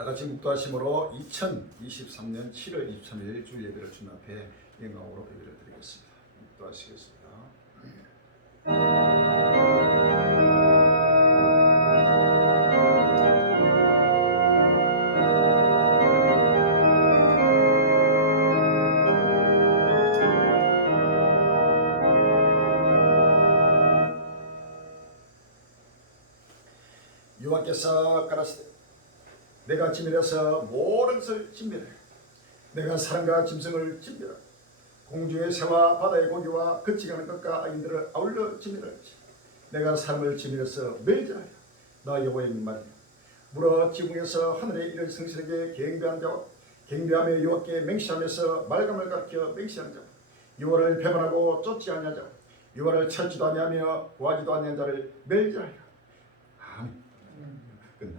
다같이 묵도하심으로 2023년 7월 23일 주일 예배를 주님 앞에 영광으로 예배를 드리겠습니다. 묵도하시겠습니다. 여호와께서 가라사대 내가 진멸해서 모든 것을 진멸해 내가 사람과 짐승을 진멸하고 공중의 새와 바다의 고기와 거치가는 것과 악인들을 아울러 진멸할지 내가 사람을 진멸해서 멸절하여 나 여호와의 말이야. 물어 지붕에서 하늘에 이를 성실하게 경배한 자와 경배하며 여호와께 맹시하면서 말감을 가르쳐 맹시하는 자 여호와를 배반하고 쫓지 아니한 자 여호와를 찾지도 아니하며 구하지도 아니한 자를 멸절하여. 아멘. 끝나.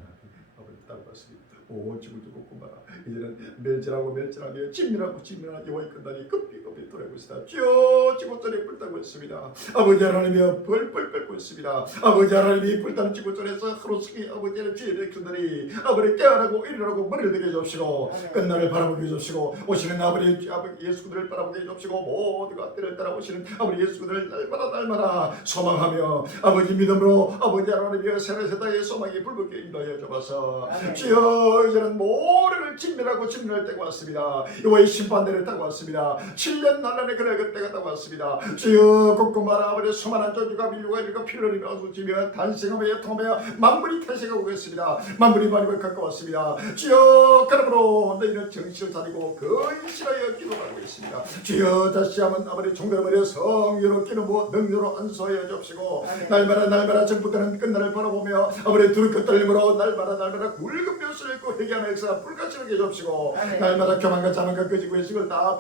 아버지 봤습니다. 오 지구도 고마라. 이제는 멸절하며 진멸하고 여호와의 끝나니 급히 돌아오고 있습니다. 주여 지구전에 불타고 있습니다. 아버지 하나님이여 벌벌 끓고 있습니다. 아버지 하나님이 불타는 지구전에서 하루속히 아버지 하나님 주의 백성들이 아버지 깨어나고 일어나고 머리를 들게 해주시고 끝날을 바라보게 해주시고 오시는 아버지 예수 그들을 바라보게 해주시고 모두가 때를 따라오시는 아버지 예수 그들을 날마다 소망하며 아버지 믿음으로 아버지 하나님이여 새로 세상의 소망이 불붙게 인도하여 주옵소서. 주여 이제는 모래를 진멸할 때가 왔습니다. 여호와의 심판대를 타고 왔습니다. 7년 난란의 그날 때가 타고 왔습니다. 주여 곱고마라 아버지 수많은 존재가 밀려가 이르고 피를 흘리며 어수지며 탄생하며 통하며 만물이 탄생하고 있습니다. 만물이 많이 가까웠습니다. 주여 그러므로 너희는 정신을 차리고 근실하여 기도하고 있습니다. 주여 다시 한번 아버지 종들을 성령으로 기름으로 능력으로 안수하여 주옵시고 날마다 전부터는 끝날을 바라보며 아버지 두렵고 떨림으로 날마다 굵은 벼슬을 입고 회개하는 역사가 불같이 해주옵시고 날마다 교만과 자만과 거짓과 의식을 다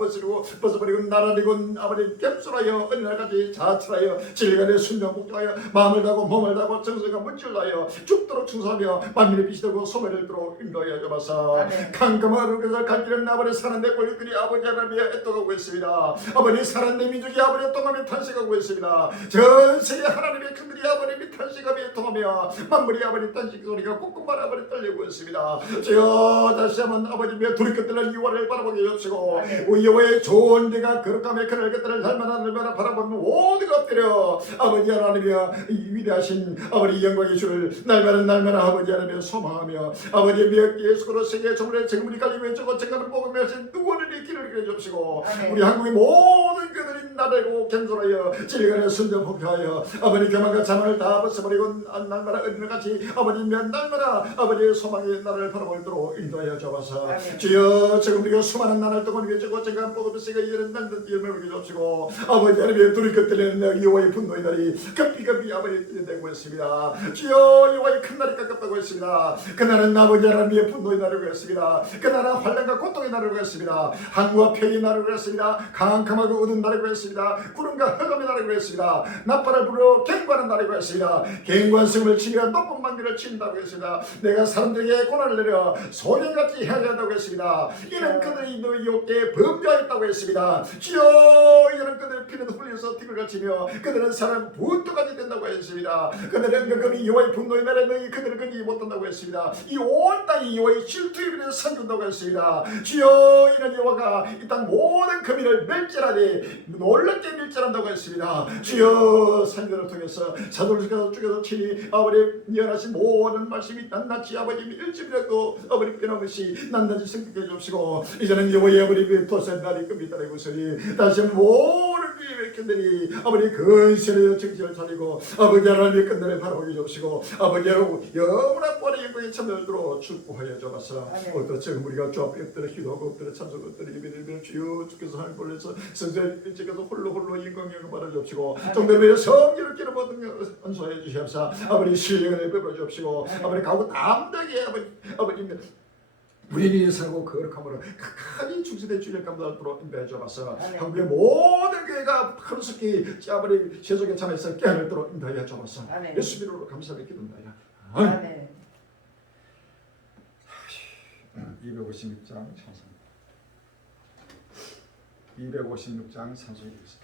벗어버리고 나라리고 아버지 겸손하여 어느 날까지 자철하여 진리간에 순종 복종하여 마음을 다하고 몸을 다하고 정성과 물질을 다하여 죽도록 충성하며 만민의 빛이 되고 소멸을 들어 인도하여 주옵소서. 캄캄한 것을 갈 길은 아버지 사는 내 권력들이 아버지 하나님의 애통하고 있습니다. 아버지 사는 내 민족이 아버지 애통하며 탄식하고 있습니다. 전 세계 하나님의 큰들이 아버지 탄식하며 애통하며 만물이 아버지 탄식 소리가 ቁቁ만 아버지 떨리고 있습니다. 주여 다시 한번 아버지며 두리껏들은 여호와를 바라보게 해주시고 여호와의 좋은 데가 거룩함의 그날 것들을 날마다 바라보며 모든 것들여 아버지 하나님이여 위대하신 아버지 영광의 주를 날마다 아버지 하나님이여 소망하며 아버지 예수 그리스도 세계 전물에 정물이 갈리고 왼쪽으로 정강을 먹으며 하신 누구를 길을 해주시고 우리 한국의 모든 그들이 나대고 겸손하여 진리간에 순종 복종하여 아버지 교만과 자만을 다 벗어버리고 날마다 어린애같이 아버지 날마다 아버지의 소망의 나라를 바라보도록 인도하여 주옵소서. 주여 지금 우리가 수많은 나라를 동안 외치고 정강 보급세가 이런 날든 열매를 주옵시고 아버지 하나님의 둘이 겉들리는 여호와의 분노의 날이 급히 아버지 되고 있습니다. 주여 여호와의 큰 날이 가깝다고 했습니다. 그날은 아버지 하나님의 분노의 날이고 했습니다. 그날은 환난과 고통의 날이고 했습니다. 항구와 폐의 날이고 했습니다. 캄캄하고 어두운 날이고 했습니다. 구름과 흑암의 날이고 했습니다. 나팔을 불어 갱과하는 날이고 했습니다. 갱관성을 치며 높은 만기를 친다고 했습니다. 내가 사람들에게 고난을 내려 소년같이 해야 한다고 했습니다. 이는 그들이 너희 어깨에 범죄하였다고 했습니다. 주여 이는 그들의 피는 흘려서 띠를 갖추며 그들은 사람 분토까지 된다고 했습니다. 그들은 은근히 여호와의 분노의 날에 너희 그들을 건지지 못한다고 했습니다. 이 온 땅이 여호와의 질투에 비해 산준다고 했습니다. 주여 이는 여호와가 이 땅 모든 거민을 멸절하되 놀랍게 멸절한다고 했습니다. 주여 산들을 통해서 사도를 죽여서 치니 아버지 미안하신 모든 말씀이 낱낱이 아버지 일집이라도 아버지 변함없이 낱낱이 성격해 주옵시고 이제는 여호와의 아버지 도선 날이 끝이 따르고 있으니 다시 모든 백성들이 아버지 근신의 정신을 차리고 아버지 하나님의 끝날을 바라보게 주옵시고 아버지 영원한 보안의 영광에 참여하도록 축복하여 주옵소서. 오늘 지금 우리가 주 앞에 엎드려 기도하고 엎드려 참석 엎드려 예배를 주여 주께서 하나님 볼래서 성전 일찍해서 홀로 영광을 받아 주옵시고 정대면에 성기를 끼는 모든 안수하여 주시옵소서. 아버지 신령을 베풀어 주옵시고 아버지 가고 담대하게 아버지 우리는 살고 거룩함으로 각하니 충실해 주일 감당하도록 인도해 주옵소서. 한국의 모든 교회가 하루속히 아버지 세속에 참여해서 깨어나도록 인도해 주옵소서. 예수 이름으로 감사를 기도합니다. 아멘. 256장 찬송 256장 찬송이겠습니다.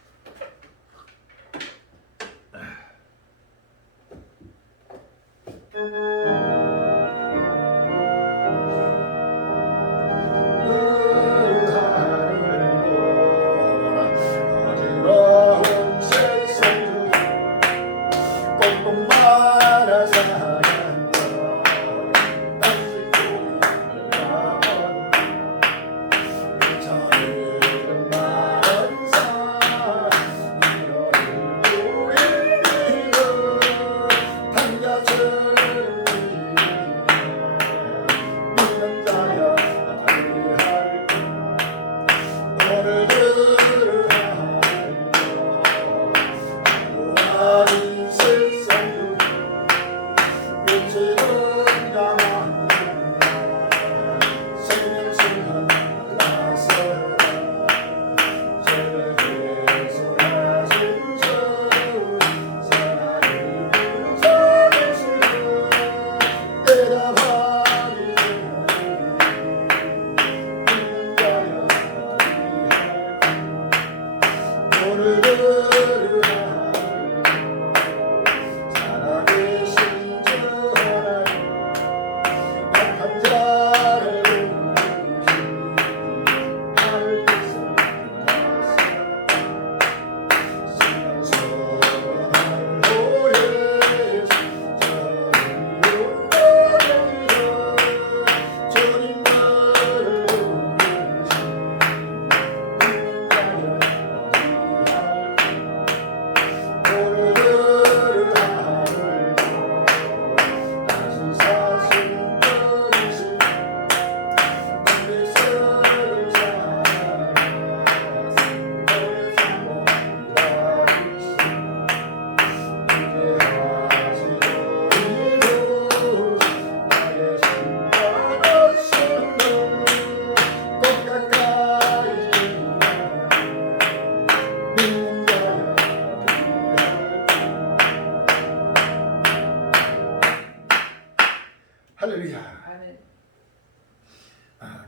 할렐루야. 아멘.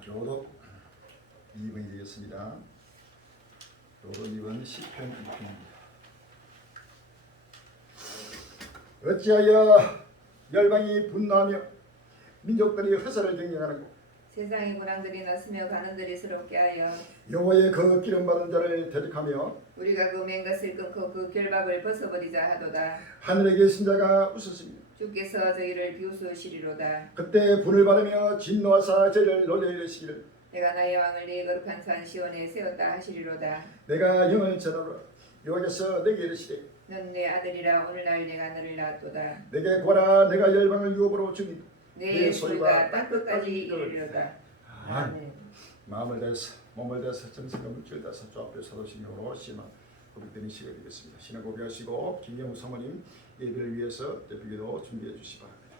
교독 2번이 되겠습니다. 교독 2번 시편 2편입니다. 어찌하여 열방이 분노하며 민족들이 허사를 경영하는고 세상의 문왕들이 나서며 가는들이 스럽게 하여 여호와의 그 기름 받은 자를 대적하며 우리가 그 맹것을 끊고 그 결박을 벗어버리자 하도다. 하늘에 계신 자가 웃으시며 주께서 저희를 비웃으시리로다. 그때 분을 받으며 진노하사 저희를 놀려 이르시기를 내가 나의 왕을 네 거룩한 산 시온에 세웠다 하시리로다. 내가 영을 전하노라. 여호와께서 내게 이르시되 넌 내 아들이라 오늘날 내가 너를 낳았도다. 내게 구하라. 내가 열방을 유업으로 줍니다. 내 소리가 땅끝까지 이르리로다. 아멘. 마음을 다해서 몸을 다해서 정신과 물질을 다해서 주 앞에 서도심으로 신앙 고백되는 시간이 되겠습니다. 신앙 고백하시고 김경우 사모님 예배를 위해서 예배기도 준비해 주시기 바랍니다.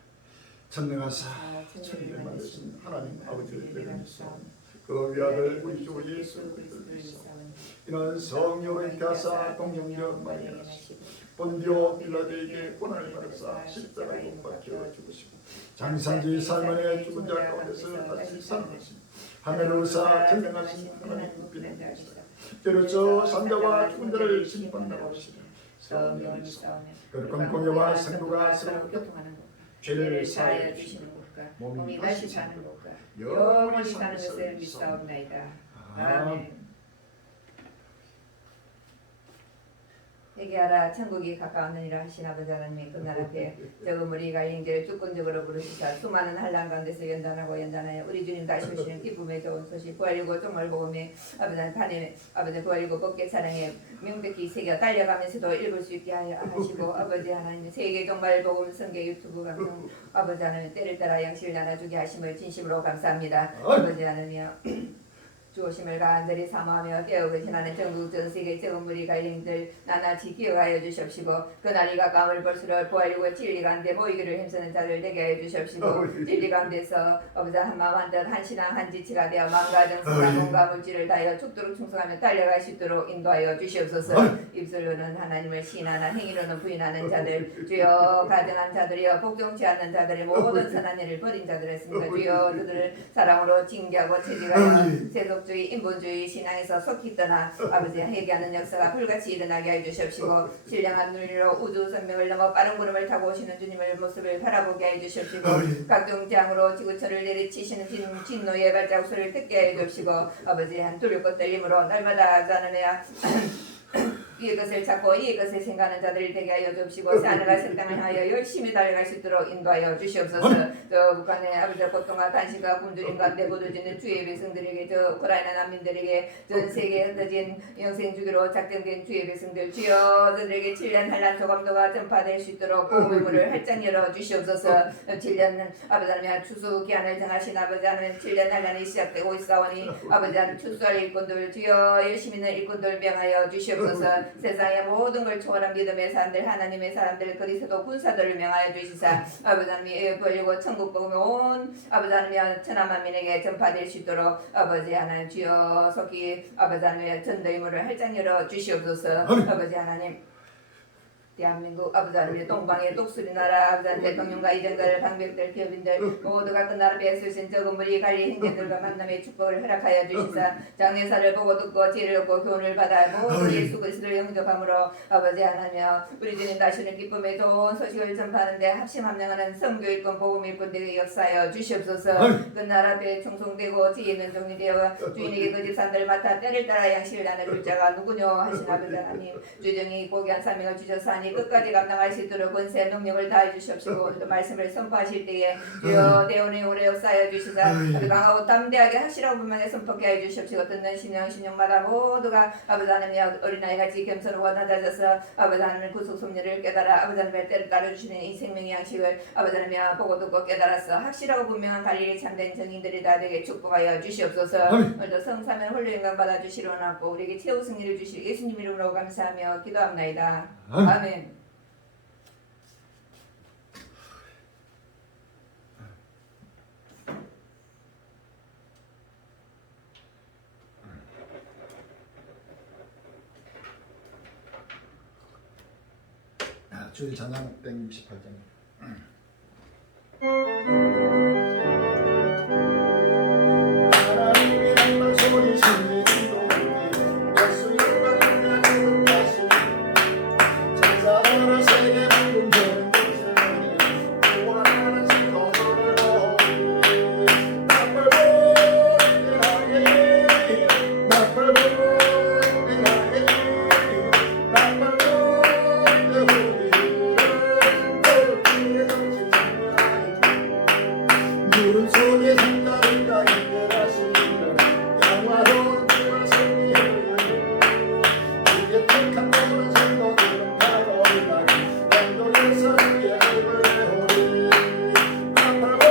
전능하사 천지를 만드신 하나님 아버지를 대변했사오니 그 위아들 우리 주 예수 그리스도를 믿사오니 이는 성령으로 잉태하사 동정녀 마리아 본디오 빌라도에게 고난을 받으사 십자가에 못 박혀 죽으시고 장사지 살만에 죽은 자 가운데서 다시 살아나신 하늘을 우사 전능하신 하나님 빛나시다. 때로서 산자와 죽은 자를 심판하옵시다. 성령을 싸우며 거룩한 공예와 성도가 서로 교통하는 것, 죄를 사하여 주시는 것과 몸이 다시 사는 것과 영원히 영원히 사는 것을 믿사옵나이다. 아멘. 회개하라 천국이 가까웠느니라 하신 아버지 하나님의 그날 앞에 적은 무리 갈림길을 주권적으로 부르시사 수많은 한란 가운데서 연단하여 우리 주님 다시 오시는 기쁨의 좋은 소식 부활이고 정말 복음에 아버지 판에 아버지 부활이고 곱게 사랑해 명백히 새겨 달려가면서도 읽을 수 있게 하시고 아버지 하나님 세계 정말 복음 성경 유튜브 방송 아버지 하나님 때를 따라 양식을 나눠주게 하심을 진심으로 감사합니다. 아버지 하나님이여 주오심을 간절히 사모하며 깨우고 지나는 전국 전 세계 적은 무리 갈림들 나나지 기억하여 주시옵시고 그날이 가까움을 볼수록 부활이고 진리 가운데 모이기를 힘쓰는 자들 되게 하여 주시옵시고 진리 가운데서 아버지 한마음 한뜻 한신앙 한지치가 되어 마음과 정성과 몸과 물질을 다하여 죽도록 충성하며 달려갈 수 있도록 인도하여 주시옵소서. 입술로는 하나님을 시인하나 행위로는 부인하는 자들 주여 가증한 자들이여 복종치 않는 자들의 모든 선한 일을 버린 자들이었습니다. 주여 그들을 사랑으로 징계하고 채찍하여 세속 주의 인본주의 신앙에서 속히 떠나 아버지 회개하는 역사가 불같이 일어나게 해주시옵시고 신령한 눈으로 우주 선명을 넘어 빠른 구름을 타고 오시는 주님의 모습을 바라보게 해주시옵시고 각종 재앙으로 지구철을 내리치시는 진노의 발자국 소리를 듣게 해주시고 아버지 한 두렵고 떨림으로 날마다 자는애야 위의 것을 찾고 이의 것을 생각하는 자들을 되게 하여 주옵시고 산을과 색당을 하여 열심히 달려갈 수 있도록 인도하여 주시옵소서. 저 북한의 아버지 고통과 단식과 굶주림 가운데 부르짖는 주의 백성들에게 저 우크라이나 난민들에게 전 세계에 흩어진 영생 주기로 작정된 주의 백성들 주여 저들에게 7년 한란 소감도가 전파될 수 있도록 복음의 문을 활짝 열어 주시옵소서. 7년 아버지 하나님 추수 기한을 정하신 아버지 하나님 7년 한란이 시작되고 있사오니 아버지 하나님 추수할 일꾼들 주여 열심히 있는 일꾼들 명하여 주시옵소서. 세상의 모든 걸 초월한 믿음의 사람들 하나님의 사람들 그리스도 군사들을 명하여 주시사 아버지 하나님이 벌리고 천국 복음이 온 아버지 하나님 천하만민에게 전파될 수 있도록 아버지 하나님 주여 속히 아버지 하나님의 전도의 문을 활짝 열어 주시옵소서. 아버지 하나님 대한민국 아버지 하나님 동방의 독수리 나라 아버지 하나님 대통령과 이정갈 방백들 기업인들 모두가 그 나라 배수신 적은 무리 관리 행제들과 만남의 축복을 허락하여 주시사 장례사를 보고 듣고 지혜를 얻고 교훈을 받아 모든 예수 그리스도를 영접함으로 아버지 하나님 우리 주님 다시는 기쁨의 좋은 소식을 전파하는데 합심합력하는 성교일꾼 복음일꾼 되게 역사하여 주시옵소서. 그 나라 앞에 충성되고 지혜 있는 종이 되어 주인에게 그 집산들을 맡아 때를 따라 양식을 나눠줄 자가 누구뇨 하신 아버지 하나님 주정이 고귀한 사명을 주셨사니 끝까지 감당할 수 있도록 권세 능력을 다해 주시옵시고 또 말씀을 선포하실 때에 주여 대원의 오래 역사하여 주시사 강하고 담대하게 하시라고 분명히 선포하게 해 주시옵시고 듣는 신령마다 모두가 아버지 하나님 어린아이같이 겸손하고 낮아져서 아버지 하나님의 구속 섭리를 깨달아 아버지 하나님의 때를 따르주시는 이 생명의 양식을 아버지 하나님 보고 듣고 깨달아서 확실하고 분명한 관리를 참된 증인들이 다 되게 축복하여 주시옵소서. 오늘도 성사면 홀로 영광 받아 주시려나고 우리에게 최후 승리를 주실 예수님 이름으로 감사하며 기도합나이다. 아멘. 주의 찬양 168장 구름 속에 생각인가 이겨가시는 영화로운 그와 승리를 이게 택한 모든 생도 구름 타고 올라가 영동에서 예배를 해오리 나팔고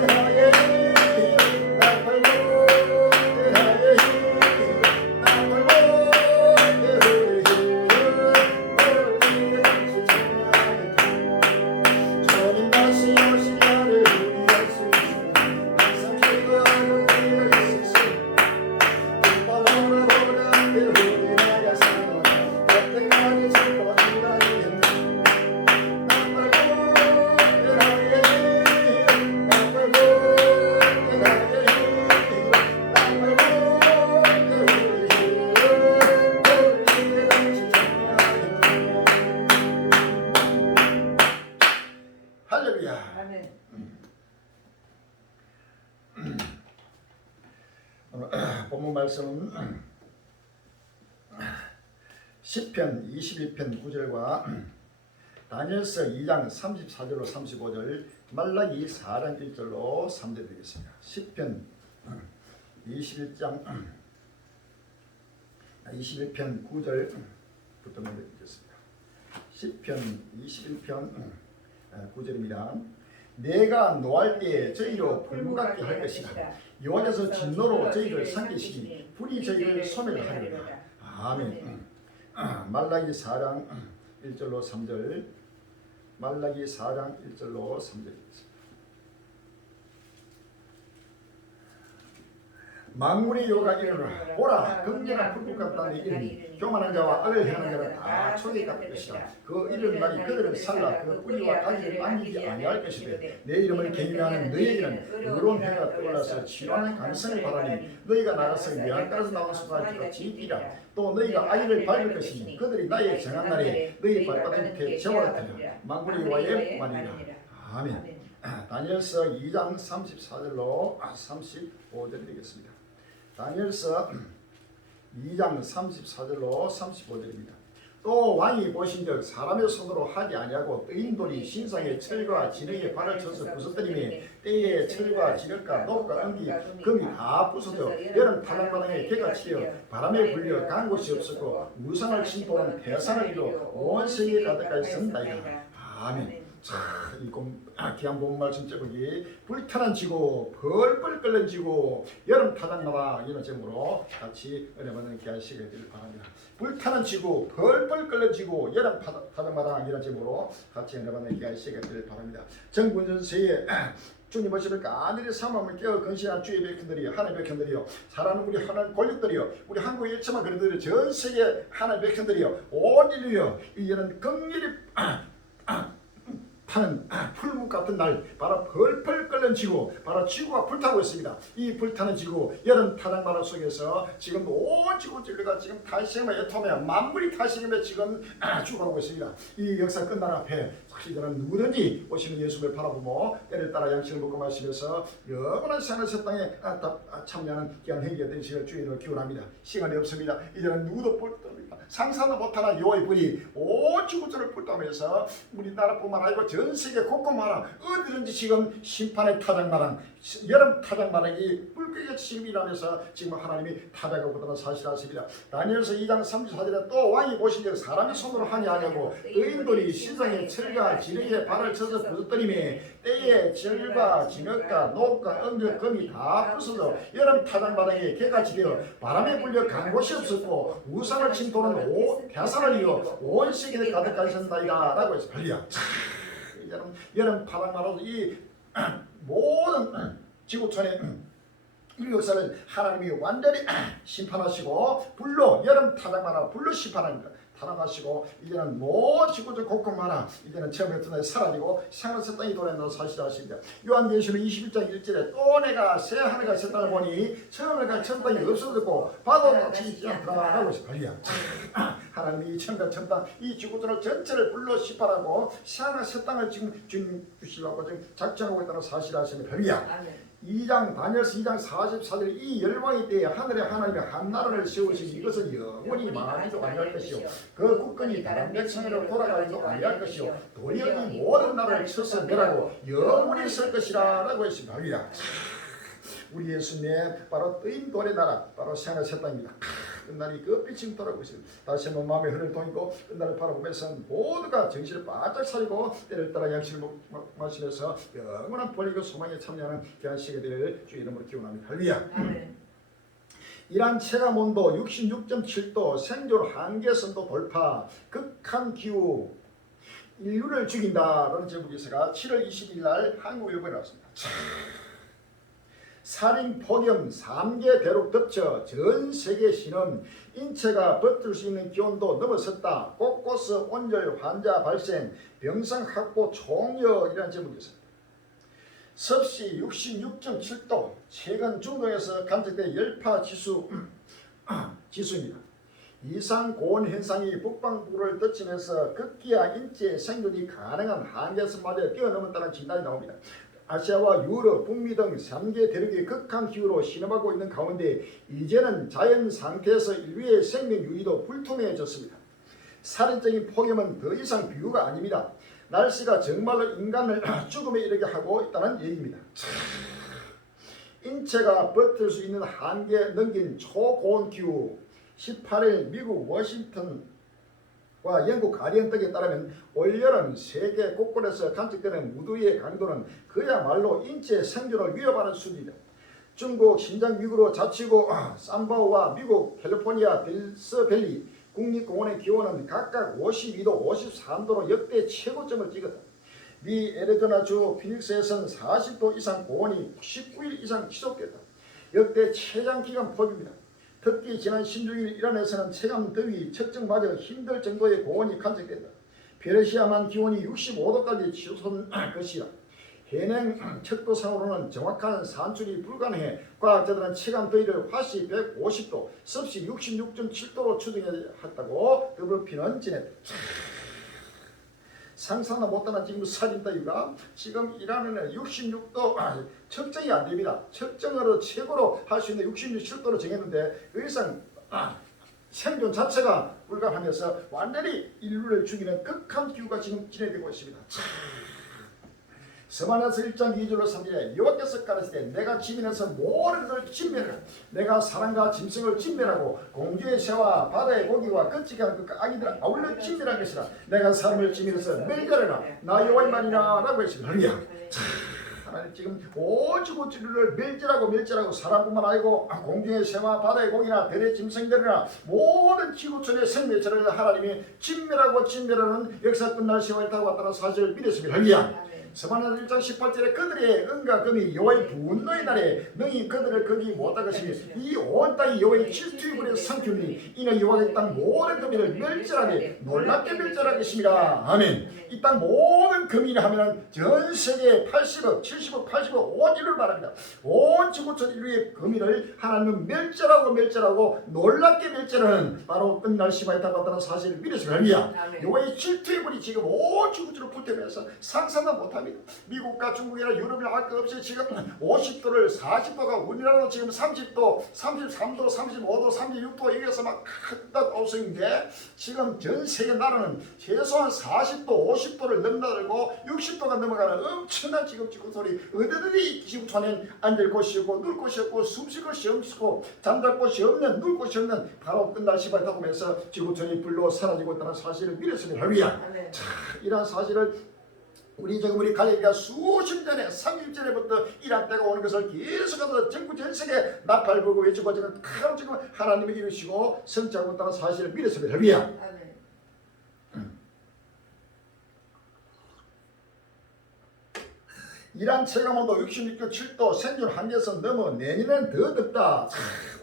대하의 힘 나팔고 대하의 힘 나팔고 대하의 힘 오늘 같이 찬양하겠다 주님 다시 오실 날을 우리 수 있으니 항상 기도하는 우리가 있으시 기뻐보라 보라 그 우리 나가서 그때까지 즐거워 기다리겠네 나팔고 대하의 힘 나팔고 대하의 힘 나팔고 대하의 힘 오늘 같이 찬양하겠네 할렐루야. 아멘. 오늘 본문 말씀은 시편 22편 9절과 다니엘서 2장 34절로 35절 말라기 4장 1절로 3절 되겠습니다. 시편 21장 21편 9절부터 먼저 읽겠습니다. 시편 21편 9절입니다. 내가 노할 때에 저희로 불무같게 할 것이다. 여호와께서 진노로 저희를 삼키시니 불이 저희를 소멸하리로다. 아멘. 말라기 4장 1절로 3절 말라기 4장 1절로 3절입니다. 만군의 여호와가 이르노라 보라 극렬한 불꽃 같다는 이름이 교만한 자와 악을 행하는 자는 다 초계 같을 것이다. 그 이른 날이 그들을 살라 그 뿌리와 가지를 남기지 아니할 것이되 내 이름을 경외하는 너희에게는 의로운 해가 떠올라서 치료하는 가능성을 바라니 너희가 나가서 매한가에서 나온 순간같이 뛰라. 또 너희가 아이를 밟을 것이니 그들이 나의 정한 날에 너희 발바닥 밑에 저버렸더라. 만군의 여호와의 말이라. 아멘. 다니엘서 2장 34절로 35절 되겠습니다. 다니엘서 2장 34절로 35절입니다. 또 왕이 보신즉 사람의 손으로 하지 아니하고 뜨인 돌이 신상의 철과 진흙에 발을 쳐서 부서뜨리며 때에 철과 진흙과 녹과 은기 금이 다 부서져 여름 타락바닥에 개가 치여 바람에 불려 간 곳이 없었고 무상을 침통한 태산을 이루 온 세계에 가득하여 선다이다. 아멘. 자, 이 귀한 본 말씀 제목이 불타는 지구 벌벌 끓는 지구 여름 타작마다 이런 제목으로 같이 은혜 받는 귀한 시간이 되길 바랍니다. 불타는 지구 벌벌 끓는 지구 여름 타작마다 이런 제목으로 같이 은혜 받는 귀한 시간이 되길 바랍니다. 정군전세에 주님 오시면 간절히 사모함을 깨어 건신한 주의 백성들이 하나님의 백성들이요 사랑하는 우리 하나님 권력들이요 우리 한국에 일체만 그런들이 전 세계 하나님의 백성들이요 온 인류요 이제는 극렬히 타는 풀무 같은 날 바로 펄펄 끓는 지구 바로 지구가 불타고 있습니다. 이 불타는 지구 여름 타작마라 속에서 지금 온 지구들과 지금 탈식음에 애통해 만물이 탈식음에 지금 죽어가고 있습니다. 이 역사 끝난 앞에 이제는 누구든지 오시는 예수를 바라보고 때를 따라 양식을 먹고 마시면서 영원한 생을 땅에 참여하는 귀한 행위가 되시길 주의를 기원합니다. 시간이 없습니다. 이제는 누구도 불타옵니다. 상상도 못하는 여호와의 불이 온 지구들을 불타오면서 우리나라뿐만 아니고 전 세계 곳곳마다 어디든지 지금 심판의 타작마당 여름 타작마당이 불끄게 지금 일하면서 지금 하나님이 타작하고 있다는 사실을 아십니다. 다니엘서 2장 34절에 또 왕이 보신즉 사람이 손으로 하니 아니하고 의인들이 신상에 철과 진흙에 발을 쳐서 부서뜨리며 때에 절과 진흙과 녹과 은과 금이 다 부서져 여름 타작마당에 개같이 되어 바람에 불려 간 곳이 없었고 우상을 침도는 대산을 이어 온 세계에 가득하셨나이다 라고 해서 할렐루야. 여름 타작마로 이 모든 지구촌의 이 역사를 하나님이 완전히 심판하시고 불로 여름 타작마라 불로 심판합니다. 타락하시고 이제는 모든 지구들 곳곳마다 이제는 처음부터 날 사라지고 생활의 땅이 돌아온다는 사실을 아십니다. 요한계시록 21장 1절에 또 내가 새 하늘과 새 땅을 보니 처음과 첫 땅이 없어졌고 바다도 같이 들어가고 있어. 할렐루야. 하나님이 이 천과 첫 땅 이 지구들을 전체를 불로 심판하고 새 하늘 새 땅을 지금 주님 주시려고 지금 작정하고 있다는 사실을 아십니다. 할렐루야. 2장 다니엘서 2장 44절 이 열왕의 때에 하늘에 하나님의 한 나라를 세우시니 이것은 영원히 망하지도 아니할 것이요 그 국권이 다른 백성으로 돌아가지도 아니할 것이요 도리어 이 모든 나라를 쳐서 멸하고 영원히 설 것이라 라고 했습니다. 할렐루야. 우리 예수님의 바로 뜨인 돌의 나라 바로 생활 새 땅입니다. 끝날이 그 빛이 돌아오고 있습니다. 다시 한번 마음에 흐를 통이고 끝날을 바라보면서 모두가 정신을 바짝 차리고 때를 따라 양식을 마시면서 영원한 권리고 소망에 참여하는 귀한 시간 되기를 주의 이름으로 기원합니다. 할렐루야. 이란 체감온도 66.7도 생존 한계선도 돌파 극한 기후 인류를 죽인다라는 제목에서가 7월 20일 날 한국일보에 나왔습니다. 살인, 폭염, 3개 대륙 덮쳐 전 세계 신음, 인체가 버틸 수 있는 기온도 넘어섰다. 곳곳 온열 환자 발생, 병상 확보 총력이라는 제목이었습니다. 섭씨 66.7도, 최근 중동에서 감지된 열파 지수입니다. 이상 고온 현상이 북방부를 덮치면서 극기야 인체 생존이 가능한 한계선마저 뛰어넘었다는 진단이 나옵니다. 아시아와 유럽, 북미 등 3개 대륙의 극한 기후로 신음하고 있는 가운데 이제는 자연 상태에서 인류의 생명 유지도 불투명해졌습니다. 살인적인 폭염은 더 이상 비유가 아닙니다. 날씨가 정말로 인간을 죽음에 이르게 하고 있다는 얘기입니다. 인체가 버틸 수 있는 한계 넘긴 초고온 기후 18일 미국 워싱턴과 영국 가디언 등에 따르면 올여름 세계 곳곳에서 감축되는 무더위의 강도는 그야말로 인체 생존을 위협하는 수준이다. 중국 신장 위구르 자치구 삼바오와 미국 캘리포니아 빌스밸리 국립공원의 기온은 각각 52도, 53도로 역대 최고점을 찍었다. 미 애리조나주 피닉스에서는 40도 이상 고온이 19일 이상 지속됐다. 역대 최장기간 폭입니다. 특히 지난 16일 이란에서는 체감 더위 측정마저 힘들 정도의 고온이 관측된다. 페르시아만 기온이 65도까지 치솟은 것이다. 해냉 척도상으로는 정확한 산출이 불가능해 과학자들은 체감 더위를 화씨 150도, 섭씨 66.7도로 추정했다고 WP는 전했다. 상상도 못하는 지금 살인더위가 지금 이란에는 66도 측정이 안 됩니다. 측정으로 최고로 할 수 있는 67도로 정했는데 그 이상 생존 자체가 불가하면서 완전히 인류를 죽이는 극한 기후가 지금 진행되고 있습니다. 서만에서 1장 2절로 3절에 여호와께서 가라사대 내가 지면에서 모든 것을 진멸하라. 내가 사람과 짐승을 진멸하고 공중의 새와 바다의 고기와 걷지게 하는 그 아기들 아울러 진멸할 것이라. 내가 사람을 지면에서 멸절하라. 나 여호와의 말이라 라고 했습니다. 할렐루야. 하나님 지금 오지고지를 멸절하고 사람뿐만 아니고 공중의 새와 바다의 고기나 들의 짐승들이나 모든 지구촌의 생명체를 하나님이 진멸하는 역사 끝날 세월이 다가왔다는 사실을 믿었습니다. 할렐루야. 서만에서 1장 18절에 그들의 은과 금이 여호와의 분노의 날에 능히 그들을 거기 못할 것이니 이 온 땅이 여호와의 질투의 불에 삼키니 이는 여호와의 땅 모든 금인을 멸절하게 놀랍게 멸절할 것입니다. 아멘. 이 땅 모든 금인을 하면은 전 세계 80억, 70억, 80억 온 인류를 말합니다. 온 지구촌 인류의 금인을 하나님은 멸절하고 놀랍게 멸절하는 바로 끝날 시간이 다가왔다는 사실을 믿으시기 바랍니다. 여호와의 질투의 불이 지금 온 지구촌을 불태우면서 상상도 못합니다. 미국과 중국이나 유럽이나 할 것 없이 지금 50도를 40도가 우리나라도 지금 30도, 33도, 35도, 36도 여기에서 막 없는데 지금 전 세계 나라는 최소한 40도, 50도를 넘나들고 60도가 넘어가는 엄청난 지금 지구촌이 어디든지 지구촌엔 앉을 곳이 없고 누울 곳이 없고 숨쉴 곳이 없고 잠잘 곳이 없는 누울 곳이 없는 바로 끝날 시간이 다가오면서 지구촌이 불로 사라지고 있다는 사실을 믿었습니다. 할렐루야. 자, 이러한 사실을 우리 갈릴리가 수십 년에 30전에부터 이란 때가 오는 것을 계속해서 전국 전 세계 나팔 불고 외치고 지금 하나님이 이루시고 성취하고 있다는 사실을 믿었습니다. 할렐루야. 이란 체감온도 66.7도 생존 한계선 넘어 내년에는 더 덥다.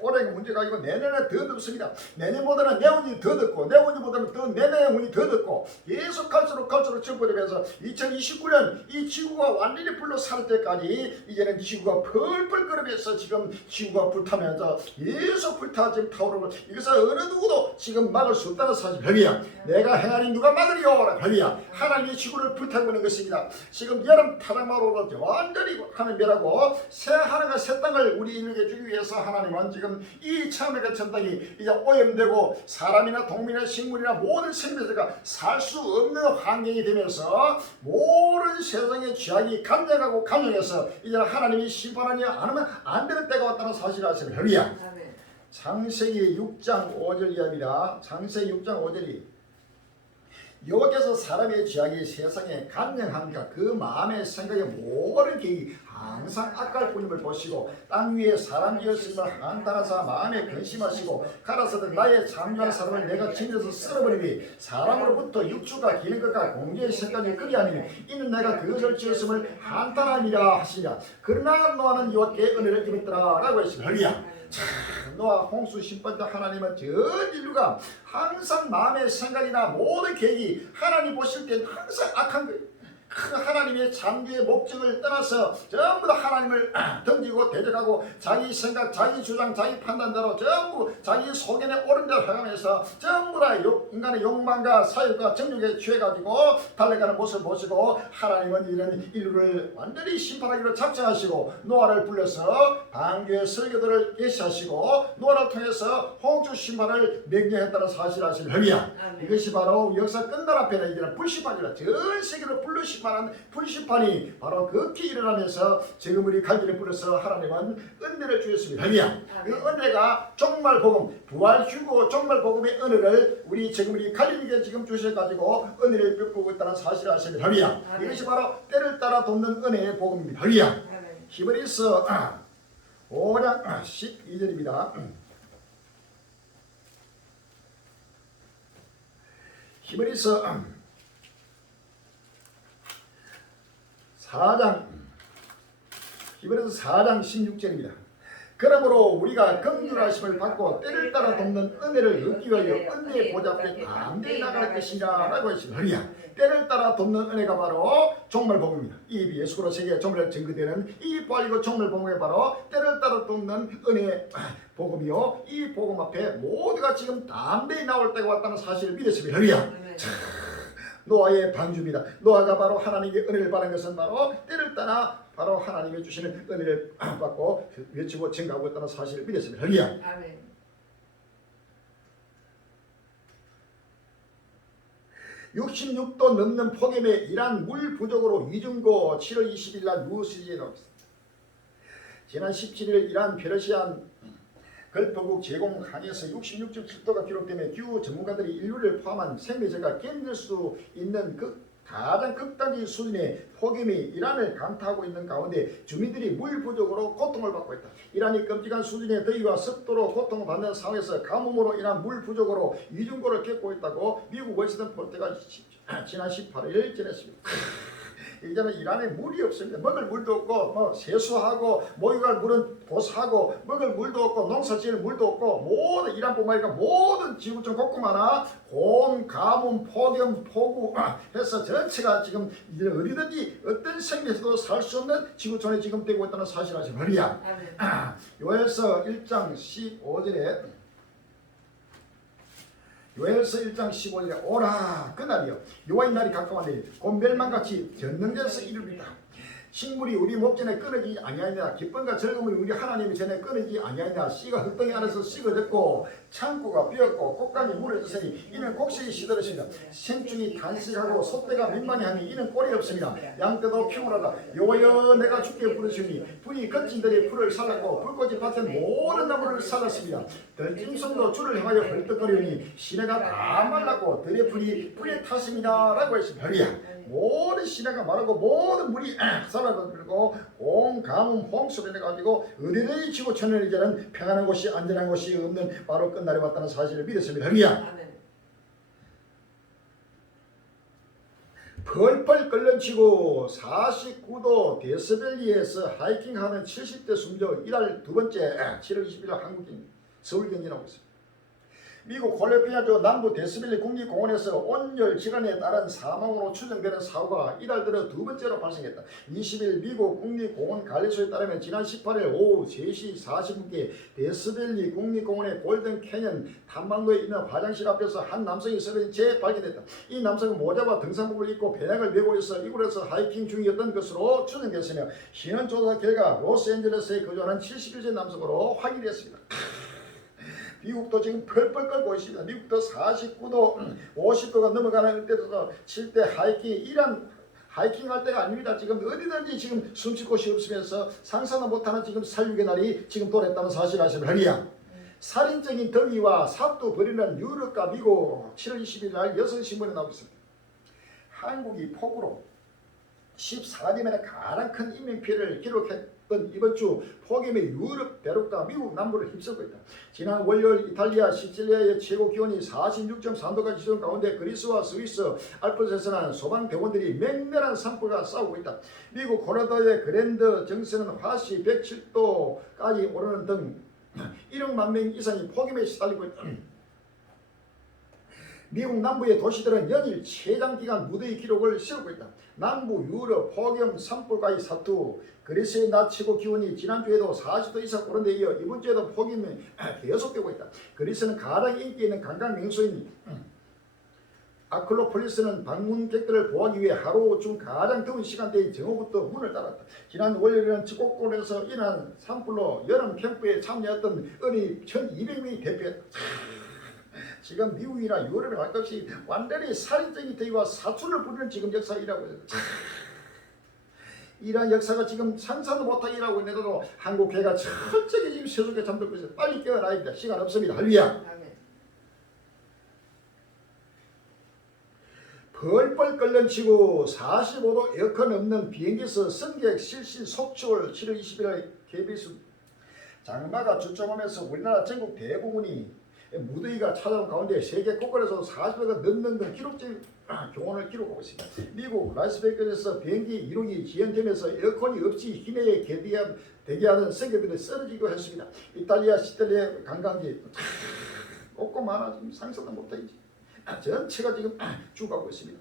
올해 문제가 아니고 내년에 더 덥습니다. 내년보다는 내년이 더 덥고 내년보다는 더 내년이 더 덥고 계속 갈수록 접어들면서 2029년 이 지구가 완전히 불로 살 때까지 이제는 지구가 펄펄 끓으면서 지금 지구가 불타면서 계속 불타 지금 타오르고 이것을 어느 누구도 지금 막을 수 없다는 사실. 할렐루야. 내가 행하니 누가 막으리요? 할렐루야. 하나님이 지구를 불타고 있는 것입니다. 지금 여름 타락마로 완전히 하늘 멸하고 새 하늘과 새 땅을 우리 인류에게 주기 위해서 하나님은 지금 이 처음에 전 땅이 이제 오염되고 사람이나 동물이나 식물이나 모든 생명체가 살 수 없는 환경이 되면서 모든 세상의 죄악이 감정하고 감정해서 이제 하나님이 심판하지 않으면 안 되는 때가 왔다는 사실을 아시면 할렐루야. 창세기 6장 5절 이하입니다. 창세기 6장 5절이 여호와께서 사람의 죄악이 세상에 감령하니까 그 마음의 생각에 모든 계획이 항상 악할 뿐임을 보시고 땅 위에 사람 지었음을 한탄하사 마음에 근심하시고 가라사대 나의 창조한 사람을 내가 진에서 쓸어버리니 사람으로부터 육주가 기는 것과 공주의 색깔이 끄리하니 이는 내가 그것을 지었음을 한탄하니라 하시니라. 그러나 노아는 여호와께 은혜를 입었더라 라고 했습니다. 할렐루야. 노아 홍수 심판 때 하나님은 전 인류가 항상 마음의 생각이나 모든 계획이 하나님 보실 때 항상 악한 거예요. 하나님의 창조의 목적을 떠나서 전부 다 하나님을 던지고 대적하고 자기 생각, 자기 주장, 자기 판단대로 전부 자기 소견에 옳은 대로 해가면서 전부 다 인간의 욕망과 사욕과 정욕에 취해가지고 달려가는 모습을 보시고 하나님은 이런 인류를 완전히 심판하기로 작정하시고 노아를 불러서 방주의 설교들을 계시하시고 노아를 통해서 홍수 심판을 명령했다는 사실을 아시는 할렐루야. 이것이 바로 역사 끝날 앞에는 이제는 불심판이라 전 세계로 불러심판한 불심판이 바로 급히 일어나면서 지금 우리 갈대를 뿌려서 하나님은 은혜를 주셨습니다. 할렐루야. 그 은혜가 정말 복음, 부활 휴고 정말 복음의 은혜를 우리 지금 우리 갈대에게 지금 주셔가지고 은혜를 베푸고 있다는 사실을 아십니다. 할렐루야. 이것이 바로 때를 따라 돕는 은혜의 복음입니다. 할렐루야. 히브리서 5장 12절입니다. 히브리서 4장 16절입니다. 그러므로 우리가 긍휼하심을 받고 때를 따라 돕는 은혜를 얻기 위하여 은혜의 보좌 앞에 담대히 나갈 것이라 라고 했습니다. 할렐루야. 때를 따라 돕는 은혜가 바로 종말복음입니다. 이 예수로 세계에 종말 증거되는 이 부활이고 종말복음이 바로 때를 따라 돕는 은혜 복음이요. 이 복음 앞에 모두가 지금 담대히 나올 때가 왔다는 사실을 믿었습니다. 할렐루야. 노아의 방주입니다. 노아가 바로 하나님의 은혜를 받은 것은 바로 때를 따라 바로 하나님이 주시는 은혜를 받고 외치고 증가하고 있다는 사실을 믿었습니다. 할렐루야. 아멘. 66도 넘는 폭염에 이란 물 부족으로 위중고 7월 20일 날 뉴스지에 나왔습니다. 지난 17일 이란 페르시안 걸프국 제공항에서 66.7도가 기록되며 기후 전문가들이 인류를 포함한 생명체가 견딜 수 있는 가장 극단적인 수준의 폭염이 이란을 강타하고 있는 가운데 주민들이 물 부족으로 고통을 받고 있다. 이란이 끔찍한 수준의 더위와 습도로 고통을 받는 상황에서 가뭄으로 인한 물 부족으로 위중고를 겪고 있다고 미국 워싱턴 포스트가 지난 18일 전했습니다. 이제는 이란에 물이 없습니다. 먹을 물도 없고 세수하고 목욕할 물은 보수하고 먹을 물도 없고 농사지을 물도 없고 모든 이란뿐만 아니라 모든 지구촌 곳곳마다 곰, 가뭄, 폭염, 폭우 해서 전체가 지금 이제 어디든지 어떤 생명에서도 살 수 없는 지구촌에 지금 되고 있다는 사실을 아시면 말이야. 요엘서 1장 15절에 요엘서 1장 15절에 오라 그날이요 여호와의 날이 가까웠니 곧 멸망같이 전능자에서 이르리다. 식물이 우리 목전에 끊어지지 아니하니라. 기쁨과 즐거움이 우리 하나님의 전에 끊어지지 아니하니라. 씨가 흙덩이 안에서 씻어졌고 창고가 비었고 꽃감이 무너졌으니 이는 곡식이 시들었습니다. 생충이 단식하고 소떼가 민망해하니 이는 꼴이 없습니다. 양떼도 평온하다. 여호와여 내가 주께 부르시니 불이 거친들이 풀을 살랐고 불꽃이 밭은 모든 나무를 살랐습니다. 들짐승도 줄을 향하여 헐떡거리니 시내가 다 말랐고 들의 풀이 불에 탔습니다 라고 했습니다. 할렐루야. 모든 시내가 마르고 모든 물이 사라져들고 온 가뭄 홍수로 인해가지고 어디든지 지구촌에 이제는 평안한 곳이 안전한 곳이 없는 바로 끝날에 왔다는 사실을 믿었습니다. 할렐루야. 펄펄 끓는치고 49도 데스벨리에서 하이킹하는 70대 숨져 이달 두 번째 7월 20일 한국인 서울 경기나고 있습니다. 미국 콜로라도주 남부 데스밸리 국립공원에서 온열 질환에 따른 사망으로 추정되는 사고가 이달 들어 두 번째로 발생했다. 20일 미국 국립공원 관리소에 따르면 지난 18일 오후 3시 40분께 데스밸리 국립공원의 골든 캐년 탐방로에 있는 화장실 앞에서 한 남성이 쓰러진 채 발견됐다. 이 남성은 모자와 등산복을 입고 배낭을 메고 있어 이곳에서 하이킹 중이었던 것으로 추정됐으며 신원 조사 결과 로스앤젤레스에 거주하는 71세 남성으로 확인됐습니다. 미국도 지금 펄펄 끓고 있습니다. 미국도 49도, 50도가 넘어가는 때도 칠 때 하이킹 할 때가 아닙니다. 지금 어디든지 지금 숨쉴 곳이 없으면서 상상도 못하는 지금 살육의 날이 지금 도래했다는 사실 아시면 하리야. 살인적인 더위와 사투 벌이는 유럽과 미국 7월 20일 날 여성신문에 나오고 있습니다. 한국이 폭우로 14년이나 가장 큰 인명피해를 기록했던 이번 주 폭염의 유럽 대륙과 미국 남부를 휩쓸고 있다. 지난 월요일 이탈리아 시칠리아의 최고 기온이 46.3도까지 지선 가운데 그리스와 스위스 알프스에서는 소방대원들이 맹렬한 산불과 싸우고 있다. 미국 콜로라도의 그랜드 정선은 화씨 107도까지 오르는 등 1억만 명 이상이 폭염에 시달리고 있다. 미국 남부의 도시들은 연일 최장기간 무더위 기록을 세우고 있다. 남부 유럽 폭염 산불과의 사투, 그리스의 낮 최고 기온이 지난주에도 40도 이상 오른 데 이어 이번 주에도 폭염이 계속되고 있다. 그리스는 가장 인기 있는 관광 명소인 아크로폴리스는 방문객들을 보호하기 위해 하루 중 가장 더운 시간대인 정오부터 문을 닫았다. 지난 월요일에는 측곡골에서 일어난 산불로 여름 캠프에 참여했던 어린이 1200명이 대피했다. 지금 미국이나 유럽에 할 것이 완전히 살인적인 더위와 사투를 부리는 지금 역사이라고 해요. 이러한 역사가 지금 상상도 못하게 일하고 있는데도 한국 교회가 철저히 지금 세속에 잠들고 있어요. 빨리 깨어나야 됩니다. 시간 없습니다. 할렐루야. 펄펄 끓는 지구 45도 에어컨 없는 비행기에서 승객 실신 속출을 7월 20일 KBS 장마가 주춤하면서 우리나라 전국 대부분이 무더위가 찾아온 가운데 세계 곳곳에서 40도가 넘는 기록적인 경온을 기록하고 있습니다. 미국 라스베이거스에서 비행기 이륙이 지연되면서 에어컨이 없이 기내에 대기하는 승객들이 쓰러지고 했습니다. 이탈리아 시칠리아 관광지 없고 많아 지금 상상도 못하지. 전체가 지금 죽어가고 있습니다.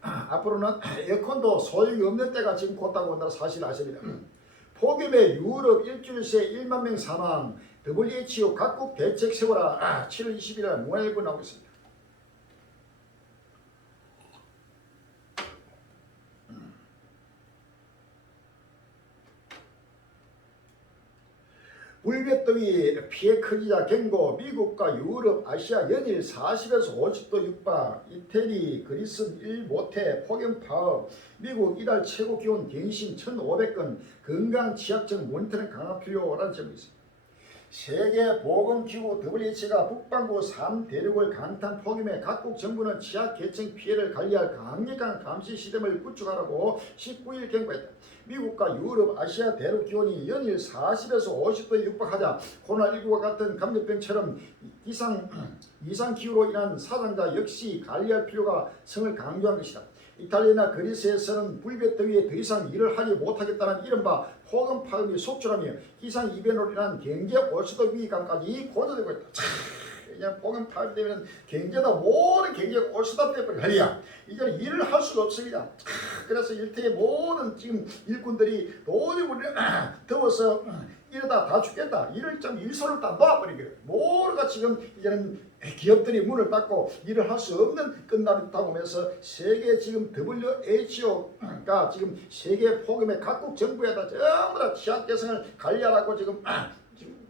앞으로는 에어컨도 소용이 없는 때가 지금 곧다고 온다는 사실 아십니다. 폭염에 유럽 일주일 새 1만 명 사망, WHO 각국 대책 세워라 7월 20일 문화일보 나오고 있습니다. 불볕더위 피해 크기자 경고, 미국과 유럽, 아시아 연일 40에서 50도 육박, 이태리, 그리스 일 모태, 폭염 파업, 미국 이달 최고 기온 갱신 1,500건, 건강 취약증 모니터링 강화 필요라는 점이 있습니다. 세계보건기구 WHO가 북반구 3대륙을 강타한 폭염에 각국 정부는 취약계층 피해를 관리할 강력한 감시 시스템을 구축하라고 19일 경고했다. 미국과 유럽, 아시아 대륙 기온이 연일 40에서 50도에 육박하자 코로나19와 같은 감염병처럼 이상기후로 인한 사상자 역시 관리할 필요가 성을 강조한 것이다. 이탈리아나 그리스에서는 불볕더위에 더 이상 일을 하지 못하겠다는 이른바 폭염 파업이 속출하며 기상이변으로 인한 경제 올수도 위기감까지 고조되고 있다. 그냥 폭염 파업이 되면 경제도 모든 경제가 올수다 되버려야 이제는 일을 할 수가 없습니다. 그래서 일터의 모든 지금 일꾼들이 도저히 우리는 더워서 이러다 다 죽겠다. 일을 좀 일손을 다 놓아버리게. 모두가 지금 이제는 기업들이 문을 닫고 일을 할 수 없는 끝날이 다가오면서 세계 지금 WHO가 지금 세계 폭염의 각국 정부에다 전부 다 취약계층을 관리하라고 지금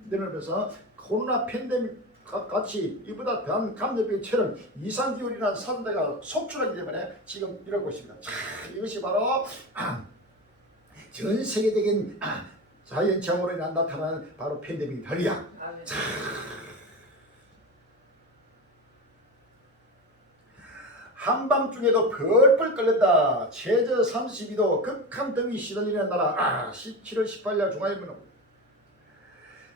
내놓으면서 코로나 팬데믹 같이 이보다 더한 감염병처럼 이상기후라는 사단대가 속출하기 때문에 지금 이러고 있습니다. 이것이 바로 전 세계적인 자연재앙으로 인해 나타나는 바로 팬데믹 달리야. 한밤중에도 펄펄 끓는다. 최저 32도 극한 더위 시달리는 나라 7월 18일 중앙일보는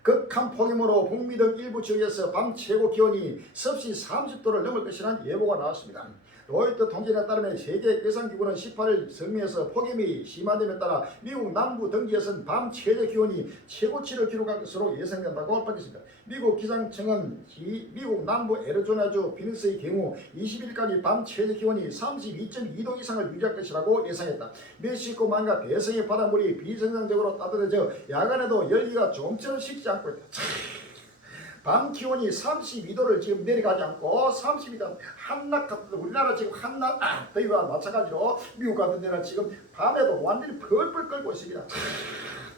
극한 폭염으로 북미 등 일부 지역에서 밤 최고 기온이 섭씨 30도를 넘을 것이라는 예보가 나왔습니다. 로이터 통계에 따르면 세계 계산기구는 18일 성명에서 폭염이 심화됨에 따라 미국 남부 등지에서는 밤 최저 기온이 최고치를 기록할 것으로 예상된다고 밝혔습니다. 미국 기상청은 미국 남부 애리조나주 피닉스의 경우 20일까지 밤 최저 기온이 32.2도 이상을 유지할 것이라고 예상했다. 멕시코만과 대서의 바닷물이 비정상적으로 따뜻해져 야간에도 열기가 좀처럼 식지 않고 있다. 밤 기온이 32도를 지금 내려가지 않고 32도 한낮 같은 우리나라 지금 한낮 더위와 마찬가지로 미국 같은 데는 지금 밤에도 완전히 펄펄 끓고 있습니다.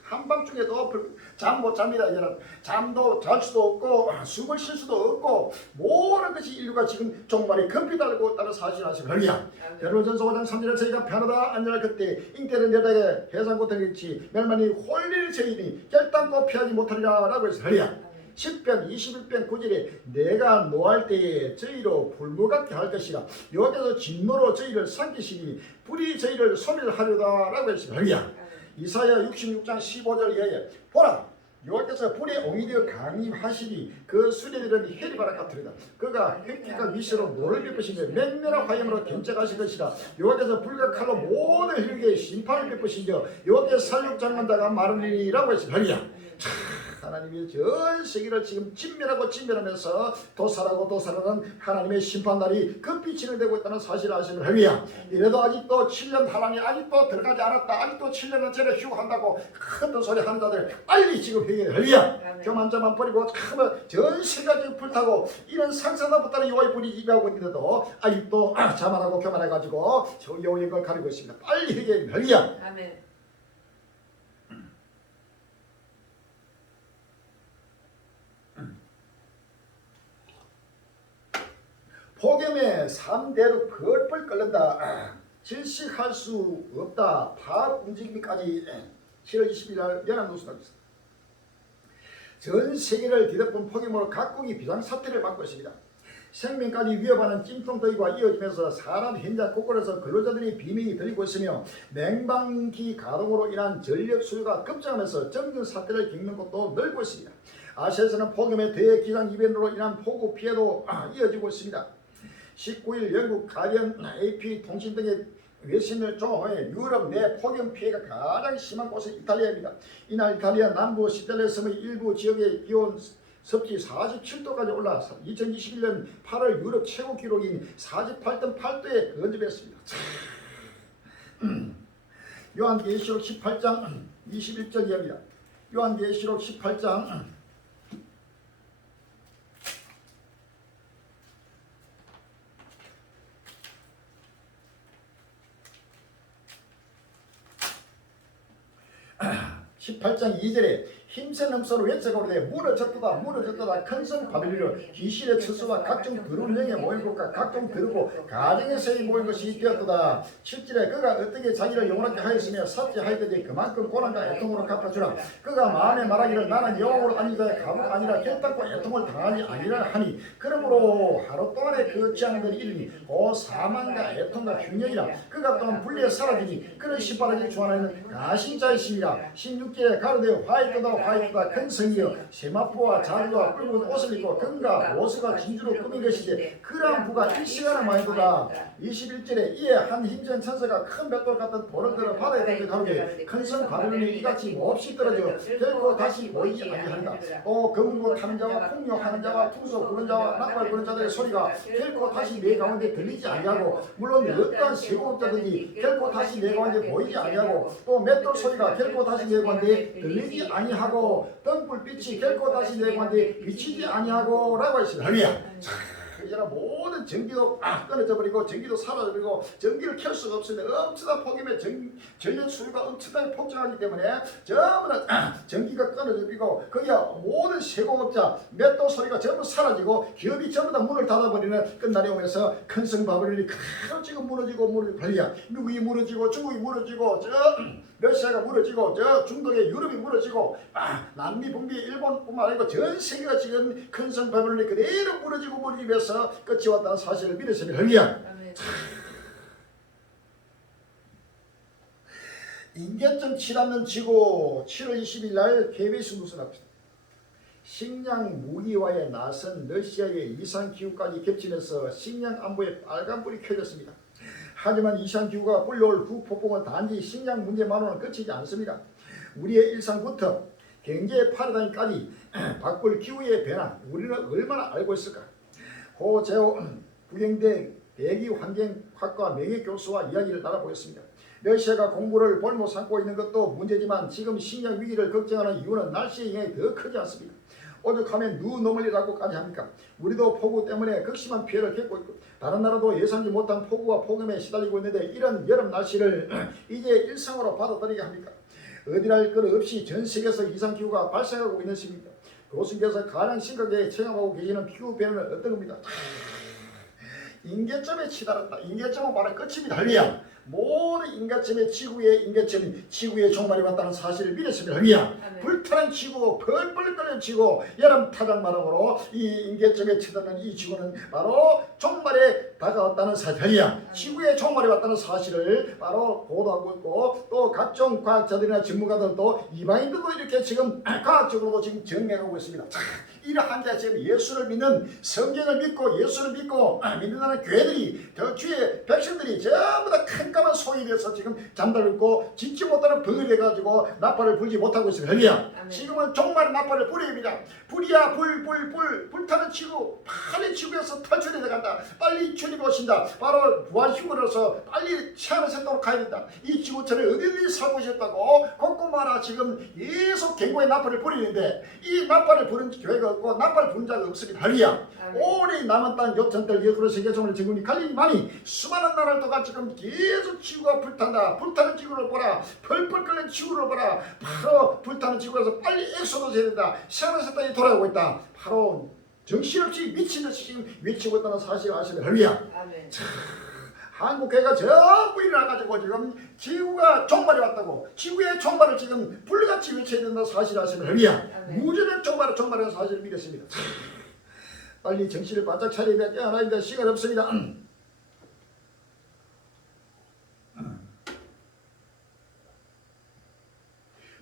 한밤중에도 잠 못 잡니다. 이제는 잠도 잘 수도 없고 숨을 쉴 수도 없고 모든 것이 인류가 지금 종말이 급히 달고 있다는 사실을 아시면 베드로전서 5장 3절에 저희가 편하다 안전할 그때 잉태는 여자에게 해산고 되겠지 멸만이 홀릴 죄인이 결단코 피하지 못하리라 라고 해서 할렐루야. 10편 21편 9절에 내가 노할 때에 저희로 불무같게 할 것이라 여호와께서 진노로 저희를 삼키시니 불이 저희를 소멸하려다 라고 했습니다. 할렐루야. 이사야 66장 15절 이하에 보라 여호와께서 불의 옹이되어 강림하시니 그 수레들은 해리바라 같으리다. 그가 획기가 미시로 노를 베푸시며 맹렬한 화염으로 견책하실 것이라. 여호와께서 불과 칼로 모든 혈육에 심판을 베푸시며 여호와께서 살육장관자가 마르니라고 했습니다. 할렐루야. 하나님이 전 세계를 지금 진멸하면서 도살하는 하나님의 심판날이 급히 진행되고 있다는 사실을 아시면 할렐루야. 이래도 아직도 7년 하나님 아직도 들어가지 않았다. 아직도 7년은 전에 휴한다고 큰 소리 하는 자들 빨리 지금 회개해. 할렐루야. 교만자만 버리고 전 세계가 지금 불타고 이런 상상나부터는 여호와의 불이 임하고 있는데도 아직도 자만하고 교만해가지고 여호와의 걸 가리고 있습니다. 빨리 회개해. 할렐루야. 아멘. 폭염에 3대로 펄펄 끓는다. 질식할 수 없다. 파업 움직임까지 7월 20일 날 연합뉴스가 있습니다. 전 세계를 뒤덮은 폭염으로 각국이 비상사태를 맞고 있습니다. 생명까지 위협하는 찜통더위가 이어지면서 사람 현장 곳곳에서 근로자들이 비명이 들리고 있으며 냉방기 가동으로 인한 전력 수요가 급증하면서 정전 사태를 겪는 곳도 늘고 있습니다. 아시아에서는 폭염의 대기상 이변으로 인한 폭우 피해도 이어지고 있습니다. 19일 영국 가디언 AP 통신 등의 외신을 종합해 유럽 내 폭염 피해가 가장 심한 곳은 이탈리아입니다. 이날 이탈리아 남부 시칠리아 섬의 일부 지역의 기온 섭씨 47도까지 올라 2021년 8월 유럽 최고 기록인 48.8도에 근접했습니다. 요한계시록 18장 21절 이하입니다. 요한계시록 18장 18장 2절에 힘센 음소로 외쳐가 오르되 무너졌도다 무너졌도다 큰성 바빌론 귀신의 처소와 각종 더러운 영에 모인 것과 각종 더럽고 가정에서의 모인 것이 되었도다. 7절에 그가 어떻게 자기를 영원하게 하였으며 삭제하였더니 그만큼 고난과 애통으로 갚아주라. 그가 마음에 말하기를 나는 영원으로 아닌 자의 감옥 아니라 결단코 애통을 당하지 아니라 하니 그러므로 하루 동안에 그 지향들이 이르니 오 사망과 애통과 흉년이라. 그가 또한 분리에 사라지니 그는 시바라기 주하나는 가신자이시니라. 16절에 가로되 화이트다 화이트가 큰 성이여 세마포와 자루와 붉은 옷을 입고 금과 보수가 진주로 꾸민 것이지 그러한 부가 일시간을 많이도다. 21절에 이에 한 힘센 천사가 큰 벽돌 같은 돌을 들어 바다에 던져 가로되 큰 성 바벨론이 이같이 몹시 떨어져 결코 다시 모이지 아니한다. 또 금고 타는 자와 폭력하는 자와 투소 부는 자와 낙발 부는 자들의 소리가 결코 다시 내 가운데 들리지 아니하고 물론 어떠한 세공업자든지 결코 다시 내 가운데 보이지 아니하고 또 맷돌 소리가 결코 다시 내 가운데 들리지 아니하고 등불빛이 결코 다시 내 가운데 비치지 아니하고 라고 했습니다. 할렐루야. 이제는 모든 전기도 끊어져 버리고 전기도 사라져 버리고 전기를 켤 수가 없습니다. 엄청난 폭염에 전력 수요가 엄청나게 폭증하기 때문에 전부 다 전기가 끊어져 버리고 거기에 모든 세공업자 맷돌 소리가 전부 사라지고 기업이 전부 다 문을 닫아버리는 끝날이 오면서 큰 성 바벨론이 그대로 지금 무너지고 할렐루야. 미국이 무너지고 중국이 무너지고 러시아가 무너지고 중동의 유럽이 무너지고 남미 북미 일본뿐만 아니고 전 세계가 지금 큰 성 바벨론이 그대로 무너지고 무너지면서 끝이 왔다는 사실을 믿으시면 할렐루야. 인계점 7않는 지고 7월 20일 날 KBS 뉴스 납니다. 식량 무기화에 나선 러시아의 이상기후까지 겹치면서 식량 안보에 빨간불이 켜졌습니다. 하지만 이상기후가 불러올 후폭풍은 단지 식량 문제만으로는 끝이지 않습니다. 우리의 일상부터 경제 파라다임까지 바꿀 기후의 변화, 우리는 얼마나 알고 있을까? 호재호 부경대 대기환경학과 명예교수와 이야기를 나눠보겠습니다. 러시아가 공부를 볼모 삼고 있는 것도 문제지만 지금 식량 위기를 걱정하는 이유는 날씨의 영향이 더 크지 않습니까? 오죽하면 누너멀리라고까지 합니까? 우리도 폭우 때문에 극심한 피해를 겪고 있고 다른 나라도 예상치 못한 폭우와 폭염에 시달리고 있는데 이런 여름 날씨를 이제 일상으로 받아들이게 합니까? 어디랄 것 없이 전 세계에서 이상기후가 발생하고 있는 시기입니다. 교수님께서 가장 심각하게 체감하고 계시는 기후 변화는 어떤 겁니까? 인계점에 치달았다. 인계점은 바로 끝입니다. 할렐루야. 모든 인계점에 지구의 인계점이 지구의 종말이 왔다는 사실을 믿었습니다. 할렐루야. 불타는 지구, 펄펄 끓는 지구, 여름 타작마당으로 이 인계점에 치닫는 이 지구는 바로 종말에 다가왔다는 사실. 할렐루야. 지구의 종말이 왔다는 사실을 바로 보도하고 있고 또 각종 과학자들이나 전문가들도 이방인들도 이렇게 지금 과학적으로도 지금 증명하고 있습니다. 이러한 데 지금 예수를 믿는 성경을 믿고 예수를 믿고 믿는다는 교회들이 더 주의 백성들이 전부 다 캄캄한 소이 돼서 지금 잠들고 있고 짓지 못하는 벙이 돼가지고 나팔을 불지 못하고 있습니다. 할렐루야. 지금은 종말의 나팔을 불입니다. 불이야 불타는 지구 빨리 지구에서 탈출해야 간다. 빨리 주님 오신다. 바로 부활휴무로서 빨리 시간을 샜도록 가야 된다. 이 지구촌에 어디든지 살고 싶다고 곳곳마다 지금 계속 경고의 나팔을 부리는데 이 나팔을 부른 교회가 없고 나팔 부른 자가 없습니다. 할렐루야. 오래 남은 땅 요천들 여수로 세계종을 증군이 갈리니 많이 수많은 나라를 동안 지금 계속 지구가 불탄다. 불타는 지구를 보라. 펄펄 끓는 지구를 보라. 바로 불타는 지구에서 빨리 엑소도 해야 된다. 시간에서 땅이 돌아오고 있다. 바로 정신없이 미친듯이 지금 외치고 있다는 사실을 아시면 할렐루야. 한국교회가 전부 일어나가지고 지금 지구가 종말이 왔다고 지구의 종말을 지금 불같이 외쳐야 된다는 사실을 아시면 할렐루야. 무조건 종말의 사실을 믿었습니다. 빨리 정신을 바짝 차려야 돼. 깨어나야 돼. 시간 없습니다.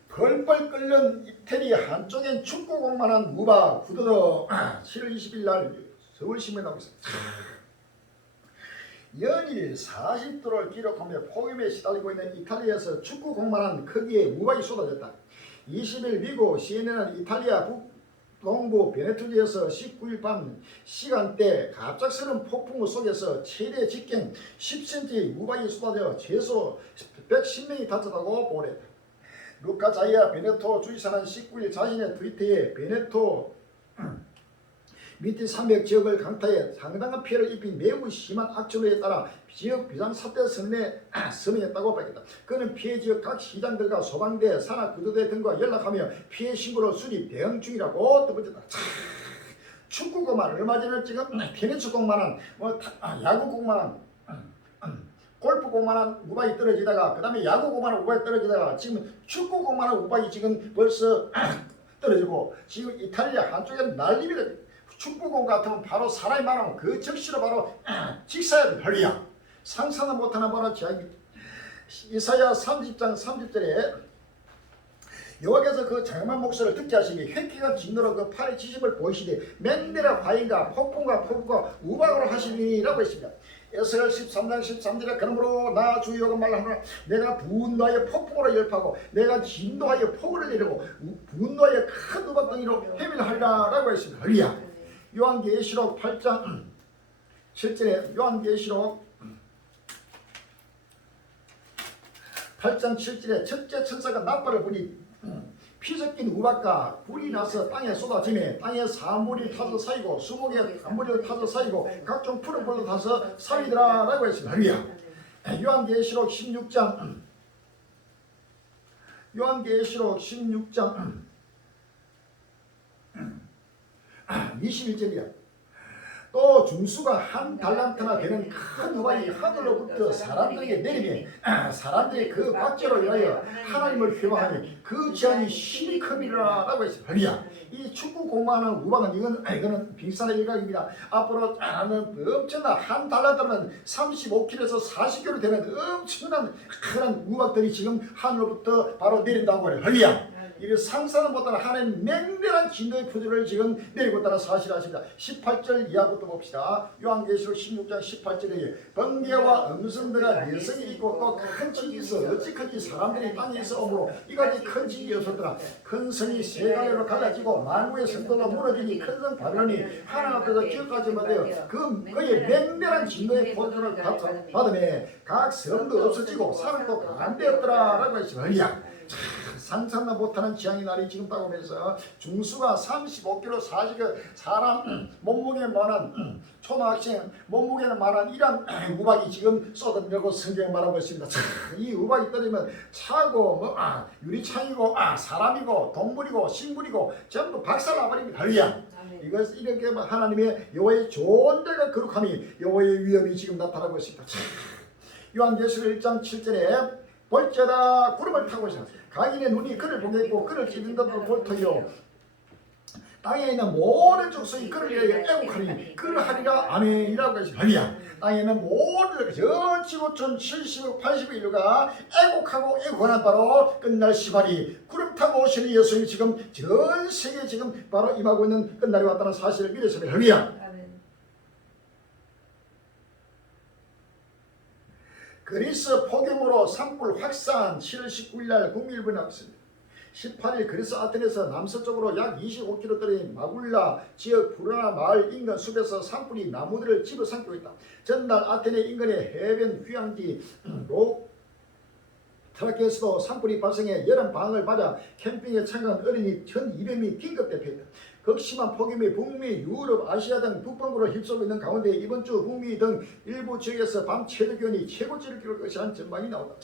펄펄 끓는 이태리 한쪽엔 축구공만한 무바 구도로 7월 20일 날 서울신문에 나오고 있습니다. 연일 40도를 기록하며 폭염에 시달리고 있는 이탈리아에서 축구공만한 크기의 무박이 쏟아졌다. 20일 미국 CNN은 이탈리아 북동부 베네투지에서 19일 밤 시간대 갑작스러운 폭풍우 속에서 최대 직경 10cm의 무박이 쏟아져 최소 110명이 다쳤다고 보도했다. 루카 자이아 베네토 주지사는 19일 자신의 트위터에 베네토 밑에 산맥 지역을 강타해 상당한 피해를 입힌 매우 심한 악천후에 따라 지역 비상사태 선언했다고 밝혔다. 그는 피해 지역 각 시장들과 소방대, 산악구조대 등과 연락하며 피해 신고를 수립 대응 중이라고 덧붙였다. 축구공만 얼마 전에 지금 테니스공만한 야구공만한 골프공만한 우박이 떨어지다가 그 다음에 야구공만한 우박이 떨어지다가 지금 축구공만한 우박이 지금 벌써 떨어지고 지금 이탈리아 한쪽에는 난립니다. 축구공 같으면 바로 사람이 많으면 그 즉시로 바로 직사야 할렐루야. 상상도 못하는 바로 지하입니다. 이사야 30장 30절에 여호와께서 그 장엄한 목소리를 듣게 하시니 획기가 진노로 그 팔의 지심을 보이시되 맹렬의 화인과 폭풍과 폭우가 우박으로 하시니라고 했습니다. 에스겔 13장 13절에 그러므로 나 주 여호와가 말하노라 내가 분노하여 폭풍으로 열파하고 내가 진노하여 폭우를 내리고 분노하여 큰 우박덩이로 해밀하리라 라고 했습니다. 할렐루야. 요한계시록 8장 7절에 요한계시록 8장 7절에 첫째 천사가 나팔을 부니 피 섞인 우박과 불이 나서 땅에 쏟아지매 땅에 사물이 타서 사이고 수목에 단물이 타서 사이고 각종 푸른 벌도 타서 사이더라 라고 했습니다. 할렐루야. 요한계시록 16장 21절이야. 또 중수가 한 달란트나 되는 큰 우박이 하늘로부터 사람들에게 내리매 사람들이 그 박제로 인하여 하나님을 회방하니 그 재앙이 심히 큼이라 라고 했습니다. 할렐루야. 이 축구 공부하는 우박은 이거는 빙산의 일각입니다. 앞으로 하는 엄청난 한 달란트면 35km에서 40km 되는 엄청난 큰 우박들이 지금 하늘로부터 바로 내린다고 해요. 할렐루야. 이 상상을 못하는 하나님 맹렬한 진노의 표준을 지금 내리고 있다는 사실을 아십니다. 18절 이하부터 봅시다. 요한계시록 16장 18절에 번개와 음성들과 내성이 있고 또 큰 징이 있어 어찌 큰지 사람들이 땅에 있어 오므로 이같이 큰 징이 없었더라. 큰 성이 세 갈래로 갈라지고 만국의 성도가 무너지니 큰 성 바벨론이 하나님 앞에서 기억하지 못해요. 그의 맹렬한 진노의 표준을 받음에 각 성도 없어지고 사람도 강대없더라 라고 했습니다. 상상도 못하는 지향의 날이 지금 다가오면서 중수가 35kg 40kg 사람 몸무게에 만한 초등학생 몸무게에 만한 이런 우박이 지금 쏟아내고 성경에 말하고 있습니다. 이 우박이 떨어지면 차고 유리창이고 사람이고 동물이고 식물이고 전부 박살나버립니다. 할렐루야. 이것 이렇게 하나님의 여호와의 존재가 거룩함이 여호와의 위엄이 지금 나타나고 있습니다. 요한계시록 1장 7절에 볼지어다 구름을 타고 있어 가인의 눈이 그를 보겠고 그를 찢는다도 볼터요 땅에 있는 모든 족속이 그를 위하여 애국하니 그를 하리라 아멘이라고 했습니다. 땅에 있는 모든 저 지구촌 70억 80억 인류가 애국하고 애국하는 바로 끝날 시발이 구름 타고 오시는 예수님이 지금 전 세계에 지금 바로 임하고 있는 끝날이 왔다는 사실을 믿으십니다. 그리스 폭염으로 산불 확산 7월 19일 날 국민일보에 나왔습니다. 18일 그리스 아테네에서 남서쪽으로 약 25km 떨어진 마굴라 지역 부르나 마을 인근 숲에서 산불이 나무들을 집어삼키고 있다. 전날 아테네 인근의 해변 휴양지 트라케에서도 산불이 발생해 여름 방학을 맞아 캠핑에 참가한 어린이 1200명이 긴급 대피했다. 극심한 폭염이 북미, 유럽, 아시아 등 북반구를 휩쓸고 있는 가운데 이번 주 북미 등 일부 지역에서 밤 최저 기온이 최고치를 기록할 것이라는 전망이 나온다.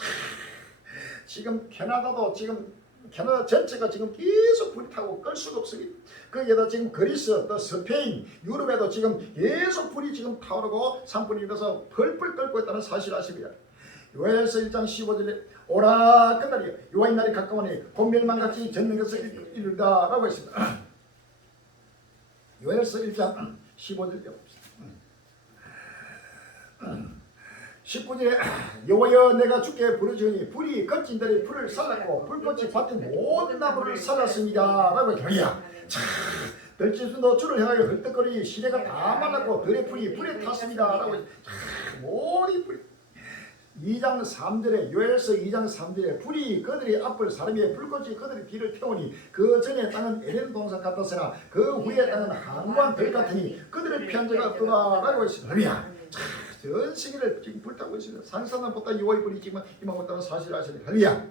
지금 캐나다도 지금 캐나다 전체가 지금 계속 불이 타고 끌 수가 없습니다. 거기에다 지금 그리스, 또 스페인, 유럽에도 지금 계속 불이 지금 타오르고 산불이 일어서 펄펄 끓고 있다는 사실을 아십니다. 요엘서 1장 15절에 오라 끝날이요 여호와의 날이 가까우니 곧 멸망같이 젖는 것을 이루다 라고 했습니다. 요엘서 1장 15절 봅시다. 19절에 여호와여 내가 주께 부르짖으니 불이 거친 들이 풀을 살랐고 불꽃이 밭의 모든 나무를 살랐습니다 라고 했습니다. 들짐승도 주를 향하여 헐떡거리니 시내가 다 말랐고 들의 풀이 불에 탔습니다 라고 했습니다. 모든 불이 2장 3절에 요엘서 2장 3절에 불이 그들의 앞을 사람의 불꽃이 그들의 뒤를 태우니 그 전에 땅은 에덴 동산 같았으나 그 후에 땅은 한무한 들 같으니 그들을 피한 자가 없도다 라고 했습니다. 전 세계를 지금 불타고 있습니다. 상상보다 여호와의 불이 지금 임하고 있다는 사실을 아십니다. 할렐루야.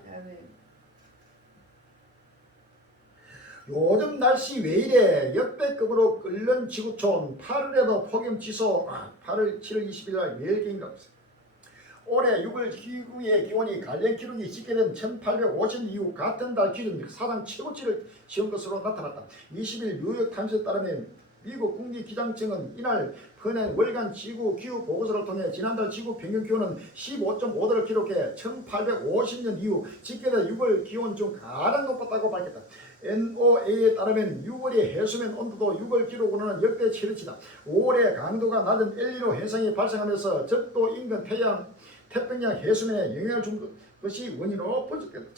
요즘 날씨 왜 이래 역대급으로 끓는 지구촌 8월에도 폭염 지수 8월 7월 20일 날 매일경이라고 했습니다. 올해 6월 기후의 기온이 관련 기록이 집계된 1850년 이후 같은 달 기준 사상 최고치를 지은 것으로 나타났다. 20일 뉴욕타임스에 따르면 미국 국립기상청은 이날 보낸 월간 지구 기후 보고서를 통해 지난달 지구 평균 기온은 15.5도를 기록해 1850년 이후 집계된 6월 기온 중 가장 높았다고 밝혔다. NOA에 따르면 6월의 해수면 온도도 6월 기록으로는 역대 최대치다. 5월에 강도가 낮은 엘니노 현상이 발생하면서 적도 인근 태평양 해수면에 영향을 준 것이 원인으로 분석된다.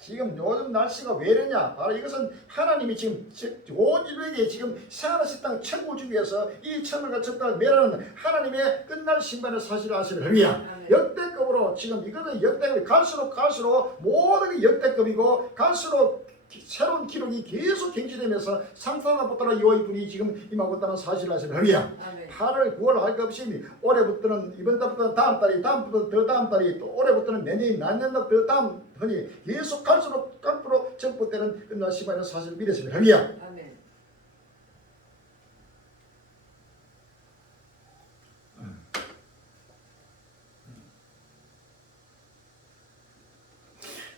지금 요즘 날씨가 왜 이러냐? 바로 이것은 하나님이 지금 온 인류에게 지금 생활하실 땅 천국을 주기 위해서 이 천국과 천국을 멸하는 하나님의 끝날 심판의 사실을 아시는 겁니다. 역대급으로 지금 이것은 역대급이 갈수록 모든 게 역대급이고 갈수록 새로운 기록이 계속 경지되면서 상상하나 보다는 여호와의 불이 지금 임하고 있다는 사실을 아시는 겁니다. 8월 9월 할 것 없이 올해부터는 이번 달부터 다음 달이 다음부터 더 다음 달이 또 올해부터는 내년이 난년도 더 다음 흔히 계속 갈수록 앞으로 전부때는 끝날 시간의 사실을 믿으시면 합니다.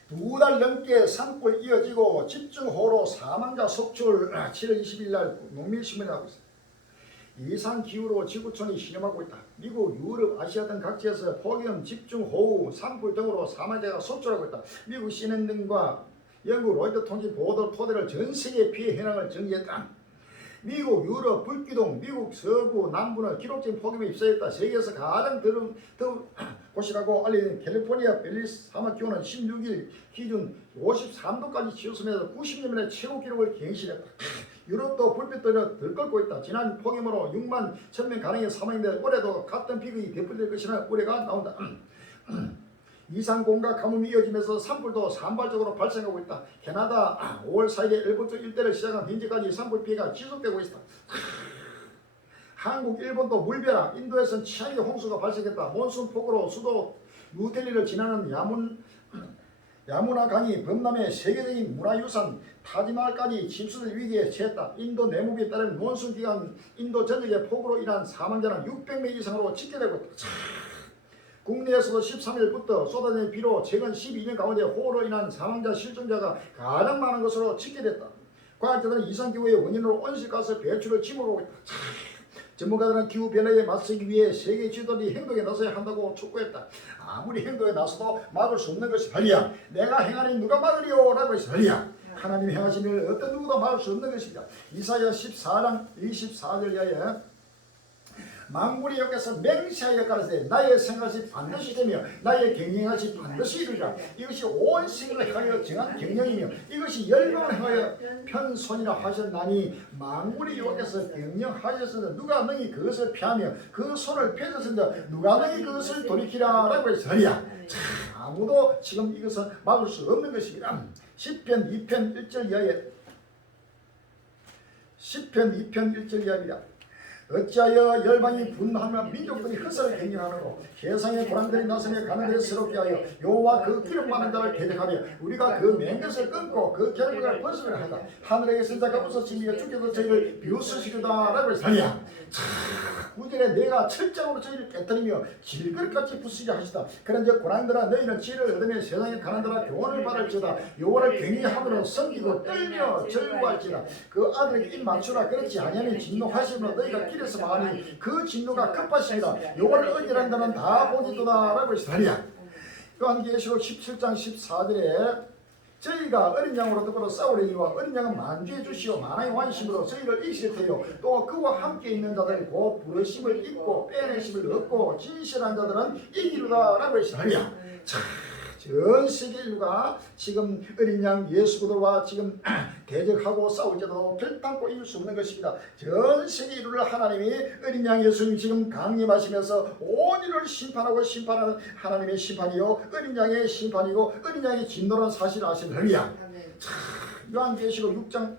두 달 넘게 산불 이어지고 집중호우로 사망자 속출 7월 20일 날 농민신문에 나오고 있습니다. 이상 기후로 지구촌이 신음하고 있다. 미국, 유럽, 아시아 등 각지에서 폭염, 집중호우, 산불 등으로 사망자가 속출하고 있다. 미국 CNN 등과 영국 로이터 통신 보도 토대로 전 세계 피해 현황을 정리했다. 미국, 유럽, 불기둥, 미국 서부, 남부는 기록적인 폭염이 입사했다. 세계에서 가장 더운 곳이라고 알려진 캘리포니아 벨리스 사막 기온은 16일 기준 53도까지 치솟으면서 90년 만에 최고 기록을 갱신했다. 유럽도 불빛들이 들끓고 있다. 지난 폭염으로 6만 1,000명 가량의 사망인데 올해도 같은 비극이 되풀이될 것이라는 우려가 나온다. 이상공과 가뭄이 이어지면서 산불도 산발적으로 발생하고 있다. 캐나다 5월 4일에 일본 쪽 일대를 시작한 현재까지 산불 피해가 지속되고 있다. 한국, 일본도 물벼락, 인도에서는 최악의 홍수가 발생했다. 몬순 폭우로 수도 뉴델리를 지나는 야무나 강이 범람의 세계적인 문화유산 타지마할까지 침수될 위기에 처했다. 인도 내무부에 따른 몬순 기간 인도 전역의 폭우로 인한 사망자는 600명 이상으로 집계되고 있다. 국내에서도 13일부터 쏟아진 비로 최근 12년 가운데 호우로 인한 사망자 실종자가 가장 많은 것으로 집계됐다. 과학자들은 이상기후의 원인으로 온실가스 배출을 지목하고 있다. 전문가들은 기후변화에 맞서기 위해 세계 지도자들이 행동에 나서야 한다고 촉구했다. 아무리 행동에 나서도 막을 수 없는 것이 할리야. 내가 행하니 누가 막으리요? 라고 했어. 할리야. 하나님이 행하신 일을 어떤 누구도 막을 수 없는 것입니다. 이사야 14장 24절 이하에 만군의 여호와께서 맹세하여 가라사대 나의 생각이 반드시 되며 나의 경영하시 반드시 이루리라. 이것이 온 세계를 향하여 정한 경영이며 이것이 열방을 향하여 편손이라 하셨나니 만군의 여호와께서 경영하셨으니 누가 너희 그것을 피하며 그 손을 펴셨으니 누가 너희 그것을 돌이키라 라고 했으리야. 아무도 지금 이것은 막을 수 없는 것입니다. 시편 2편 1절 이하에 시편 2편 1절 이하입니다. 어찌하여 열방이 분노하며 민족들이 흑사를 경영하노. 세상의 고랑들이 나서며 가는 데를 스럽게 하여 여호와 그 기름 많은 자를 대적하며 우리가 그 맹것을 끊고 그 결국을 벗으려 하다. 하늘에 계신 자가 웃어지며 주께서 저희를 비웃으시리다 라고 했으리야. 구절에 내가 철장으로 저희를 깨뜨리며 질그릇같이 부수려 하시다. 그런즉 고랑들아 너희는 지혜를 얻으며 세상에 가난들아 교훈을 받을지어다. 여호와를 경외함으로 섬기고 떨며 절구할지어다. 그 아들에게 입 맞추라. 그렇지 아니하면 진노하시므로 너희가 길에서 망하니 그 진노가 급하시니라. 여호와를 의지하는 자는 다 보지도다 라고 했으리야. 요한계시록 17장 14절에 저희가 어린 양으로 더불어 싸우려니와 어린 양은 만주해 주시오 만왕의 완심으로 저희를 이기실 테요. 또 그와 함께 있는 자들이 곧 부르심을 입고 빼내심을 얻고 진실한 자들은 이기리라 라고 했으리야. 전 세계 인류가 지금 어린 양 예수 그리스도와 지금 대적하고 싸울지라도 결단코 이길 수 없는 것입니다. 전 세계 인류를 하나님이 어린 양 예수님 지금 강림하시면서 온 인류를 심판하고 심판하는 하나님의 심판이요 어린 양의 심판이고 어린 양의 진노라는 사실을 아시는 할렐루야. 요한계시록 6장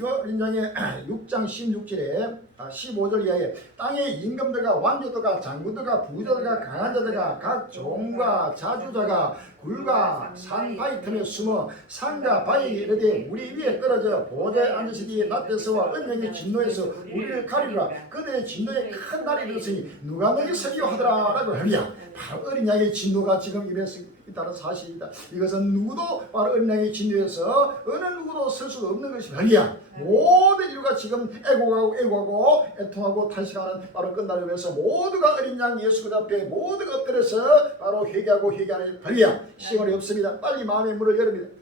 요한장의 6장 16절에 15절 이하에 땅의 임금들과 왕족들과 장군들과 부자들과 강한 자들과 각 종과 자주자가 굴과 산 바위 틈에 숨어 산과 바위 이르되 우리 위에 떨어져 보좌에 앉으시기에 낮에서와 은행의 진노에서 우리를 가리라. 그들의 진노에 큰 날이 이르으니 누가 너희 설교하더라 라고 하며 바로 어린 양의 진노가 지금 이래서 있다는 사실이다. 이것은 누구도 바로 어린 양의 진노에서 어느 누구도 설 수 없는 것이다. 모든 인류가 지금 애고하고 애통하고 탄식하는 바로 끝날을 위해서 모두가 어린 양 예수 그 앞에 모두가 엎드려서 바로 회개하고 회개하는 할렐루야. 시간이 없습니다. 빨리 마음의 문을 열읍니다.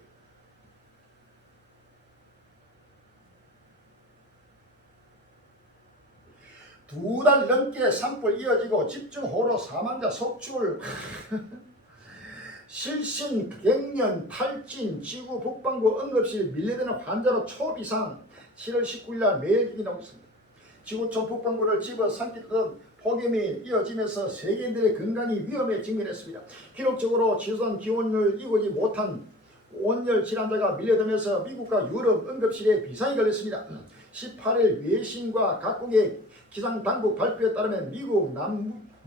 두 달 넘게 산불 이어지고 집중호우로 사망자 속출 실신, 갱년, 탈진, 지구 북반구 응급실 밀려드는 환자로 초비상 7월 19일날 매일 기록하고 있습니다. 지구촌 북반구를 집어삼키던 폭염이 이어지면서 세계인들의 건강이 위험에 직면했습니다. 기록적으로 지수한 기온을 이기지 못한 온열 질환자가 밀려들면서 미국과 유럽 응급실에 비상이 걸렸습니다. 18일 외신과 각국의 기상당국 발표에 따르면 미국,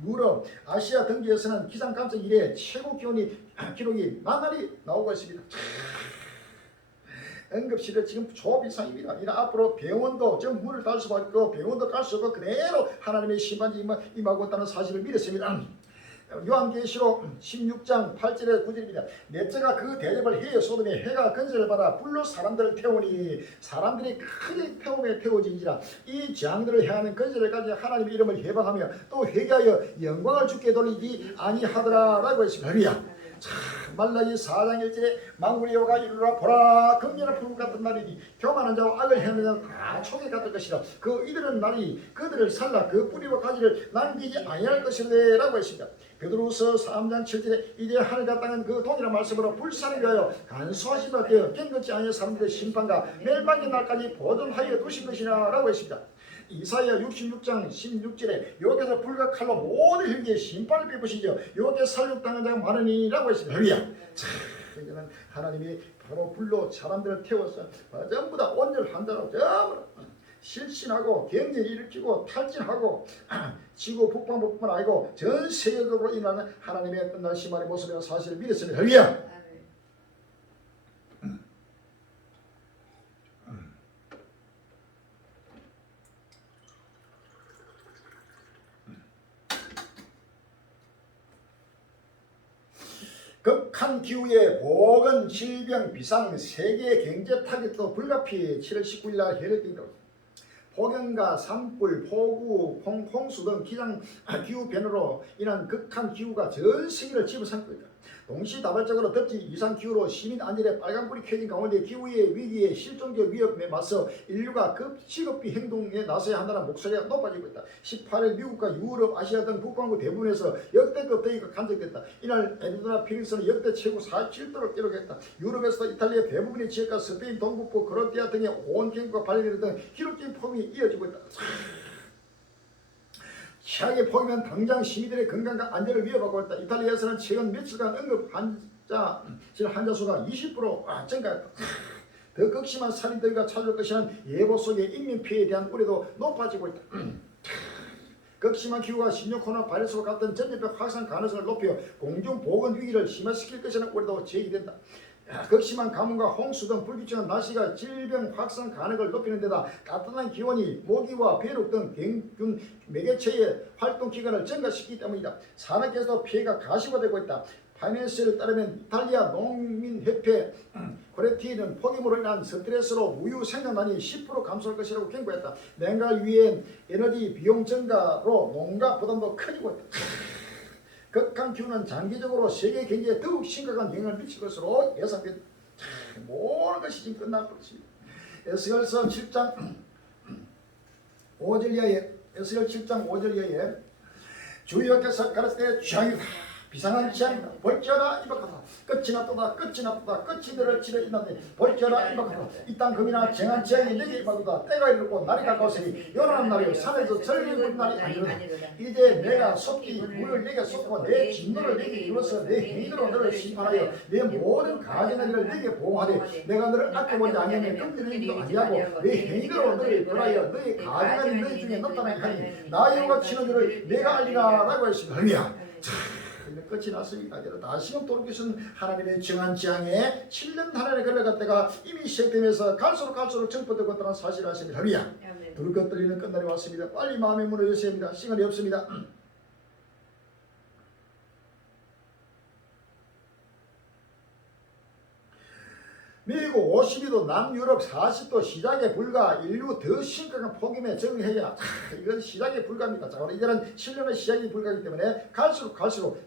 유럽, 아시아 등지에서는 기상감测 이래 최고 기록이 나날이 나오고 있습니다. 응급실에 지금 초비상입니다. 이는 앞으로 병원도 지금 문을 닫을 수밖에 없고 병원도 갈 수 없고 그대로 하나님의 심판이 임하고 있다는 사실을 믿었습니다. 요한계시록 16장 8절에 9절입니다. 넷째가 그 대접을 해에 쏟으며 해가 건설을 받아 불로 사람들을 태우니 사람들이 크게 태움에 태워지니라. 이 재앙들을 해하는 건설을까지 하나님의 이름을 해방하며 또 회개하여 영광을 주께 돌리지 아니하더라 라고 했습니다. 말라기 4장 1절에 만군의 여호와가 이르노라 보라 금년의 불 같은 날이니 교만한 자와 악을 행하는 자는 다 총에 같을 것이라 그 이들은 날이 그들을 살라 그 뿌리와 가지를 남기지 아니할 것이라 라고 했습니다. 베드로후서 3장 7절에 이제 하늘과 땅은 그 동일한 말씀으로 불사를 위하여 간수하시며 되어 깬것지 아니한 사람들의 심판과 멸망의 날까지 보존하여 두신 것이라 라고 했습니다. 이사야 66장 16절에 여호와께서 불과 칼로 모든 혈기에 심판을 베푸시죠. 여호와께 살육당한 자가 많으니 라고 했습니다. 할렐루야. 이제는 하나님이 바로 불로 사람들을 태워서 전부 다 온전한 자로 전부 실신하고 경제를 일으키고 탈진하고 지구 북방뿐만 아니고 전 세계적으로 일어나는 하나님의 끝난 심판의 모습이라는 사실을 믿었습니다. 할렐루야. 극한 기후에 보건, 질병, 비상, 세계 경제 타격도 불가피해 7월 19일 날 해를 띈다. 폭염과 산불, 폭우, 홍수 등 기후 변화로 인한 극한 기후가 전 세계를 집어삼고 있다. 동시다발적으로 덥지 이상 기후로 시민 안전에 빨간불이 켜진 가운데 기후의 위기에 실존적 위협에 맞서 인류가 시급히 행동에 나서야 한다는 목소리가 높아지고 있다. 18일 미국과 유럽, 아시아 등 북반구 대부분에서 역대급 더위가 간직됐다. 이날 애리조나 피닉스는 역대 최고 47도를 기록했다. 유럽에서도 이탈리아 대부분의 지역과 스페인 동북부 크로아티아 등의 온 경과 발리르 등 기록적인 폭염이 이어지고 있다. 최악의 폭염은 당장 시민들의 건강과 안전을 위협하고 있다. 이탈리아에서는 최근 며칠간 응급 환자 수가 20% 증가했다. 더 극심한 살인더위가 찾아올 것이라는 예보 속에 인명피해에 대한 우려도 높아지고 있다. 극심한 기후가 신종 코로나 바이러스와 같은 전염병 확산 가능성을 높여 공중보건 위기를 심화시킬 것이라는 우려도 제기된다. 극심한 가뭄과 홍수 등 불규칙한 날씨가 질병 확산 가능을 높이는 데다 따뜻한 기온이 모기와 벼룩 등 병균 매개체의 활동 기간을 증가시키기 때문이다. 산업계에서도 피해가 가시화되고 있다. 파이낸스를 따르면 이탈리아 농민협회 코레티는 폭염으로 인한 스트레스로 우유 생산량이 10% 감소할 것이라고 경고했다. 냉각 위엔 에너지 비용 증가로 농가 부담도 커지고 있다. 극한 기후는 장기적으로 세계 경제에 더욱 심각한 영향을 미칠 것으로 예상됩니다. 모든 것이 지금 끝날 것입니다. 에스겔서 7장 5절 이하에 주 여호와께서 가라사대 취향이다. 비상한 취향이다. 볼지어다 임박하다. 끝이 났도다. 끝이 났도다. 끝이 들을 집에 있는데 볼지어다 임박하다. 이 땅 금이나 정한 취향이 내게 임박하다. 때가 이르고 날이 가까웠으니 요란한 날이요 산에서 절기는 날이 아니로다. 이제 내가 쏟기 물을 내게 쏟고 내 진노를 내게 이루어서 내 행위로 너를 심판하여 내 모든 가증한 일을 내게 보호하되 내가 너를 아껴보지 아니하며 금지는 일도 아니하고 내 행위로 너를 벌하여 너의 가증한 일 너희 중에 나타나게 하니 나 여호와가 치는 일을 내가 알리라 라고 했습니다. 할렐루야. 끝이 났습니다. 다시금 돌이키신 하나님의 정한 지향에 7년 하나님의 걸어갈 때가 이미 시작되면서 갈수록 정포되고 있다는 사실을 아십니다. 할렐루야. 둘것 떨리는 끝날이 왔습니다. 빨리 마음의 문을 여셔야 합니다. 시간이 없습니다. 미국 52도, 남유럽 40도 시작에 불과 인류 더 심각한 폭염에 적응해야 이건 시작에 불과합니다. 자, 이제는 7년의 시작이 불가하기 때문에 갈수록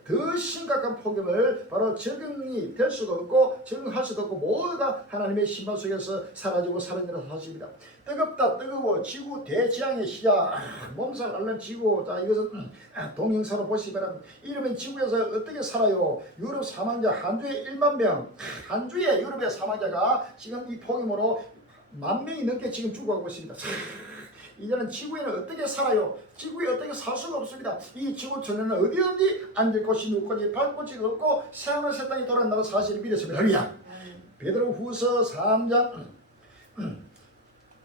더 심각한 폭염을 바로 적응이 될 수도 없고 적응할 수도 없고 모두가 하나님의 심판 속에서 사라지고 사라지는 사실입니다. 뜨겁다 뜨거워 지구 대지향의 시작 몸살 앓는 지구. 자, 이것은 동영상으로 보시기 바랍니다. 이러면 지구에서 어떻게 살아요? 유럽 사망자 한 주에 1만 명, 한 주에 유럽의 사망자가 지금 이 폭염으로 10,000명이 넘게 지금 죽어가고 있습니다. 이제는 지구에는 어떻게 살아요? 지구에 어떻게 살 수가 없습니다. 이 지구촌에는 어디든지 앉을 곳이 누울 곳이 발 곳이 없고 새하늘 새 땅이 돌아간다는 사실을 믿었습니다. 할렐루야. 베드로후서 3장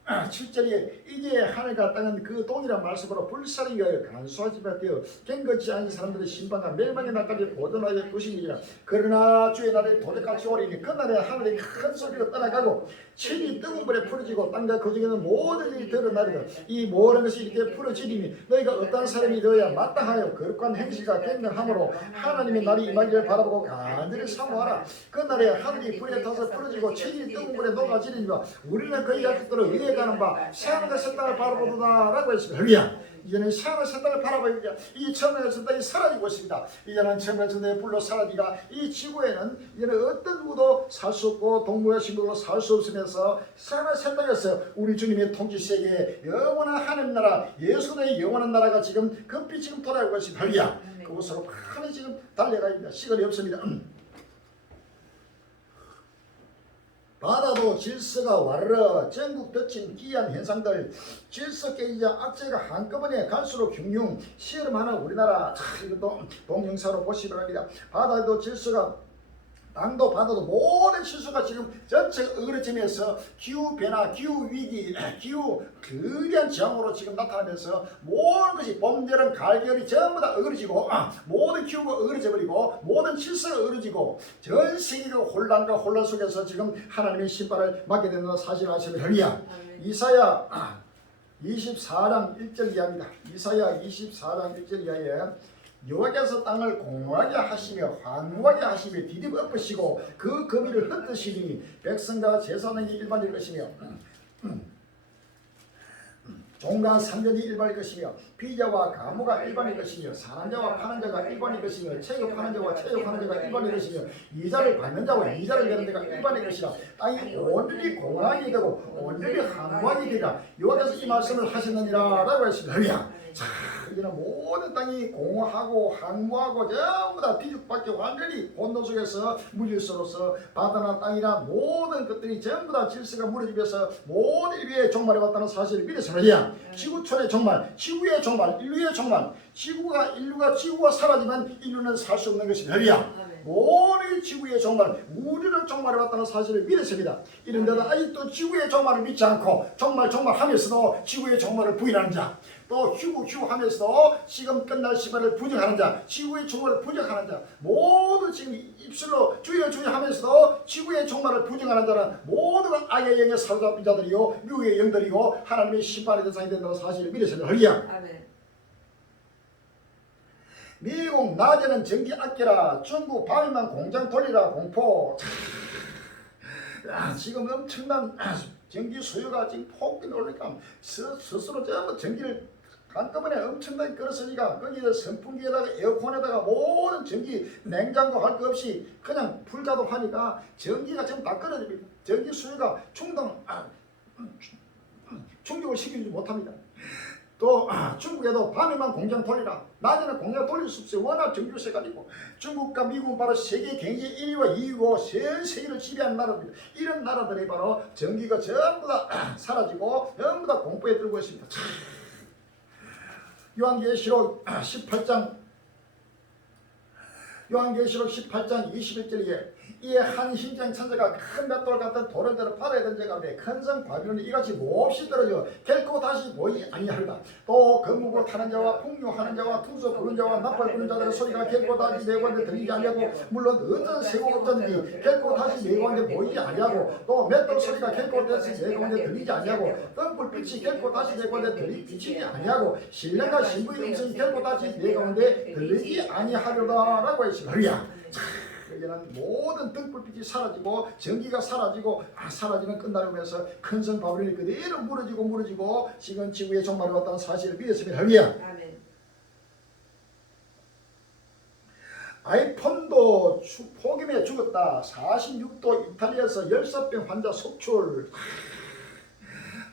7절에 이제 하늘과 땅은 그 동일한 말씀으로 불사를 위하여 간수하지 못하여 깬것이 아닌 사람들의 심판과 멸망의 날까지 보존하여 두시니라. 그러나 주의 날에 도적같이 오리니 그날에 하늘이 큰 소리로 떠나가고 천이 뜨거운 불에 풀어지고 땅과 그 중에는 모든 일이 드러나리라. 이 모든 것이 이렇게 풀어지리니 너희가 어떤 사람이 되어야 마땅하여 거룩한 행실과 경건함으로 하나님의 날이 임하기를 바라보고 간절히 사모하라. 그날에 하늘이 불에 타서 풀어지고 천이 뜨거운 불에 녹아지리니와 우리는 그의 약속대로 의에 가는 바 새하늘과 새 땅을 바라보도다 라고 했습니다. 할렐루야. 이제는 새하늘 새 땅을 바라보니까 이 천하의 천당이 사라지고 있습니다. 이제는 천하의 천당의 불로 사라지가 이 지구에는 이제는 어떤 누구도 살 수 없고 동물과 식물도 살 수 없으면서 새하늘 새 땅에서 우리 주님의 통치 세계에 영원한 하나님 나라 예수의 영원한 나라가 지금 급히 지금 돌아오고 있습니다. 할렐루야. 그곳으로 많이 지금 달려가 있습니다. 시간이 없습니다. 바다도 질서가 와르르 전국 덮친 기이한 현상들 질서 깨지자 악재가 한꺼번에 갈수록 흉흉 시험하는 우리나라 이것도 동영상으로 보시기 바랍니다. 바다도 질서가 땅도 바다도 모든 실수가 지금 전체가 어그러지면서 기후변화, 기후위기, 기후 거대한 지형으로 지금 나타나면서 모든 것이 봄, 여름, 가을, 겨울이 전부 다 어그러지고 모든 기후가 어그러져 버리고 모든 질서가 어그러지고 전 세계가 혼란과 혼란 속에서 지금 하나님의 심판을 맞게 된다는 사실을 아시면 할렐루야. 이사야 24장 1절 이하입니다. 이사야 24장 1절 이하에 여호와께서 땅을 공허하게 하시며 황무하게 하시며 디디어 엎으시고 그 거미를 흩으시니 백성과 제사장이 일반일 것이며 종과 산전이 일반일 것이며 피자와 가무가 일반일 것이며 사는 자와 파는 자가 일반일 것이며 체육하는 자와 체육하는 자가 일반일 것이며 이자를 받는 자와 이자를 내는 자가 일반일 것이라. 땅이 온전히 공허하게 되고 온전히 황무하게 되리라. 여호와께서 이 말씀을 하셨느니라 라고 했습니다. 자, 이제는 모든 땅이 공허하고 황무하고 전부 다 뒤죽박죽 완전히 혼돈 속에서 무질서로서 바다나 땅이나 모든 것들이 전부 다 질서가 무너지면서 모든 인류의 종말에 왔다는 사실을 믿었습니다. 지구촌의 종말, 지구의 종말, 인류의 종말. 지구가 사라지면 인류는 살 수 없는 것입니다. 모든 지구의 종말, 우주를 종말에 왔다는 사실을 믿었습니다. 이런데도 아직도 지구의 종말을 믿지 않고 종말 하면서도 지구의 종말을 부인하는 자, 또 휴 하면서도 지금 끝날 시간을 부정하는 자, 지구의 종말을 부정하는 자, 모두 지금 입술로 주여 하면서도 지구의 종말을 부정하는 자는 모두가 악의 영에 사로잡힌 자들이요 미혹의 영들이고 하나님의 심판의 대상이 된다는 사실을 믿으십니다. 할렐루야. 미국 낮에는 전기 아껴라, 중국 밤에만 공장 돌리라 공포. 지금 엄청난 전기 수요가 지금 폭이 오르니까 스스로 전부 전기를 한꺼번에 엄청나게 끌었으니까 거기에 선풍기에다가 에어컨에다가 모든 전기 냉장고 할 거 없이 그냥 불가동하니까 전기가 지금 다 끊어집니다. 전기 수요가 충족을 시키지 못합니다. 또 중국에도 밤에만 공장 돌리라, 낮에는 공장 돌릴 수 없어요. 워낙 전기세가 있고. 중국과 미국은 바로 세계 경제 1위와 2위고 전 세계를 지배하는 나라입니다. 이런 나라들이 바로 전기가 전부 다 사라지고 전부 다 공포에 들고 있습니다. 요한계시록 18장 21절에 이에 한 흰장 천사가 큰 맷돌 같은 돌을 들어 바다에 던져가되 큰 성 바빌론이 이같이 몹시 떨어져 결코 다시 보이지 아니하리라. 또 거무고 타는 자와 풍류하는 자와 투수 부는 자와 나팔 부는 자들의 소리가 결코 다시 내관에 들리지 아니하고 물론 어떤 세고 없던지 결코 다시 내관에 보이지 아니하고 또 맷돌 소리가 결코 다시 내관에 들리지 아니하고 뜬불빛이 결코 다시 내관에 비치지 아니하고 신령과 신부의 음성이 결코 다시 내관에 들리지 아니하리라 라고 했습니다. 이제는 모든 등불빛이 사라지고 전기가 사라지고 사라지는 끝나면서 큰 성 바벨론이 그대로 무너지고 지금 지구의 종말에 왔다는 사실을 믿었습니다. 할렐루야. 아이폰도 폭염에 죽었다. 46도 이탈리아에서 열사병 환자 속출.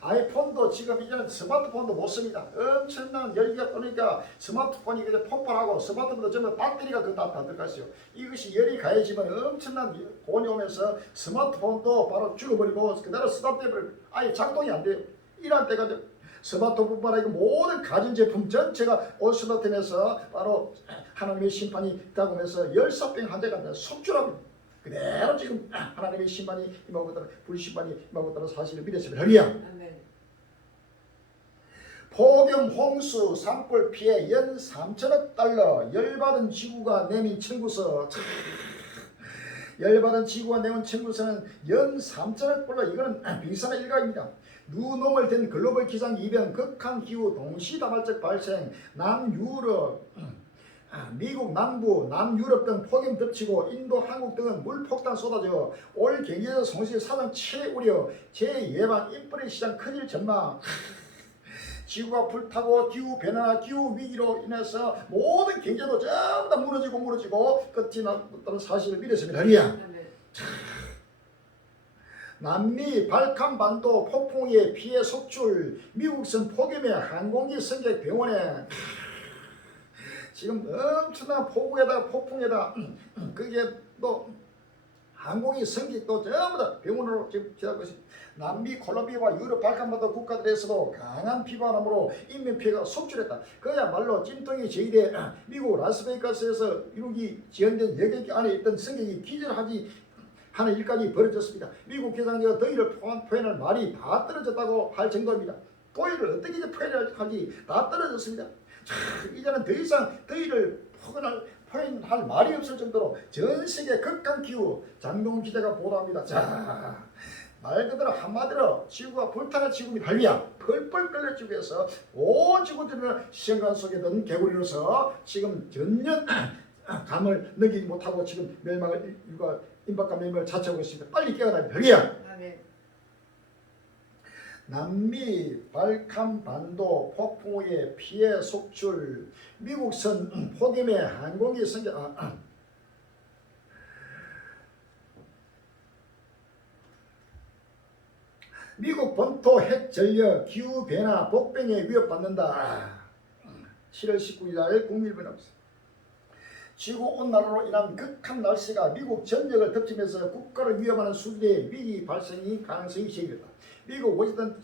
아이폰도 지금 이제는 스마트폰도 못 씁니다. 엄청난 열기가 오니까 스마트폰이 그냥 폭발하고 스마트폰도 전부 배터리가 다 들어갔어요. 이것이 열이 가해지면 엄청난 고온이 오면서 스마트폰도 바로 죽어버리고 그대로 스탑돼버리고 아예 작동이 안 돼요. 이런 때가 스마트폰뿐만 아니라 모든 가전제품 전체가 오스마트면서 바로 하나님의 심판이 다가오면서 열사병 환자가 속출하고 그대로 지금 하나님의 심판이 임하고 있다는 불심판이 임하고 있다는 사실을 믿었습니다. 할렐루야. 폭염, 홍수, 산불 피해 연 3천억 달러 열받은 지구가 내민 청구서. 열받은 지구가 내온 청구서는 연 3천억 달러. 이거는 빙산의 일각입니다. 누놈을 댄 글로벌 기상 이변, 극한 기후, 동시다발적 발생, 남유럽, 미국 남부, 남유럽 등 폭염 덮치고 인도, 한국 등은 물폭탄 쏟아져 올 경제적 손실 사상 최우려, 재예방 인플레 시장 큰일 전망. 지구가 불타고 기후 변화, 기후 위기로 인해서 모든 경제도 전부 다 무너지고 끝이 났다는 사실을 믿었습니다. 할렐루야. 남미 발칸반도 폭풍의 피해 속출, 미국선 폭염에 항공기 승객 병원에 지금 엄청난 폭우에다 폭풍에다 그게 또 항공기 승객도 전부 다 병원으로 지금 기다리고 있습니다. 남미 콜롬비아와 유럽 발칸반도 국가들에서도 강한 비바람으로 인명 피해가 속출했다. 그야말로 찜통이 제기돼 미국 라스베이거스에서 이루기 지연된 여객 안에 있던 승객이 기절하지 하는 일까지 벌어졌습니다. 미국 기상청은 더위를 표현할 말이 다 떨어졌다고 할 정도입니다. 더위를 어떻게 이제 표현하지 다 떨어졌습니다. 이제는 더 이상 더위를 표현할 말이 없을 정도로 전 세계 극한 기후. 장동훈 기자가 보도합니다. 자, 말 그대로 한마디로 지구가 불타는 지구입니다. 할렐루야. 펄펄 끓는 지구에서 온 지구들은 시험관 속에 든 개구리로서 지금 전혀 감을 느끼지 못하고 지금 멸망을 임박과 멸망을 자처하고 있습니다. 빨리 깨어나면 할렐루야. 남미 발칸반도 폭풍우의 피해 속출, 미국선 폭염의 항공기 승객 미국 본토 핵 전력 기후 변화 복병에 위협받는다. 7월 19일 날 국민일보 나왔습니다. 지구 온난화로 인한 극한 날씨가 미국 전역을 덮치면서 국가를 위협하는 수준의 위기 발생이 가능성이 제기됐다. 미국 워싱턴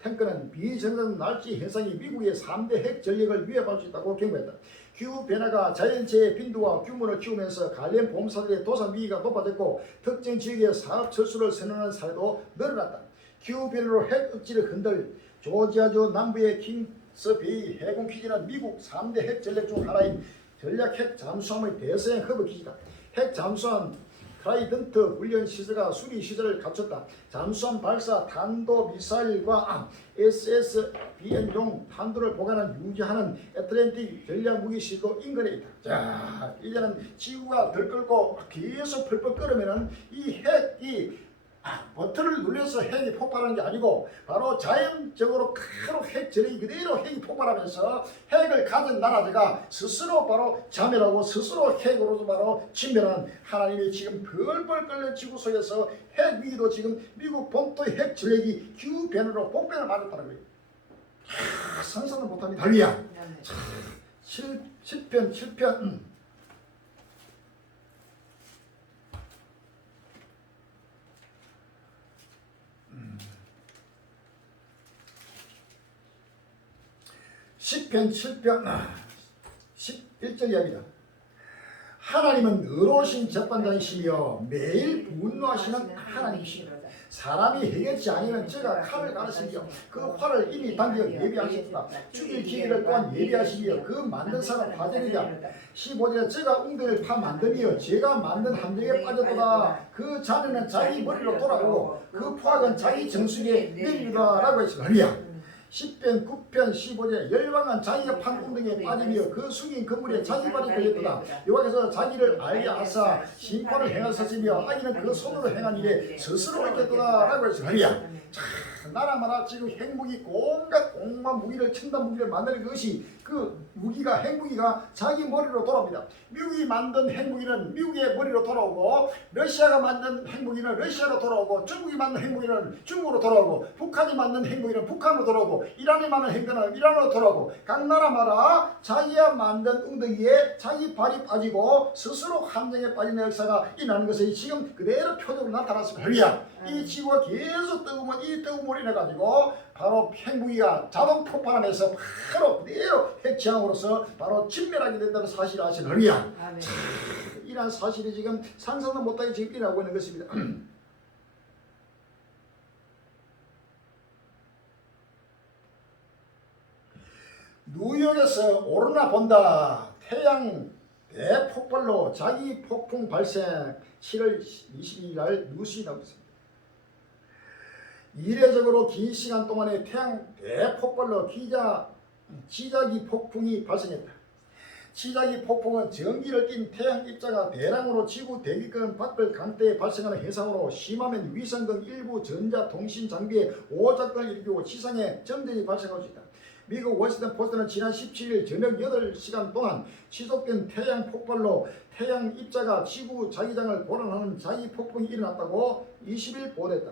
탱크는 비정상 날씨 현상이 미국의 3대 핵 전력을 위협할 수 있다고 경고했다. 기후 변화가 자연재해 빈도와 규모를 키우면서 관련 보험사들의 도산 위기가 높아졌고 특정 지역의 사업 철수를 선언하는 사례도 늘어났다. 기후 변화로 핵 억지를 흔들 조지아주 남부의 킹스베이 해군 기지는 미국 3대 핵 전력 중 하나인 전략 핵 잠수함의 대서양 허브 기지다. 핵 잠수함 트라이던트 훈련 시설과 수리 시설을 갖췄다. 잠수함 발사 탄도 미사일과 SSBN용 탄두를 보관하는 유지하는 애틀랜틱 전략 무기 시설도 인근에 있다. 자, 이제는 지구가 들끓고 계속 펄펄 끓으면은 이 핵이 버튼을 눌려서 핵이 폭발하는 게 아니고 바로 자연적으로 바로 핵 전력이 그대로 핵이 폭발하면서 핵을 가진 나라들과 스스로 바로 자멸하고 스스로 핵으로서 바로 침멸하는 하나님이 지금 벌벌 끓는 지구 속에서 핵 위기도 지금 미국 본토의 핵 전력이 기후 변화로 복병을 맞았다는 거예요. 상상도 못합니다. 할렐루야. 7편 10편 7편 11절 이야기다. 하나님은 의로우신 재판장이시며 매일 분노하시는 하나님이시며 사람이 해결치 아니면 저가 칼을 갈으시며 그 활을 이미 당겨 예비하셨다. 죽일 기회를 또한 예비하시며 그 만든 사람 파전이다. 15절에 저가 웅덩이를 파 만듦이여 제가 만든 함정에 빠졌도다. 그 자네는 자기 머리로 돌아오고 그 포악은 자기 정수기에 내리리다 라고 했습니다. 10편 9편 15절 열방은 자기가 판 웅덩이에 빠지며 그 숙인 그물에 자기 발이 걸렸도다. 여호와께서 자기를 알게 하사 심판을 행하셨으며 아기는 그 손으로 행한 일에 스스로 얻겠도다 라고 했습니다. 나라마다 지금 핵무기 온갖 무기를 첨단 무기를 만드는 것이 그 무기가 핵무기가 자기 머리로 돌아옵니다. 미국이 만든 핵무기는 미국의 머리로 돌아오고 러시아가 만든 핵무기는 러시아로 돌아오고 중국이 만든 핵무기는 중국으로 돌아오고 북한이 만든 핵무기는 북한으로 돌아오고 이란이 만든 핵무기는 이란으로 돌아오고 각 나라마다 자기가 만든 웅덩이에 자기 발이 빠지고 스스로 함정에 빠지는 역사가 일어나는 것이 지금 그대로 표적으로 나타났습니다. 이 지구가 계속 뜨거우면 이 뜨거움으로 인해 가지고 바로 핵무기가 자동 폭발하면서 바로 그대로 핵지향으로서 바로 침멸하게 된다는 사실을 아시는 할렐루야. 이러한 사실이 지금 상상도 못하게 지금 일어나고 있는 것입니다. 뉴욕에서 오르나 본다. 태양 대폭발로 자기 폭풍 발생. 7월 22일 날 뉴스에 나오고 있습니다. 이례적으로 긴 시간 동안에 태양 대폭발로 기자기 폭풍이 발생했다. 치자기 폭풍은 전기를 띤 태양 입자가 대량으로 지구 대기권 밖을 강대에 발생하는 현상으로 심하면 위성 등 일부 전자 통신 장비에 오작동을 일으키고 지상에 정전이 발생할 수 있다. 미국 워싱턴 포스트는 지난 17일 저녁 8시간 동안 지속된 태양 폭발로 태양 입자가 지구 자기장을 고란하는 자기 폭풍이 일어났다고 20일 보도했다.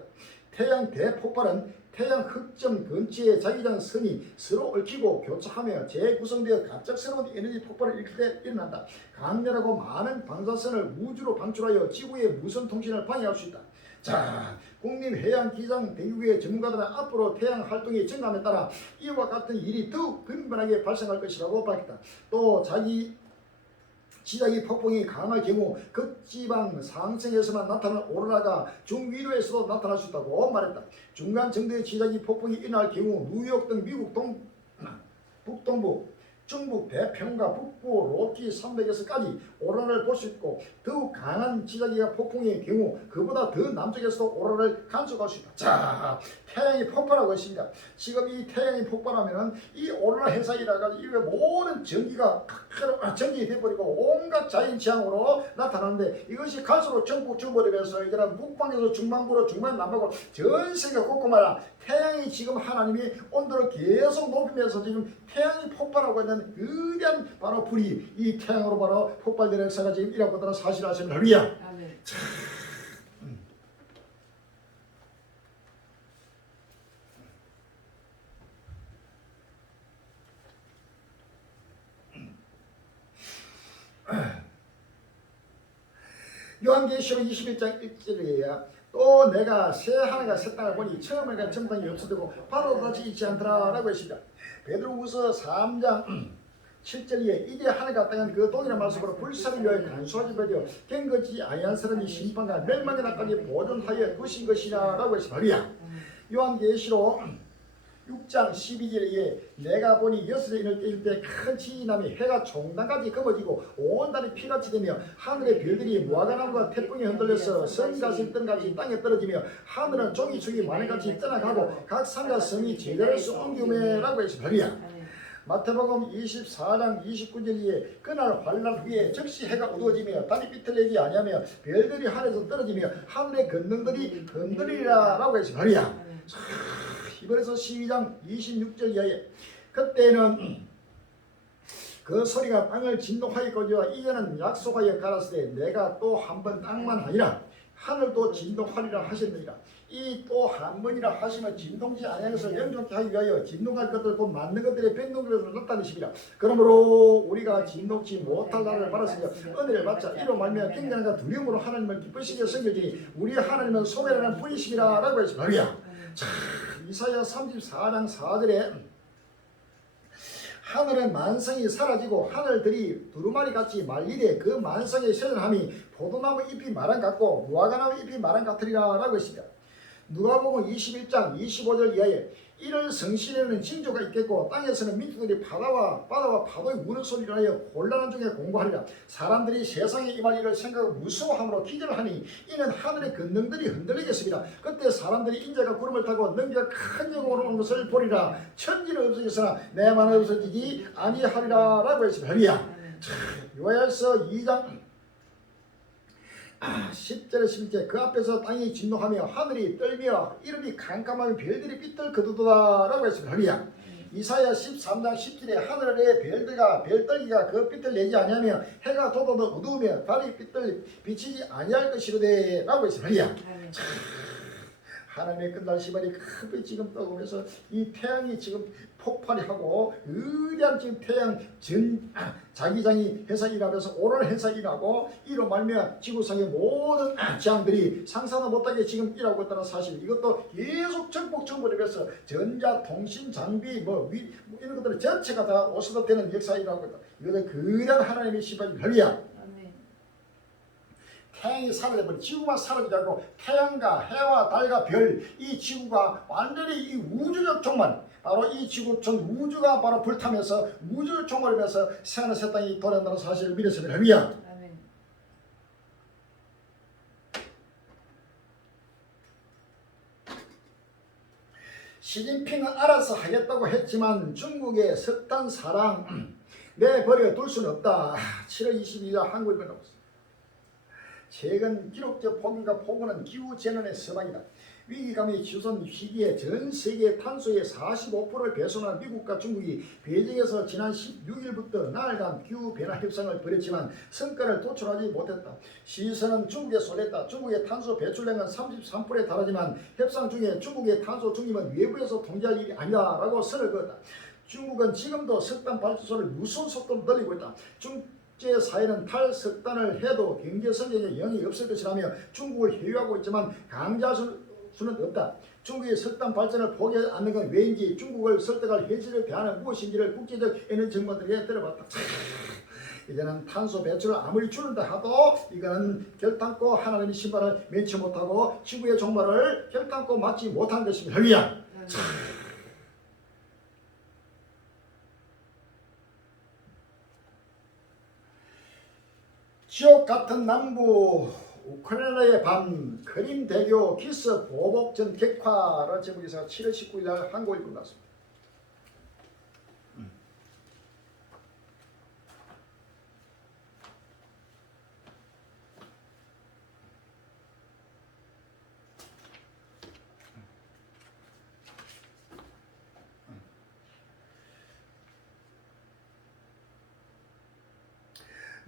태양 대폭발은 태양 흑점 근처의 자기장 선이 서로 얽히고 교차하며 재구성되어 갑작스러운 에너지 폭발을 일으킬 때 일어난다. 강렬하고 많은 방사선을 우주로 방출하여 지구의 무선 통신을 방해할 수 있다. 자, 국립해양기상대기구의 전문가들은 앞으로 태양 활동이 증가함에 따라 이와 같은 일이 더욱 빈번하게 발생할 것이라고 밝혔다. 또 지자기 폭풍이 강할 경우 극지방 상층에서만 나타나는 오로라가 중위로에서도 나타날 수 있다고 말했다. 중간 정도의 지자기 폭풍이 일어날 경우 뉴욕 등 미국 북동부, 중북 대평가 북부 로키 산맥에서까지 오로라를 볼 수 있고 더욱 강한 지자기가 폭풍의 경우 그보다 더 남쪽에서도 오로라를 관측할 수 있다. 자, 태양이 폭발하고 있습니다. 지금 이 태양이 폭발하면 이 오로라 현상이라가 이게 모든 전기가 전기 돼버리고 온갖 자연지향으로 나타나는데 이것이 갈수록 전국 주버리면서 이제는 북방에서 중반부로 중반 남북으로 전 세계 곳곳마다 태양이 지금 하나님이 온도를 계속 높이면서 지금 태양이 폭발하고 있는 거대한 바로 불이 이 태양으로 바로 폭발되는 역사가 지금 일어나고 있다는 사실을 아시면 할렐루야. 아멘. 요한계시록 21장 1절이에요. 또 내가 새 하늘과 새 땅을 보니 처음에가 전방이 없어지고 바로 다시 있지 않더라 라고 했습니다. 베드로후서 3장 7절에 이제 하늘과 땅은 그 동일한 말씀으로 불사를 위하여 간수하지 말며 갱거지 아니한 사람이 심판과 멸망의 날까지 보존하여 두신 것이라 라고 했습니다. 요한계시록 6장 12절에 내가 보니 여섯의 인을 떼일 때 큰 지진이 나며 해가 종단까지 검어지고 온 달이 피같이 되며 하늘의 별들이 무화과나무가 태풍에 흔들려서 성가신 뜬같이 땅에 떨어지며 하늘은 종이축이 마늘같이 떠나가고 각 산과 성이 제자리를 옮기며 라고 했습니다. 마태복음 24장 29절에 그날 환난 후에 즉시 해가 어두워지며 달이 삐뚤어지지 아니하며 별들이 하늘에서 떨어지며 하늘의 권능들이 흔들리라 라고 했습니다. 이번에서 12장 26절 이하에 그때는 그 소리가 땅을 진동하였거니와 이제는 약속하여 가라사대 내가 또 한 번 땅만 아니라 하늘도 진동하리라 하셨느니라. 이 또 한 번이라 하시면 진동지 아니하면서 영존케 하기 위하여 진동할 것들 곧 맞는 것들의 변동으로 나타내십니다. 그러므로 우리가 진동치 못할 날을 바라시며 은혜를 받자 이로 말미암아 경건과 두려움으로 하나님을 기쁘시게 섬기니 우리 하나님은 소멸하는 분이시라 라고 했습니다. 자, 이사야 34장 4절에 하늘의 만성이 사라지고 하늘들이 두루마리 같이 말리되 그 만성의 셔전함이 포도나무 잎이 마랑 같고 무화과나무 잎이 마랑 같으리라 라고 했습니다. 누가복음 21장 25절 이하에 이를 성신에는 징조가 있겠고 땅에서는 민초들이 바다와 파도의 우는 소리를 하여 곤란한 중에 공부하리라. 사람들이 세상에 임할 일을 생각하고 무서워함으로 기절하니 이는 하늘의 권능들이 흔들리겠습니다. 그때 사람들이 인자가 구름을 타고 능기가 큰 영광으로 오는 것을 보리라. 천지는 없어졌으나 내만 없어지지 아니하리라 라고 했습니다. 요엘서 2장 10절에 11절 그 앞에서 땅이 진동하며 하늘이 떨며 이름이 캄캄하며 별들이 삐뚤 거두도다 라고 했습니다. 이사야 13장 10절에 하늘의 별떨기가 그 빛을 내지 아니하며 해가 돋아도 어두우며 달이 빛을 비치지 아니할 것이로되 라고 했습니다. 하나님의 끝날 시발이 크게 지금 떠오면서 이 태양이 지금 폭발이 하고 의리한 지금 태양 자기장이 현상이 일어나면서 오로라 현상이 일어나고 이로 말미암아 지구상의 모든 재앙들이 상상도 못하게 지금 일어나고 있다는 사실 이것도 계속 정복해서 전자 통신 장비 이런 것들 전체가 다 오스톱되는 역사가 일어나고 있다. 이것은 거대한 하나님의 시발이 할렐루야. 태양이 사라져버려 지구만 사라지지 않고 태양과 해와 달과 별 이 지구가 완전히 이 우주적 종말 바로 이 지구촌 우주가 바로 불타면서 우주를 종말하면서 새하늘 새 땅이 돌아온다는 사실을 믿었으면 할렐루야. 시진핑은 알아서 하겠다고 했지만 중국의 석탄 사랑 내버려 둘 수는 없다. 7월 22일 한국일보 나왔습니다. 최근 기록적 폭염과 폭우는 기후재난의 서방이다. 위기감이 치솟은 시기에 전 세계 탄소의 45%를 배출하는 미국과 중국이 베이징에서 지난 16일부터 나흘간 기후변화 협상을 벌였지만 성과를 도출하지 못했다. 시선은 중국에 쏠렸다. 중국의 탄소 배출량은 33%에 달하지만 협상 중에 중국의 탄소 중립은 외부에서 통제할 일이 아니다라고 선을 그었다. 중국은 지금도 석탄 발전소를 무슨 속도로 늘리고 있다. 국제 사회는 탈석탄을 해도 경제 성장에 영향이 없을 것이라며 중국을 회유하고 있지만 강제할 수는 없다. 중국의 석탄 발전을 포기하지 않는 건 왜인지 중국을 설득할 현실을 대하는 무엇인지를 국제적 에너지 전문가들에게 들어봤다. 이제는 탄소 배출을 아무리 줄인다 하도 이거는 결단코 하나님의 신발을 면치 못하고 지구의 종말을 결단코 맞지 못한 것입니다. 할렐루야. 지옥 같은 남부 우크라이나의 밤 크림대교 기스 보복전 객화라는 제목에서 7월 19일 날 한국일보 났습니다.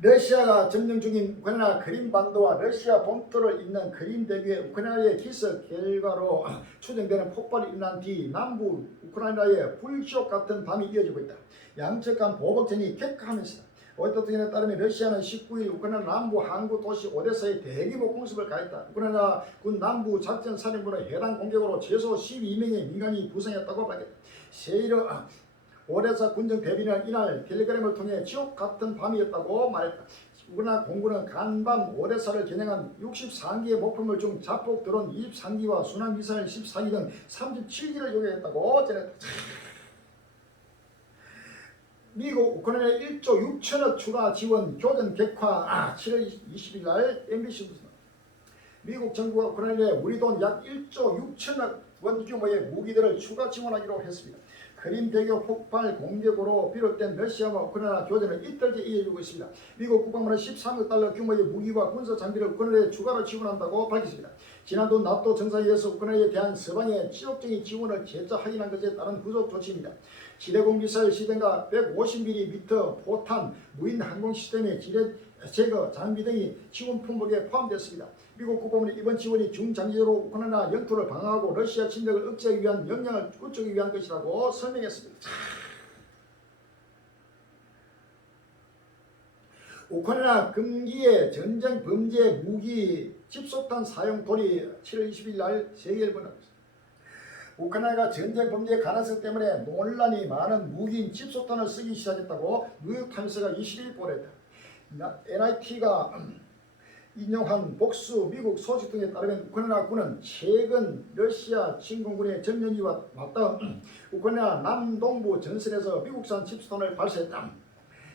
러시아가 점령 중인 우크라이나 크림반도와 러시아 본토를 잇는 크림대교의 우크라이나의 기습 결과로 추정되는 폭발이 일어난 뒤 남부 우크라이나의 불시옥 같은 밤이 이어지고 있다. 양측 간 보복전이 격화하면서 오이토통신에 따르면 러시아는 19일 우크라이나 남부 항구 도시 오데사에 대규모 공습을 가했다. 우크라이나 군 남부 작전사령부는 해당 공격으로 최소 12명의 민간인이 부상했다고 밝혔다. 세일러 오데사 군정 대변인은 이날 텔레그램을 통해 지옥 같은 밤이었다고 말했다. 우크라이나 공군은 간밤 오데사를 겨냥한 63기의 목표물 중 자폭 드론 23기와 순항 미사일 14기 등 37기를 요격했다고 전했다. 미국 우크라이나 1조 6천억 추가 지원 교전 격화 7월 20일 날 MBC 뉴스. 미국 정부가 우크라이나에 우리 돈 약 1조 6천억 원 규모의 무기들을 추가 지원하기로 했습니다. 크림대교 폭발 공격으로 비롯된 러시아와 우크라이나 교전은 이틀째 이어지고 있습니다. 미국 국방부는 13억 달러 규모의 무기와 군사 장비를 우크라이나에 추가로 지원한다고 밝혔습니다. 지난주 나토 정상회의에서 우크라이나에 대한 서방의 지속적인 지원을 재차 확인한 것에 따른 후속 조치입니다. 지대공 미사일 시대가 150mm 포탄, 무인 항공 시스템의 지뢰 제거 장비 등이 지원 품목에 포함됐습니다. 미국 국방부는 이번 지원이 중장기적으로 우크라이나 영토를 방어하고 러시아 침략을 억제하기 위한 역량을 구축하기 위한 것이라고 설명했습니다. 우크라이나 금기의 전쟁 범죄 무기 집속탄 사용 돌이 7월 20일 날 세계일보 나왔습니다. 우크라이나가 전쟁 범죄 가능성 때문에 논란이 많은 무기인 집속탄을 쓰기 시작했다고 뉴욕타임스가 20일 보도했다. NIT가 인용한 복수 미국 소식 등에 따르면 우크라이나 군은 최근 러시아 침공군의 점령기와 맞닿은 우크라이나 남동부 전선에서 미국산 집수탄을 발사했다.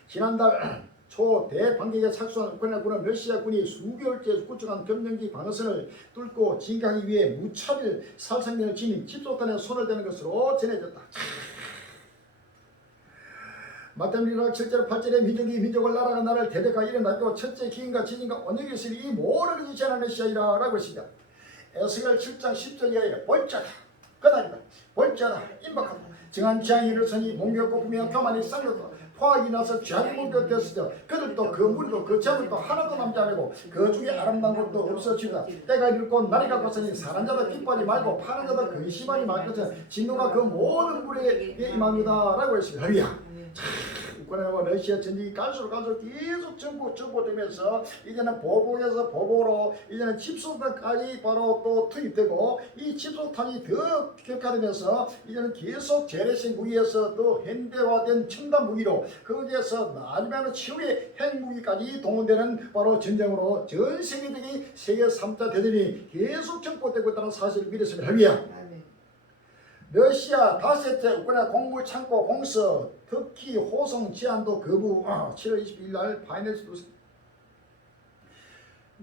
지난달 초 대반격에 착수한 우크라이나 군은 러시아 군이 수개월째 구축한 점령기 방어선을 뚫고 진격하기 위해 무차별 살상전을 지닌 집수탄에 손을 대는 것으로 전해졌다. 마땅히 실제로 발전의 민족이 민족을 나라가 나라를 대대가 일어났고 첫째 기인과 지진과 언역이 있으니 이 모든 것이 지나는 시야이라 라고 했습니다. 에스겔 7장 10절 이하에 볼자다 거다리다 볼자다 임박하다 정한 지향이 일어서니 몸겨 꼽으며 교만이 쌍욕다 포악이 나서 죄악이 몸겨되었으며 그들도 그 무리도 그 재물도 하나도 남지 않고 그 중에 아름다운 것도 없어지다. 때가 이르고 날이 갔으니 사는 자도 기뻐하지 말고 파는 자도 근심하지 말 것은 진노가 그 모든 무리에 임합니다 라고 했습니다. 할렐루야. 우크라이나와 러시아 전쟁이 갈수록 계속 전고되면서 이제는 보복에서 보복으로 이제는 집소탄까지 바로 또 투입되고 이 집소탄이 더 격화되면서 이제는 계속 재래식 무기에서 또 현대화된 첨단 무기로 거기에서 마지막으로 최후의 핵무기까지 동원되는 바로 전쟁으로 전 세계적인 세계 3차 대전이 계속 전고되고 있다는 사실을 믿었습니다. 할렐루야. 러시아 다섯째 우크라이나 곡물 창고 공습 특히 호송 제한도 거부 7월 22일 날 파이낸스 뉴스.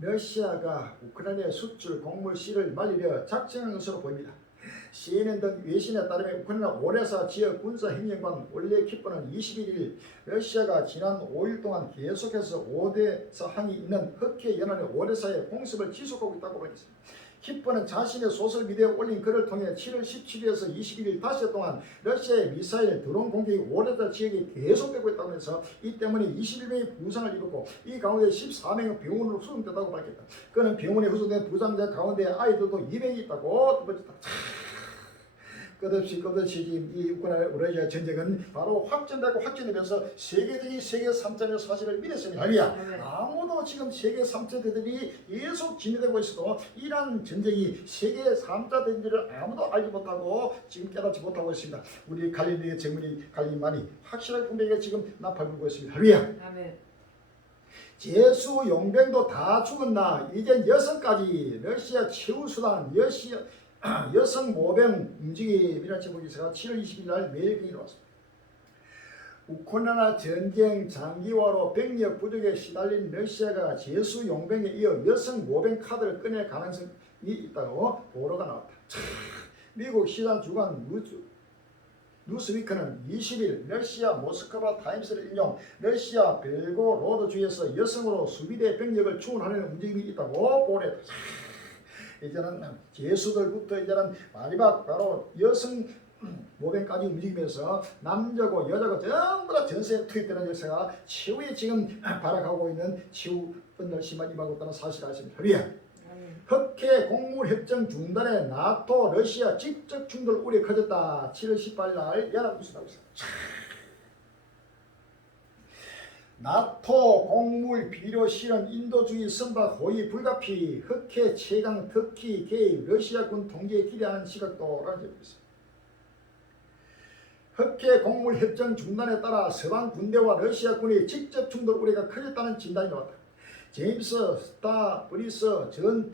러시아가 우크라이나의 수출 곡물 씨를 말리려 작정한 것으로 보입니다. CNN 등 외신에 따르면 우크라이나 오레사 지역 군사 행정관 원래 키퍼는 21일 러시아가 지난 5일 동안 계속해서 오데사 항이 있는 흑해 연안의 오레사에 공습을 지속하고 있다고 밝혔습니다. 키퍼는 자신의 소셜 미디어에 올린 글을 통해 7월 17일에서 21일 닷새 동안 러시아의 미사일 드론 공격이 오레사 지역에 계속되고 있다면서 이 때문에 21명이 부상을 입었고 이 가운데 14명은 병원으로 수송됐다고 밝혔다. 그는 병원에 후송된 부상자 가운데 아이들도 2명이 있다고 덧붙였다. 끝없이 지금 이 우크라이나 전쟁은 바로 확전되고 확전되면서 세계적인 세계 3자의 사실을 믿었습니다. 아무도 지금 세계 3자 대들이 계속 진행되고 있어도 이란 전쟁이 세계 3자 대들을 아무도 알지 못하고 지금 깨닫지 못하고 있습니다. 우리 갈릴리의 정문이 갈릴리만이 확실하게 분명히 지금 나팔불고 있습니다. 아멘. 제수 용병도 다 죽었나 이제 여성까지 러시아 최우수단 여성 모병 움직임이라는 제목의 기사가 7월 20일 날 매일경에 나왔습니다. 우크라이나 전쟁 장기화로 병력 부족에 시달린 러시아가 제수 용병에 이어 여성 모병 카드를 꺼낼 가능성이 있다고 보도가 나왔다. 미국 시사 주간 뉴스위크는 20일 러시아 모스크바 타임스를 인용 러시아 벨고로드주에서 여성으로 수비대 병력을 충원하려는 움직임이 있다고 보도했다. 이제는 제수들부터 이제는 마지막 바로 여성 모병까지 움직이면서 남자고 여자고 전부 다 전세에 투입되는 역사가 최후에 지금 발악하고 있는 최후 날씨만 임하고 있다는 사실을 아십니까? 흑해 공물협정 중단에 나토 러시아 직접 충돌 우려 커졌다. 7월 18일 날 연합뉴스 나오고 있습니다. 나토 공물 비료 실현 인도주의 선박 호위 불가피 흑해 최강 터키 개입 러시아군 통제에 기대하는 시각도라는 제목이 있습니다. 흑해 공물 협정 중단에 따라 서방 군대와 러시아군의 직접 충돌 우려가 커졌다는 진단이 나왔다. 제임스 스타브리스 전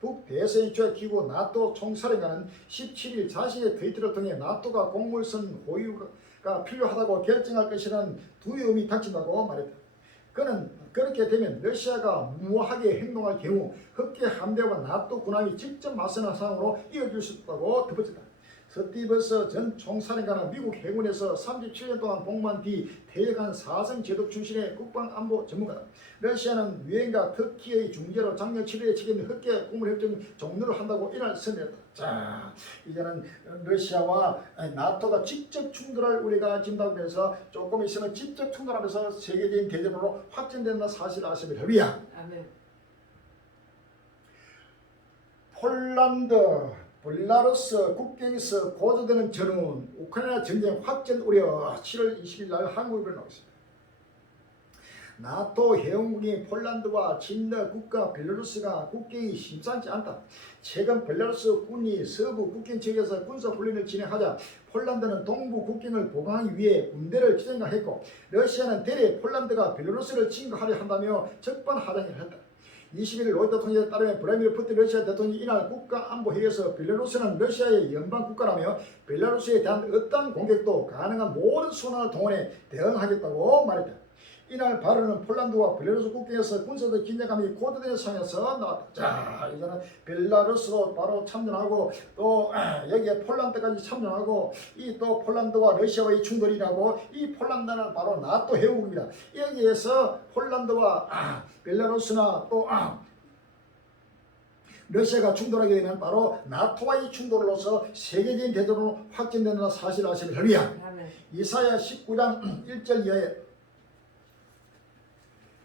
북대서연추 기구 나토 총사령관은 17일 자신의 트위터를 통해 나토가 공물선 호유가 필요하다고 결정할 것이라는 두려움이 닥친다고 말했다. 그는 그렇게 되면 러시아가 무모하게 행동할 경우 흑해 함대와 나토 군함이 직접 맞서는 상황으로 이어질 수 있다고 덧붙였다. 스티브스 전 총사령관은 미국 해군에서 37년 동안 복무한 뒤 퇴역한 사성 제독 출신의 국방안보 전문가다. 러시아는 유엔과 터키의 중재로 작년 7일에 체결된 흑해 공물협정 종료를 한다고 이날 선언했다. 자, 이제는 러시아와 나토가 직접 충돌할 우려가 진다고 해서 조금 있으면 직접 충돌하면서 세계적인 대전으로 확전된다는 사실을 아십니까? 아멘. 폴란드 벨라루스 국경에서 고조되는 전운 우크라이나 전쟁 확전 우려 7월 20일 날 한국일보에 나왔습니다. 나토 회원국인 폴란드와 친러 국가 벨라루스가 국경이 심상치 않다. 최근 벨라루스 군이 서부 국경 지역에서 군사 훈련을 진행하자 폴란드는 동부 국경을 보강하기 위해 군대를 지정했고 러시아는 대래 폴란드가 벨라루스를 침공하려 한다며 적반하장을 했다. 21일 로이터 통신에 따르면 블라디미르 푸틴 러시아 대통령이 이날 국가안보회의에서 벨라루스는 러시아의 연방국가라며 벨라루스에 대한 어떤 공격도 가능한 모든 수단을 동원해 대응하겠다고 말했다. 이날 발언은 폴란드와 벨라루스 국경에서 군사적 긴장감이 고조되는 상황에서 나왔다. 자, 이제는 벨라루스로 바로 참전하고 또 여기에 폴란드까지 참전하고 이 또 폴란드와 러시아와의 충돌이라고 이 폴란드는 바로 나토 회원국입니다. 여기에서 폴란드와 벨라루스나 또 러시아가 충돌하게 되면 바로 나토와의 충돌로서 세계적인 대전으로 확진되는 사실을 아십니까? 이사야 19장 1절 이하에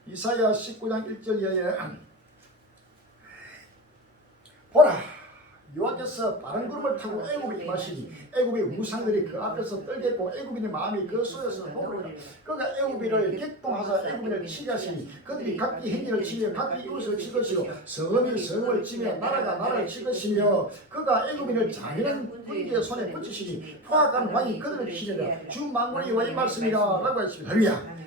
이사야 19장 1절 이하에 보라 여호와께서 빠른 구름을 타고 애굽에 임하시니 애굽의 우상들이 그 앞에서 떨겠고 애굽인의 마음이 그 속에서 노르리라. 그가 애굽인을 격동하사 애굽인을 치게 하시니 그들이 각기 행위를 치며 각기 이웃을 칠 것이요 성읍이 성을 치며 나라가 나라를 칠 것이며 그가 애굽인을 잔인한 군대의 손에 붙이시니 포악한 왕이 그들을 치리라. 주 만군의 여호와의 말씀이라 라고 했습니다. 할렐루야.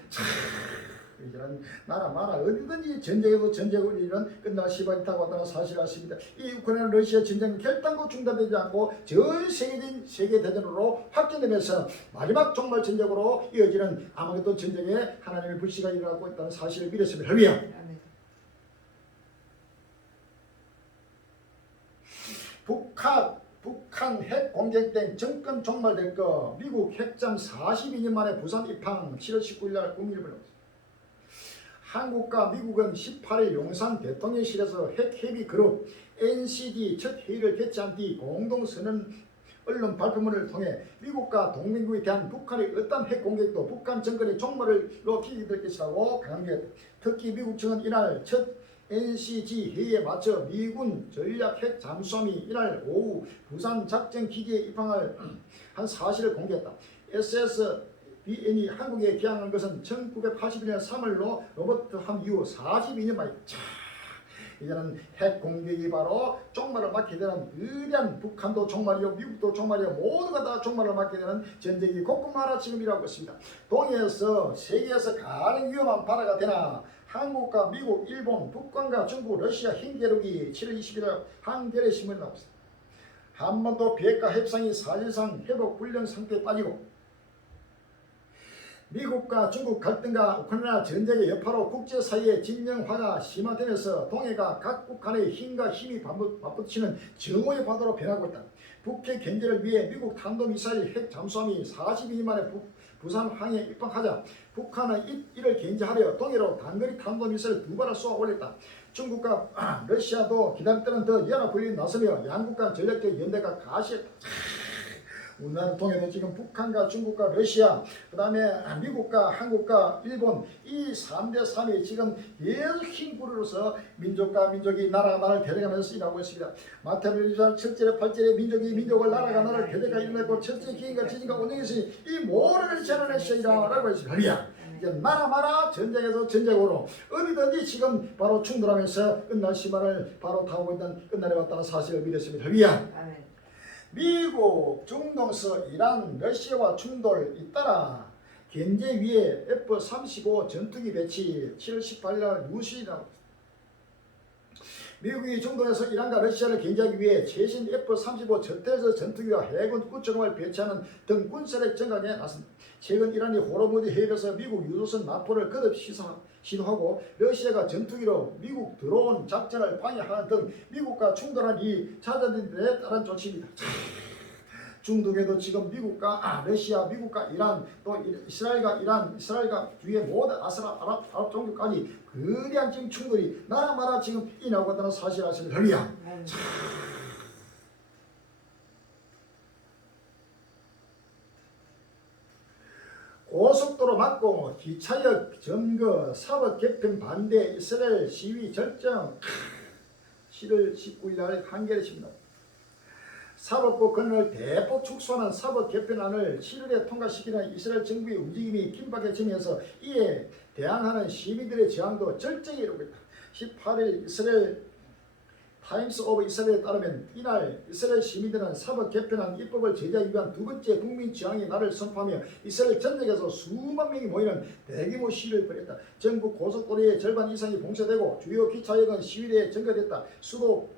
이런 나라 마라 어디든지 전쟁에도 전쟁으로 이런 끝날 시반이 타고 왔다는 사실을 아십니다. 이 우크라이나 러시아 전쟁은 결단코 중단되지 않고 전 세계적인 세계 대전으로 확전되면서 마지막 종말 전쟁으로 이어지는 아마겟돈 전쟁에 하나님의 불씨가 일어나고 있다는 사실을 믿었습니다. 할렐루야. 북한 북한 핵 공격 등 정권 종말될 거 미국 핵잠 42년 만에 부산 입항 7월 19일 날 국민일보에 한국과 미국은 18일 용산 대통령실에서 핵협의 그룹 NCD 첫 회의를 개최한 뒤 공동선언 언론 발표문을 통해 미국과 동맹국에 대한 북한의 어떤 핵 공격도 북한 정권의 종말로 기기될 것이라고 강조했다. 특히 미국 측은 이날 첫 NCG 회의에 맞춰 미군 전략 핵 잠수함이 이날 오후 부산 작전 기지에 입항할 한 사실을 공개했다. SSBN이 한국에 귀향한 것은 1981년 3월로 로버트함 이후 42년 만이다. 이제는 핵 공격이 바로 종말을 맞게 되는 위대한 북한도 종말이요 미국도 종말이요 모두가 다 종말을 맞게 되는 전쟁이 곳곳마다 지금이라고 있습니다. 동해에서 세계에서 가장 위험한 바다가 되나 한국과 미국, 일본, 북한과 중국, 러시아, 흰개륙이 7월 20일 한겨레 신문에 나왔습니다. 한반도 비핵화 협상이 사실상 회복 불능 상태에 빠지고 미국과 중국 갈등과 우크라이나 전쟁의 여파로 국제사회의 진영화가 심화되면서 동해가 각국 간의 힘과 힘이 맞붙이는 정오의 바다로 변하고 있다. 북핵 견제를 위해 미국 탄도미사일 핵 잠수함이 42년 만에 부산항에 입항하자 북한은 이를 견제하려 동해로 단거리 탄도미사일 2발을 쏘아 올렸다. 중국과 러시아도 기다렸다는 더 연합훈련에 나서며 양국 간 전략적 연대가 가시했다. 우리나라 통해서 지금 북한과 중국과 러시아, 그 다음에 미국과 한국과 일본 이 3대 3이 지금 계속 힘구르로서 민족과 민족이 나라가 나라를 데려가면서 일하고 있습니다. 마태복음 1장 7절에 8절에 민족이 민족을 나라가 나라를 데려가 일어났고 첫째 기인과 지진과 운명이 있으니 이 모든 재난했으리라 라고 했습니다. 할렐루야. 이제 나라마다 전쟁에서 전쟁으로 어디든지 지금 바로 충돌하면서 끝날 시간을 바로 타고 있는 끝날에 왔다는 사실을 믿었습니다. 할렐루야. 미국, 중동서, 이란, 러시아와 충돌 잇따라 견제 위에 F-35 전투기 배치 7월 18일 뉴스이라고 미국이 중동에서 이란과 러시아를 견제하기 위해 최신 F-35 저태에서 전투기와 해군 구축함을 배치하는 등 군사력 증강에 나섰습니다. 최근 이란이 호르무즈 해협에서 미국 유조선 납포를 거듭 시도하고 러시아가 전투기로 미국 들어온 작전을 방해하는 등 미국과 충돌한 이 자자들에 따른 조치입니다. 중동에도 지금 미국과 러시아, 미국과 이란, 또 이스라엘과 이란, 이스라엘과 주위의 모든 아랍 종교까지 거대한 지금 충돌이 나라마다 지금 일어나고 있다는 사실을 아십니다. 할렐루야. 고속도로 막고 기차역 점거, 사법 개편 반대, 이스라엘 시위 절정. 7월 19일 날 한겨레 신문. 사법부 권한을 대폭 축소하는 사법 개편안을 7월에 통과시키는 이스라엘 정부의 움직임이 긴박해지면서 이에 대항하는 시민들의 저항도 절정에 이르고 있다. 18일 이스라엘 타임스 오브 이스라엘에 따르면 이날 이스라엘 시민들은 사법 개편안 입법을 제재하기 위한 두 번째 국민 저항의 날을 선포하며 이스라엘 전역에서 수만 명이 모이는 대규모 시위를 벌였다. 전국 고속도로의 절반 이상이 봉쇄되고 주요 기차역은 시위대에 점거됐다. 수도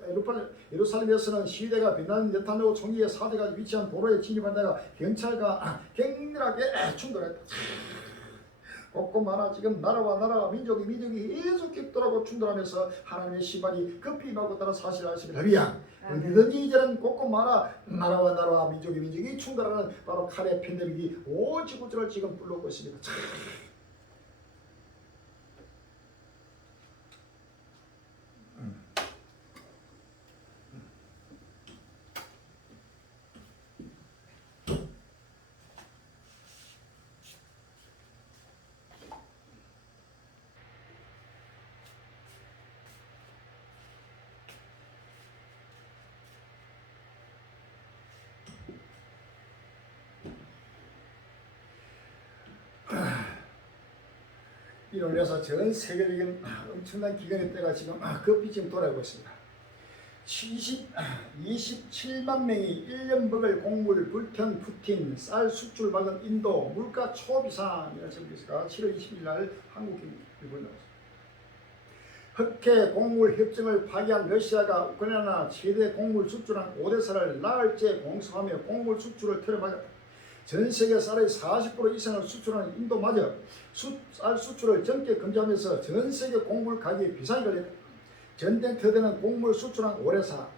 예루살렘에서는 시위대가 빛나는 네타냐후 총리의 사대가 위치한 도로에 진입한다가 경찰과 격렬하게 충돌했다. 곳곳마다 지금 나라와 민족이 계속 격돌하고 충돌하면서 하나님의 시발이 급히 임하고 있다는 사실을 아십니다. 할렐루야. 어디든지 이제는 곳곳마다 나라와 민족이 충돌하는 바로 칼의 편대력이 온 지구들을 지금 불러오고 있습니다. 이로 인해서 전 세계적인 엄청난 기근의 때가 지금 급히 지금 돌아오고 있습니다. 27만 명이 1년 먹을 곡물 불편 푸틴 쌀 수출 막은 인도 물가 초비상이라는 제목에서 7월 20일 날 한국일보에 나왔습니다. 흑해 곡물 협정을 파기한 러시아가 우크라이나 최대 곡물 수출한 오데사를 나흘째 공습하며 곡물 수출을 틀어막았다. 전 세계 쌀의 40% 이상을 수출하는 인도마저 쌀 수출을 전격 금지하면서 전 세계 곡물 가격이 비상이 걸렸다. 전쟁 터대는 곡물 수출한 오레사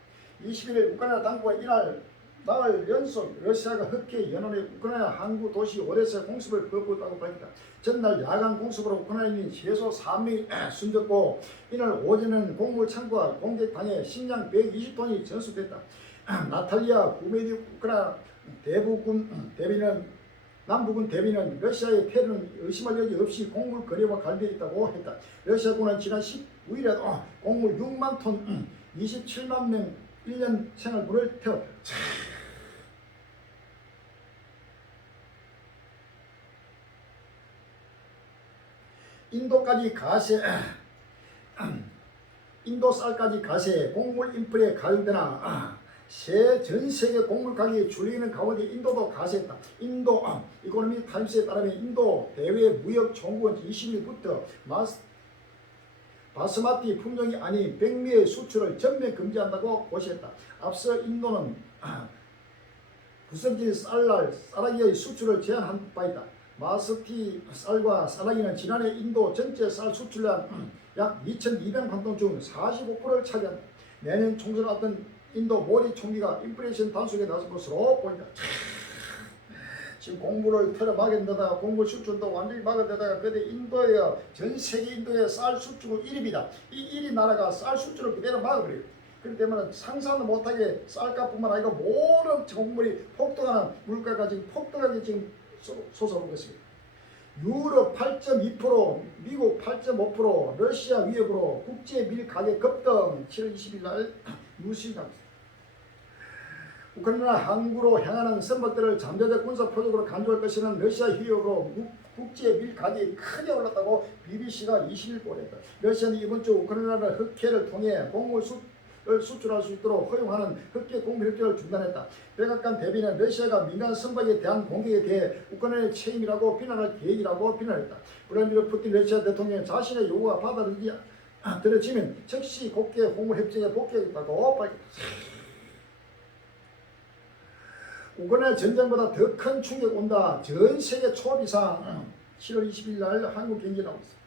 21일 우크라이나 당국은 이날 나흘 연속 러시아가 흑해 연안의 우크라이나 항구 도시 오데사 공습을 거부했다고 밝혔다. 전날 야간 공습으로 우크라이나인이 최소 4명이 숨졌고 이날 오전에는 곡물 창고가 공격당해 식량 120톤이 전수됐다. 나탈리아 구메디 우크라이나 남부군 대비는 러시아의 테러는 의심할 여지 없이 곡물 거래와 관련되어 있다고 했다. 러시아군은 지난 19일에도 곡물 6만 톤 27만 명 1년 생활물을 태웠다. 인도 쌀까지 가세 곡물 인플레 가중되나 전 세계 곡물 가격이 줄이는 가운데 인도도 가세했다. 인도 이코노미 타임스에 따르면 인도 대외 무역 총국은 20일부터 바스마티 품종이 아닌 백미의 수출을 전면 금지한다고 고시했다. 앞서 인도는 부선질 쌀라기의 수출을 제한한 바 있다. 마스티 쌀과 쌀라기는 지난해 인도 전체 쌀 수출량 약 2,200만 톤 중 45%를 차지한다. 내년 총선 앞둔 인도 모디 총리가 인플레이션 단속에 나설 것으로 보인다. 지금 공부를 틀어막은데다가 공부 수출도 완전히 막은데다가 근데 인도의 전 세계 인도의 쌀 수출국 1위입니다. 이 1위 나라가 쌀 수출을 그대로 막아버려요. 그렇기 때문에 상상도 못하게 쌀값뿐만 아니라 모든 곡물이 폭등하는 물가가 지금 폭등하게 지금 솟아오르고 있습니다. 유럽 8.2%, 미국 8.5%, 러시아 위협으로 국제 밀 가격 급등. 7월 20일 날 뉴스가 우크라이나 항구로 향하는 선박들을 잠재적 군사 표적으로 간주할 것이라는 러시아 위협으로 국제 밀 가격이 크게 올랐다고 BBC가 20일 보냈다. 러시아는 이번 주 우크라이나를 흑해를 통해 곡물을 수출할 수 있도록 허용하는 흑해 곡물 협정을 중단했다. 백악관 대변인은 러시아가 민간 선박에 대한 공격에 대해 우크라이나의 책임이라고 비난할 계획이라고 비난했다. 블라디미르 푸틴 러시아 대통령은 자신의 요구가 받아들여지면 즉시 국제 곡물 협정에 복귀하겠다고 밝혔다. 우크라이나 전쟁보다 더 큰 충격 온다. 전 세계 초비상 7월 20일 날 한국 경제 나오고 있습니다.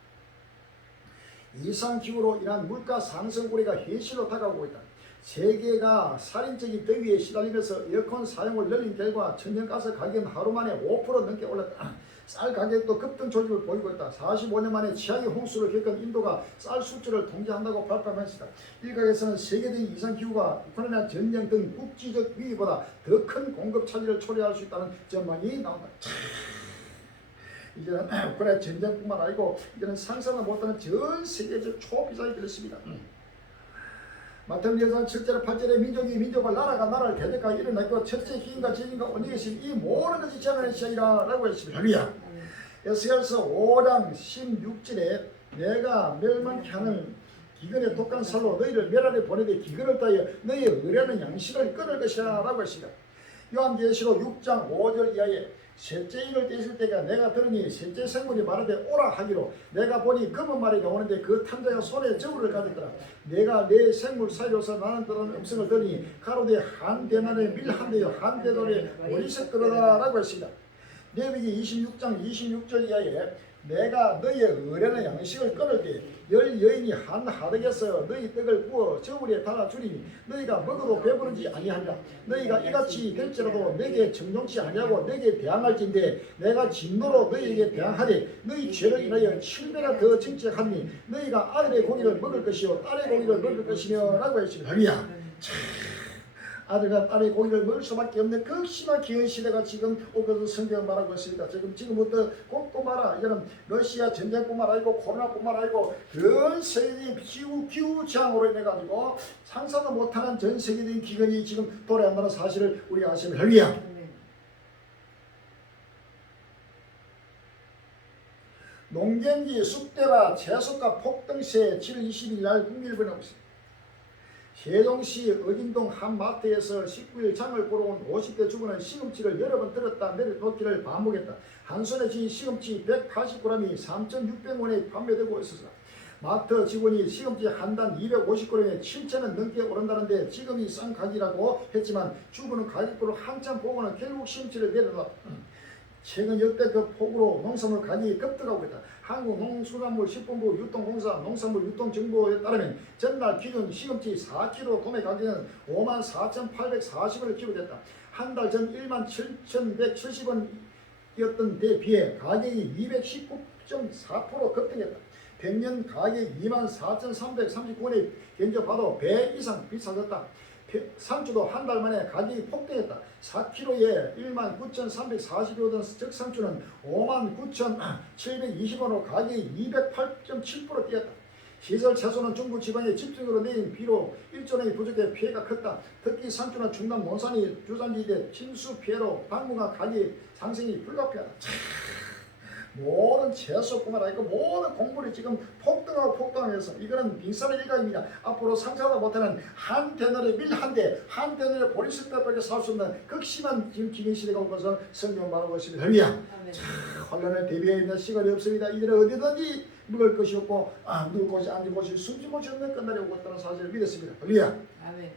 이상기후로 인한 물가 상승 우려가 현실로 다가오고 있다. 세계가 살인적인 더위에 시달리면서 에어컨 사용을 늘린 결과 천연가스 가격은 하루 만에 5% 넘게 올랐다. 쌀 가격도 급등 조짐을 보이고 있다. 45년 만에 최악의 홍수를 겪은 인도가 쌀 수출을 통제한다고 발표했습니다. 일각에서는 세계적인 이상기후가 우크라이나 전쟁 등 국지적 위기보다 더 큰 공급 차질을 초래할 수 있다는 전망이 나온다. 이제는 우크라이나 전쟁뿐만 아니고 이제는 상상을 못하는 전 세계적 초비상이 되었습니다. 마태복음 7절 8절에 민족이 민족과 나라가 나라를 대적하여 일어나고 첫째 희인과 지인과 언니이신 이 모든 것이 재난의 시작이라 라고 했습니다. 할렐루야. 에스겔서 5장 16절에 내가 멸망케 하는 기근의 독한 살로 너희를 멸하려 보내되 기근을 따여 너희의 의뢰하는 양식을 끊을 것이라 라고 했습니다. 요한계시록 6장 5절 이하에 셋째 일을 떼실 때가 내가 들으니 셋째 생물이 말하되 오라 하기로 내가 보니 검은 마리가 오는데 그 탐자가 손에 저울을 가졌더라. 내가 내 생물 사이로서 나는 떠나는 음성을 들으니 가로되 한 대만에 밀 한 대요 한 대돌에 오리색 그러다 라고 했습니다. 레위기 26장 26절 이하에 내가 너희의 의뢰는 양식을 끊을 때 열 여인이 한 하덕에서 너희 떡을 구워 저울에 달아주리니 너희가 먹어도 배부르지 아니하리라. 너희가 이같이 될지라도 내게 정종치 아니하고 내게 대항할진대 내가 진노로 너희에게 대항하되 너희 죄를 인하여 7배나 더 정죄하니 너희가 아들의 고기를 먹을 것이요 딸의 고기를 먹을 것이며 라고 했습니다. 할렐루야. 아들과 딸의 고기를 먹을 수밖에 없는 극심한 기현 시대가 지금 오거든 성경을 말하고 있습니다. 지금부터 꼭또 말아. 이거는 러시아 전쟁뿐만 아니고 코로나뿐만 아니고 전 세계적인 기후저항으로 인해 가지고 상상도 못하는 전 세계적인 기근이 지금 도래한다는 사실을 우리가 아시면 할렐루야. 농경지 쑥대와 채소가 폭등세 7월 20일 날 국민일보에 나오고 있습니다. 세종시 어진동 한 마트에서 19일 장을 보러 온 50대 주부는 시금치를 여러 번 들었다 내려놓기를 반복했다. 한 손에 쥔 시금치 180g이 3,600원에 판매되고 있었다. 마트 직원이 시금치 한 단 250g에 7,000원 넘게 오른다는데 지금이 싼 가격이라고 했지만 주부는 가격표를 한참 보고는 결국 시금치를 내려놨다. 최근 역대급 폭우로 농산물 가격이 급등하고 있다. 한국농수산물식품부 유통공사 농산물유통정보에 따르면 전날 기준 시금치 4kg 도매 가격은 54,840원을 기록했다. 한 달 전 17,170원이었던 데 비해 가격이 219.4% 급등했다. 백년 가격 24,339원에 견적봐도 배 이상 비싸졌다. 상추도 한 달 만에 가격이 폭등했다. 4kg에 19,345원 적상추는 59,720원으로 가격이 208.7% 뛰었다. 시설 채소는 중부 지방에 집중적으로 내린 비로 일조량이 부족해 피해가 컸다. 특히 상추나 충남 논산이 주산지대 침수 피해로 당분간 가격 상승이 불가피하다. 모든 채소뿐만 아니고 모든 곡물이 지금 폭등하면서 이거는 빙산의 일각입니다. 앞으로 상상하다 못하는 한 대너리 밀 한 대, 한 대너리 보리스 때밖에 살 수 없는 극심한 지금 기근 시대가 온 것을 성경 말하고 있습니다. 할렐루야. 환란을 대비해 있는 시간이 없습니다. 이들은 어디든지 먹을 것이 없고 누울 곳이 앉을 곳이 숨질 곳이 없는 끝날이 오고 있다는 사실을 믿었습니다. 할렐루야. 아멘.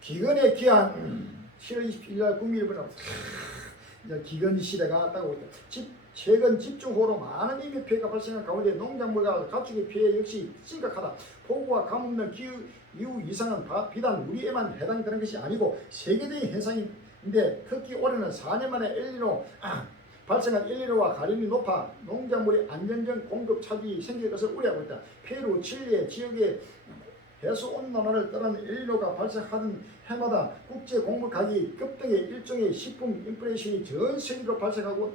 기근의 기한 7월 27일 날 국민일보는 이제 기근 시대가 왔다고 있다. 최근 집중호우로 많은 인명 피해가 발생한 가운데 농작물과 가축의 피해 역시 심각하다. 폭우와 가뭄 기후 이상은 비단 우리에만 해당되는 것이 아니고 세계적인 현상인데 특히 올해는 4년 만에 엘니노 발생한 엘니노와 가림이 높아 농작물의 안정적 공급 차질이 생길 것을 우려하고 있다. 페루, 칠레 지역의 해수 온난화를 따른 엘니노가 발생하는 해마다 국제 곡물 가격이 급등해 일종의 식품 인플레이션이 전 세계로 발생하고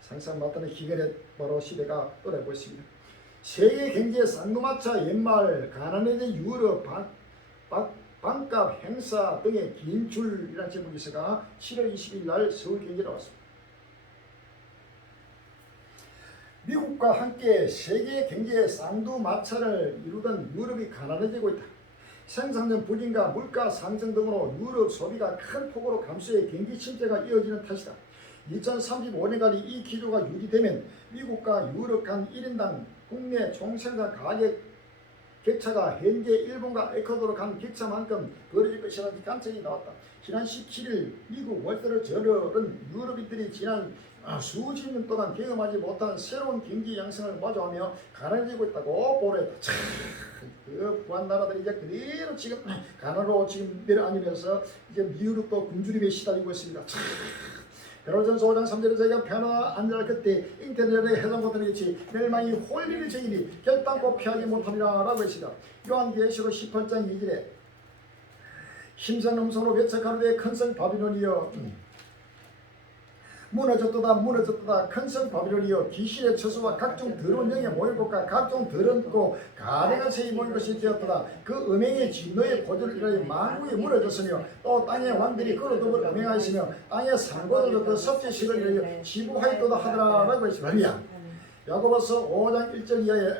상상 못하는 기근의 바로 시대가 떠나고 있습니다. 세계 경제 쌍두마차 연말 가난해진 유럽 반값 행사 등의 긴 줄이라는 제목에서가 7월 20일 날 서울경제에 나왔습니다. 미국과 함께 세계 경제의 쌍두마차를 이루던 유럽이 가난해지고 있다. 생산량 부진과 물가 상승 등으로 유럽 소비가 큰 폭으로 감소해 경기 침체가 이어지는 탓이다. 2035년까지 이 기조가 유지되면 미국과 유럽 간 1인당 국내 총생산 가격 격차가 현재 일본과 에콰도르 간 격차만큼 벌어질 것이라는 관측이 나왔다. 지난 17일 미국 월스트리트저널은 유럽인들이 지난 수십 년 동안 경험하지 못한 새로운 경기 양상을 마주하며 가난해지고 있다고 보도했다. 그 부한 나라들이 이제 그대로 지금 가난으로 지금 내려앉으면서 이제 미유럽도 굶주림에 시달리고 있습니다. 베드로전서 5장 3절에 저희가 변화 안전할 그때 인터넷에 해당되는 것이 멸망이 홀리는 죄인이 결단코 피하지 못하리라 라고 했습니다. 요한계시록 18장 2절에 힘센 음성으로 외쳐가로되 큰성 바빌론이여 무너졌도다 큰성 바빌론이여 귀신의 처소와 각종 더러운 영에 모인 곳과 각종 더럽고 가증한 새에 모인 것이 되었도다. 그 음행의 진노의 고조를 일하여 만국이 무너졌으며 또 땅의 왕들이 그로 더불어 음행하였으며 땅의 상고도 그 섭제식을 일하여 지부하였도다 하더라 라고 했습니다. 야고보서 5장 1절 이하에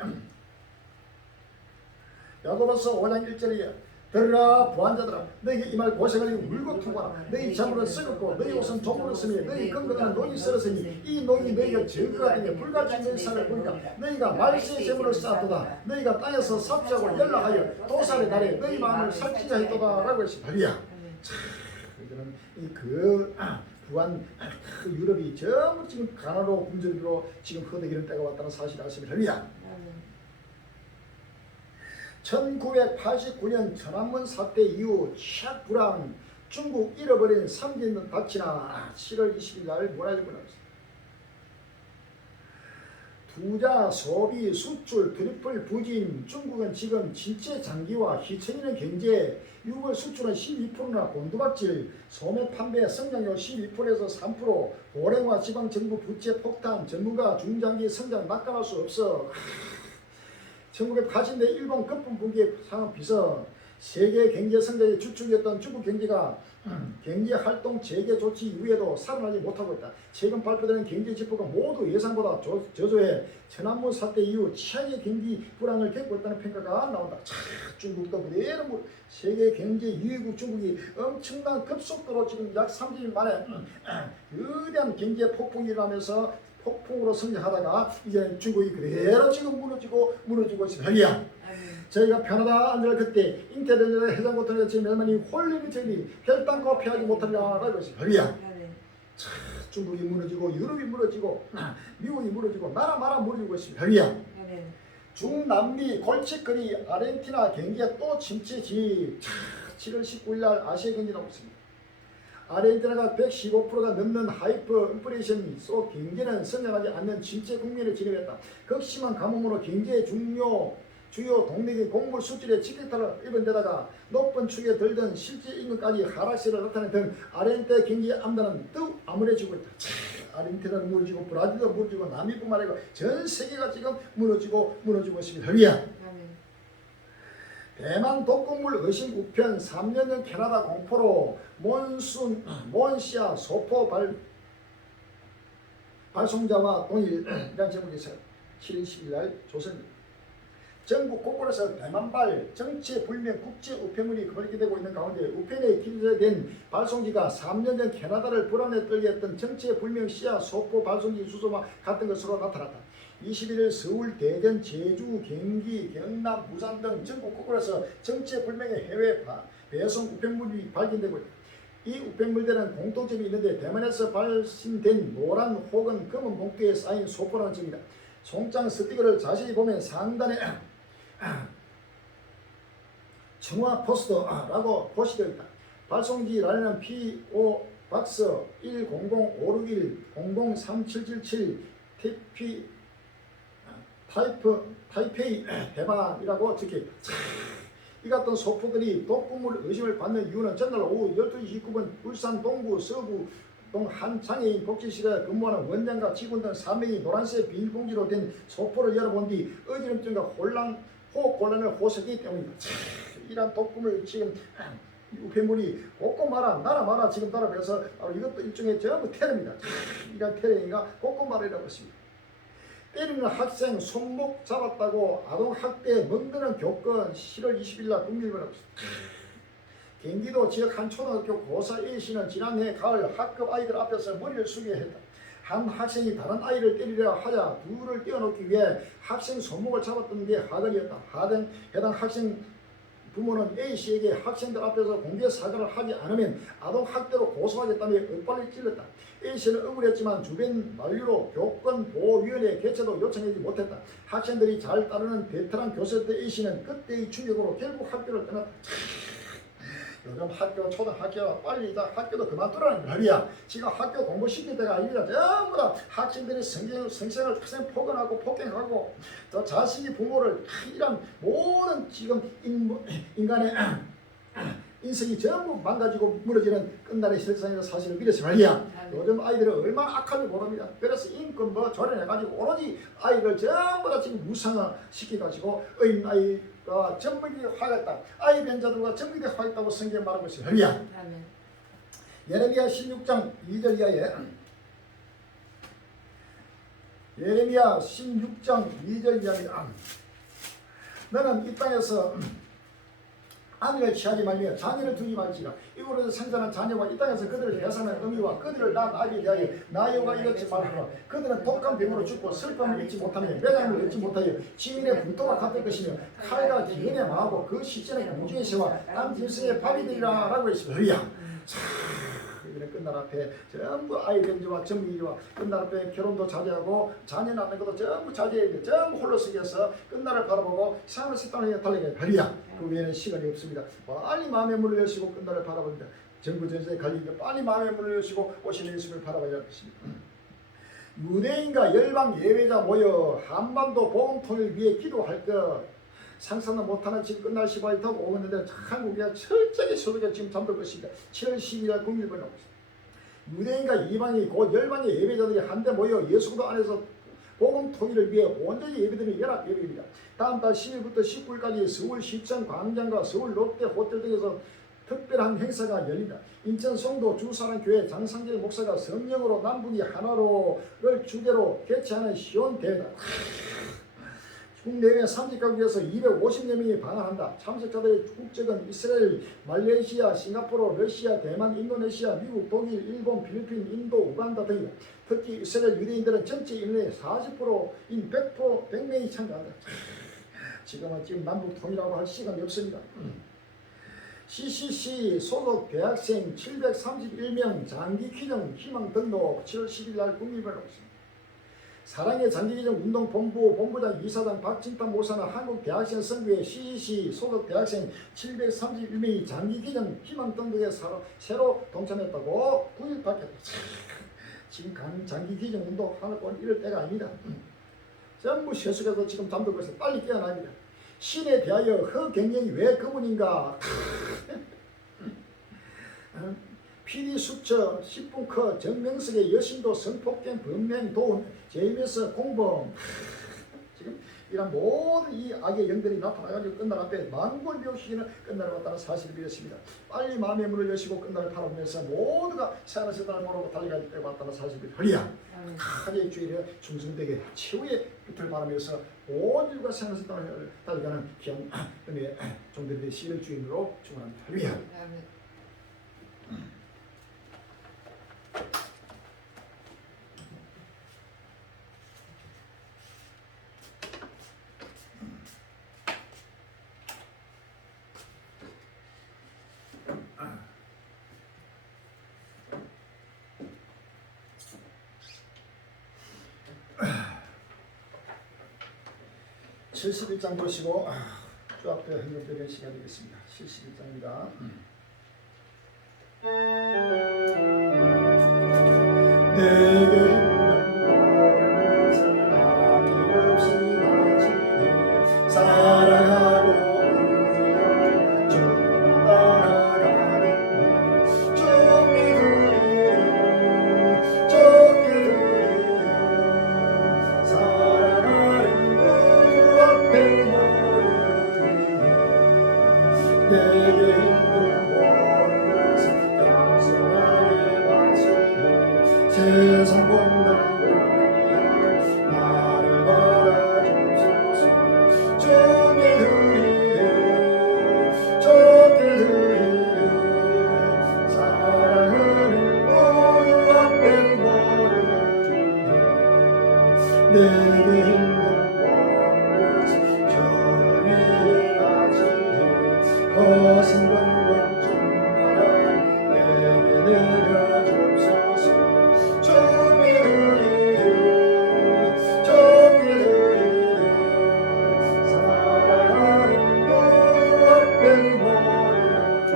들으라 부한자들아 너희에게 이 말 고생하여 울고 통과하라. 너희 잠으로 썩었고 너희 옷은 종으로 쓰며 너희 근거는 논이 썰었으니 이 논이 너희가 증거가 되며 불같이 있는 산을 보니까 너희가 말세의 재물을 쌓았도다. 너희가 땅에서 삽자고 연락하여 도살의 날에 너희 마음을 살찌자 했도다 라고 했습니다. 할렐루야. 이들은 그 부한 그 유럽이 전부 지금 가나로 굶주림으로 지금 허덕이는 때가 왔다는 사실을 아십니다. 할렐루야. 1989년 천안문 사태 이후 취약 불황 중국 잃어버린 삼진 닭치나 7월 20일 날 몰아들고 나왔습니다. 투자, 소비, 수출, 트리플 부진 중국은 지금 진짜 장기와 희청이는 경제 6월 수출은 12%나 곤두박질 소매 판매 성장률 12%에서 3% 고령화 지방정부 부채 폭탄 전문가 중장기 성장 낙관할 수 없어 1980년대 일본 급분 붕괴 상황 비서 세계 경제 성장의 주축이었던 중국 경제가 경제 활동 재개 조치 이후에도 살아나지 못하고 있다. 최근 발표되는 경제 지표가 모두 예상보다 저조해 천안문 사태 이후 최악의 경기 불황을 겪고 있다는 평가가 나온다. 중국도 그대로 세계 경제 유해국 중국이 엄청난 급속도로 지금 약 30년 만에 거대한 경제 폭풍이 일어나면서 폭풍으로 성장하다가 이제 중국이 그대로 지금 무너지고 있습니다. 할렐루야. 저희가 편하다 앉을 그때 잉태된 해장고통에 같이 멸만이 홀림이 저리 혈당과 피하지 못하리라라고 했어요. 할렐루야. 중국이 무너지고 유럽이 무너지고 미국이 무너지고 나라 무너지고 있습니다. 할렐루야. 중남미 골칫거리 아르헨티나 경기가 또 침체지. 7월 19일 날 아시아 경기 나오고 있습니다. 아르헨티나가 115%가 넘는 하이퍼 인플레이션 속 경제는 성장하지 않는 침체 국면에 진입했다. 극심한 가뭄으로 경제의 주요 동력의 곡물 수출에 직격탄을 입은 데다가 높은 축에 들던 실질 임금까지 하락세를 나타낸 등 아르헨티나 경기의 암단은 더욱 암울해지고 있다. 아르헨티나는 무너지고 브라질도 무너지고 남미뿐만 아니라 전 세계가 지금 무너지고 있습니다. 할렐루야. 대만 독극물 의심 우편 3년 전 캐나다 공포로 몬시아 소포 발송자와 동일이라는 제목이 있어요. 7월 10일 날 조선입니다. 전국 곳곳에서 대만발 정체불명 국제 우편물이 걸기되고 있는 가운데 우편에 기재된 발송지가 3년 전 캐나다를 불안에 떨게 했던 정체불명 시아 소포 발송지 주소와 같은 것으로 나타났다. 21일 서울, 대전, 제주, 경기, 경남, 부산 등 전국 곳곳에서 정체불명의 해외 배송 우편물이 발견되고 있다. 이 우편물들은 공통점이 있는데 대만에서 발신된 노란 혹은 검은 봉투에 쌓인 소포라는 점이다. 송장 스티커를 자세히 보면 상단에 청와 포스터라고 표시되어 있다. 발송지란에는 PO 박스 100-561-003777 타이페이 대만이라고 적혀있다. 이 같은 소포들이 독극물 의심을 받는 이유는 전날 오후 12시 19분 울산 동구 서구 한 장애인 복지실에 근무하는 원장과 직원 등 3명이 노란색 비닐봉지로 된 소포를 열어본 뒤 어지럼증과 호흡곤란을 호소했기 때문이다. 이런 독극물 지금 우편물이 곳곳마다 나라마다 지금 따라서 이것도 일종의 전부 테러입니다. 이런 테러인가 곳곳마다라고 했습니다. 때리는 학생 손목 잡았다고 아동학대 멍드는 교권 7월 20일 날 국민일보라고 했습니다. 경기도 지역 한 초등학교 고사 A씨는 지난해 가을 학급 아이들 앞에서 머리를 숙여 했다. 한 학생이 다른 아이를 때리려 하자 둘을 떼어놓기 위해 학생 손목을 잡았던 게 화근이었다. 해당 학생 부모는 A씨에게 학생들 앞에서 공개 사과를 하지 않으면 아동학대로 고소하겠다며 엇발을 찔렀다. A씨는 억울했지만 주변 만류로 교권보호위원회 개최도 요청하지 못했다. 학생들이 잘 따르는 베테랑 교사였던 A씨는 그때의 충격으로 결국 학교를 떠났다. 요즘 학교, 초등학교 빨리 학교도 그만두라는 말이야. 지금 학교 공부시킬 때가 아닙니다. 전부 다 학생들이 성생을 포근하고 폭행하고 또 자식이 부모를 이런 모든 지금 인간의 인생이 전부 망가지고 무너지는 끝날의 세상이라는 사실을 믿어서 말이야. 요즘 아이들은 얼마나 악한지 모릅니다. 그래서 인권 조련해가지고 오로지 아이를 전부 다 지금 무상화시켜가지고 어린 아이가 전부기 화했다. 아이 변자들과 전부기 화했다고 성경에 말하고 있어요. 할렐루야. 예레미야 16장 2절 이하에 예레미야 16장 2절 이하입니다. 너는 이 땅에서 아내를 취하지 말며 자녀를 두지 말지라. 이곳에서 생산한 자녀와 이 땅에서 그들을 대사하는 어미와 그들을 낳은 아기에 대하여 나 여호와 이렇게 말하노라. 그들은 독감 병으로 죽고 슬픔을 잊지 못하며 매장을 잊지 못하여 지민의 분토가 갚을 것이며 칼과 기근에 망하고 그 시절에 공중의 새와 땅 짐승의 밥이 되리라 라고 했습니다. 이번에 끝날 앞에 전부 아이 변제와 정리와 끝날 앞에 결혼도 자제하고 자녀 낳는 것도 전부 자제해야 돼. 전부 홀로 쓰기해서 끝날을 바라보고 삶을 세상에 달리게 하리야. 그 외에는 시간이 없습니다. 빨리 마음의 문을 여시고 끝날을 바라봅니다. 정부 전세에 갈리니까 빨리 마음의 문을 여시고 오시는 예수를 바라봐야 하겠습니다. 유대인과 열방 예배자 모여 한반도 복음 통일을 위해 기도할 것. 상상도 못하는 지금 끝날 시간이 더 오는데 한국이 철저하게 소득에 지금 잠들 것입니다. 7월 12일 국민일보에 나오고 있습니다. 유대인과 이방인 곧 열방의 예배자들이 한데 모여 예수도 안에서 복음 통일을 위해 온전히 예배드리는 연합 예배입니다. 다음 달 10일부터 19일까지 서울 시청 광장과 서울 롯데 호텔 등에서 특별한 행사가 열린다. 인천 송도 주사랑교회 장상길 목사가 성령으로 남북이 하나로를 주제로 개최하는 시온 대회다. 국내외 30가국에서 250여 명이 방한한다. 참석자들의 국적은 이스라엘, 말레이시아, 싱가포르, 러시아, 대만, 인도네시아, 미국, 독일, 일본, 필리핀, 인도, 우간다 등이다. 특히 이스라엘 유대인들은 전체 인원의 40%인 100명이 참가한다. 지금 남북 통일하고 할 시간이 없습니다. CCC 소속 대학생 731명 장기 기증 희망 등록 7월 10일 날 국립을 하고 있습니다. 사랑의 장기기증 운동본부 본부장 이사장 박진탁 모사는 한국대학생 선거에 CCC 소속 대학생 731명이 장기기증 희망 등록에 새로 동참했다고 9일 밝혔다. 지금 장기기증 운동 하는 건 이럴 때가 아닙니다. 전부 세속에서 지금 잠들고 있어요. 빨리 깨어납니다. 신에 대하여 허경영이 왜 그분인가? 피리수처, 십분커, 정명석의 여신도, 성폭행, 범행, 도움, 제임스 공범. 지금 이런 모든 이 악의 영들이 나타나가지고 끝날 앞에 만골병시기는 끝날 왔다는 사실을 믿었습니다. 빨리 마음의 문을 여시고 끝날을 바라보면서 모두가 새하늘 세상을 모르고 달려갈 때가 왔다는 사실을 믿습니다. 할렐루야. 하나의 주일에 충성되게 최후의 빛을 바라면서 온 인류가 새하늘 세상을 달려가는 귀한 은혜의 종들의 시를 주인으로 축원합니다. 할렐루야. 71장 보시고 주 앞에 흥겹게 시간 되겠습니다. 71장입니다. 내게 있는 것을 아낌없이 바치네 사랑하고 의지하여 주만 따라가겠네 쫓게 되리 사랑하는 그 앞에 모르니 내게 있는 모든 것을 겸손하게 바치네 세상 본다고 위하여 나를 받아주소서 쫓게 되리에 사랑하는 모두 앞에 모르니 내게 있는 모든 것을 저 위에 바치네 거신 건강 충만한 내게 내려주소서 쫓게 되리에 사랑하는 모두 앞에 모르니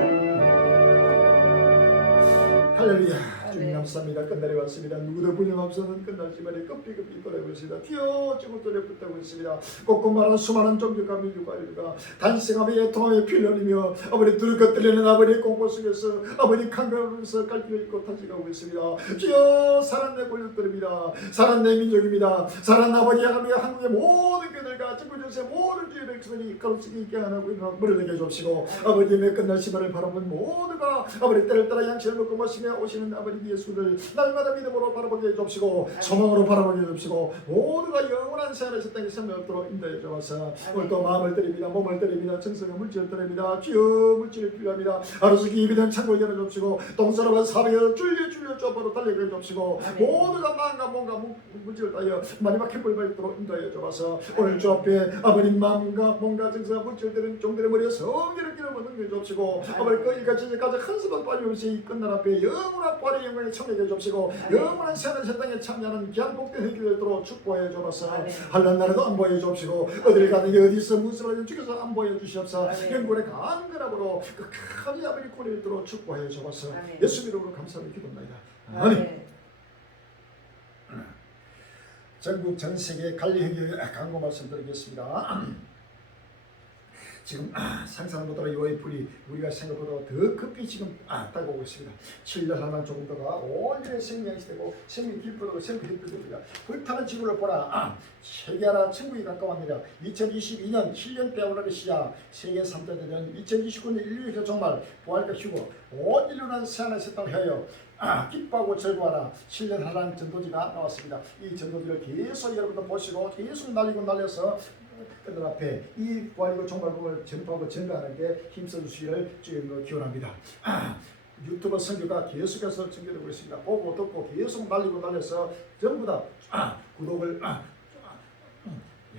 할렐루야. 주님 감사합니다. 끝날이 왔습니다. 누구도 분영없어는 끝날지만에 급히 떠나고 있습니다. 뛰어 ጭ고 떠내 붙다고 있습니다. 꼼꼼한 수많은 종교가 민주가 인류가 단생하며 애통하며 피를 흘리며 아버지 두르것들리는 아버지의 공포 속에서 아버지 강가로서 갈길을 잃고 탄식하고 있습니다. 주여 살았네 권력들입니다. 살았네 민족입니다. 살았네 아버지 하나님의 한국의 모든 교들과 전국전세 모든 주의 백성들이 가로수기 있게 안하고 있는 무릎에게 줍시고 아버지의 끝날 시간을 바라본 모두가 아버지 때를 따라 양식을 먹고 마시며 오시는 아버지 예수를 날마다 믿음으로 바라보게 해줍시고 소망으로 바라보게 해줍시고 모두가 영원한 생활에서 땅에 삶을 얻도록 인도해 주옵소서. 오늘도 마음을 드립니다. 몸을 드립니다. 정성과 물질을 드립니다. 주여 물질이 필요합니다. 하루씩 입이든 창고를 열어줍시고 동서로와 사회를 줄려 좁으로 달리게 해줍시고 모두가 마음과 몸과 물질을 다하여 마지막 행복을 받도록 인도해 주옵소서. 오늘 주 앞에 아버님 마음과 몸과 정성과 물질들은 종들의 머리에 성기를 끼워 넣게 해줍시고 아버지 거기까지 한 수만 빠짐없이 끝날 앞에 영원한 부활의 영광에 참여해 주옵시고 영원한 새하늘 새 땅에 참여하는 귀한 복된 행기를 들어 축복해 주옵소서. 한란 나라도 안보해 주옵시고 어딜 가든지 어디서 무슨 일을 주께서 안보해 주시옵소서. 영권의 간근함으로 끝까지 아버지 꼬리를 들어 축복해 주옵소서. 예수 이름으로 감사를 기도합니다. 아멘. 전국 전 세계 관리회계 광고 말씀드리겠습니다. 지금 상상을 못하는 요의 불이 우리가 생각보다 더 급히 지금 따라오고 있습니다. 7년 하나 조금 더가 온전히 생명이 되고 생명이 길보다고 생명이 길보다 불타는 지구를 보라. 세계하나 천국이 가까웠느냐. 2022년 7년 때오늘의 시작 세계 3대 대전 2029년 인류에서 정말 부활과 휴고 온 인류는 새하늘 새 땅을 하여 기뻐하고 즐거워하라. 7년 하나는 전도지가 나왔습니다. 이 전도지를 계속 여러분들 보시고 계속 날리고 날려서 그들 앞에 이 부활이고 종말복을 전파하고 전가하는 데 힘써주시기를 주님으로 기원합니다. 유튜브 선교가 계속해서 전개되고 있습니다. 보고 듣고 계속 날리고 날려서 전부 다 구독을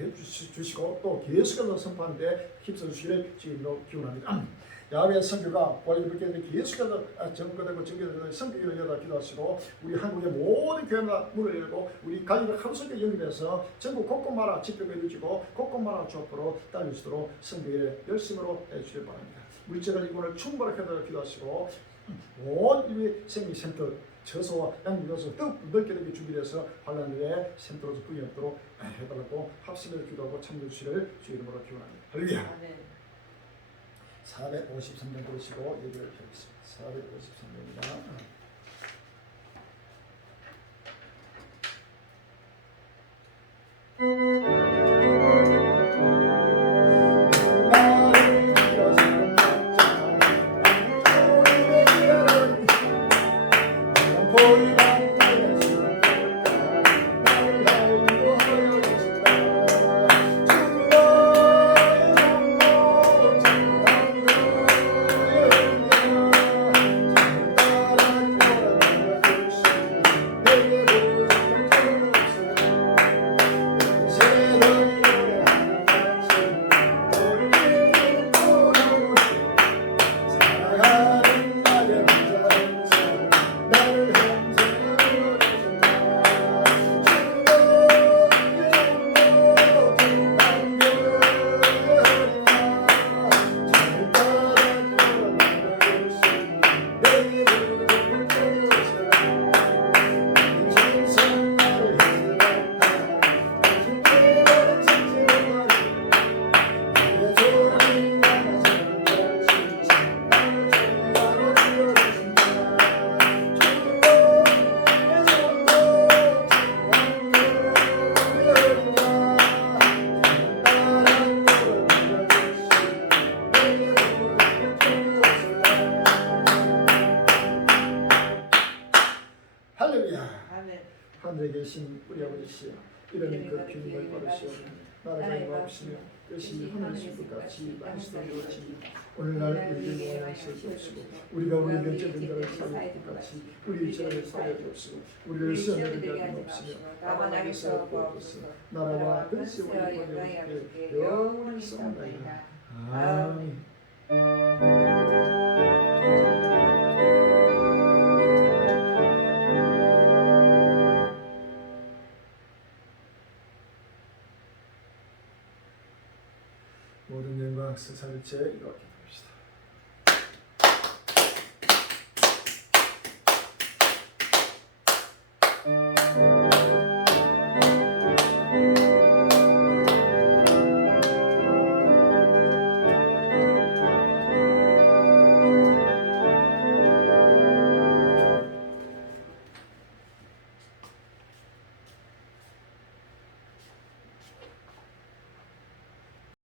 해주시고 또 계속해서 선포하는데 힘써 주시기를 지금도 기원합니다. 야외 선교가 보리불교에 계속해서 전거되고 전개되고 선교를 열어 기도하시고 우리 한국의 모든 교회마다 문을 열고 우리 가족을 하루속에 영입해서 전국 곳곳마다 집회가 이루어지고 곳곳마다 조업으로 딸릴 수 있도록 선교를 열심으로 해주시길 바랍니다. 물질을 이번을 충분하게 기도하시고 온 인류의 생명센터 저소와 양육에서 더욱 넓게 되게 준비해서 환란의 센터로서 끊임 없도록 해달라고 합심해서 기도하고 참여해 주시기를 주 이름으로 기원합니다. 할렐루야. 453년 들으시고 예배를 드리겠습니다. 453년입니다. 하늘에 계신 우리 아버지시여 이름이 그 주님을 받으시옵소서. 나라가 영광하시며 뜻이 하늘에서 같이 땅에서도 이루어지니 오늘날 우리에게 원하는 것을 주옵시고 우리가 우리 면죄된 자를 사하여 같이 우리 죄를 사하여 주옵시고 우리를 시험에 들게 하지 마시며 다만 악에서 구하옵소서. 나라와 근세와 영광이 영원히 있사옵나이다. 아멘. 모든 영광 세상일체 이렇게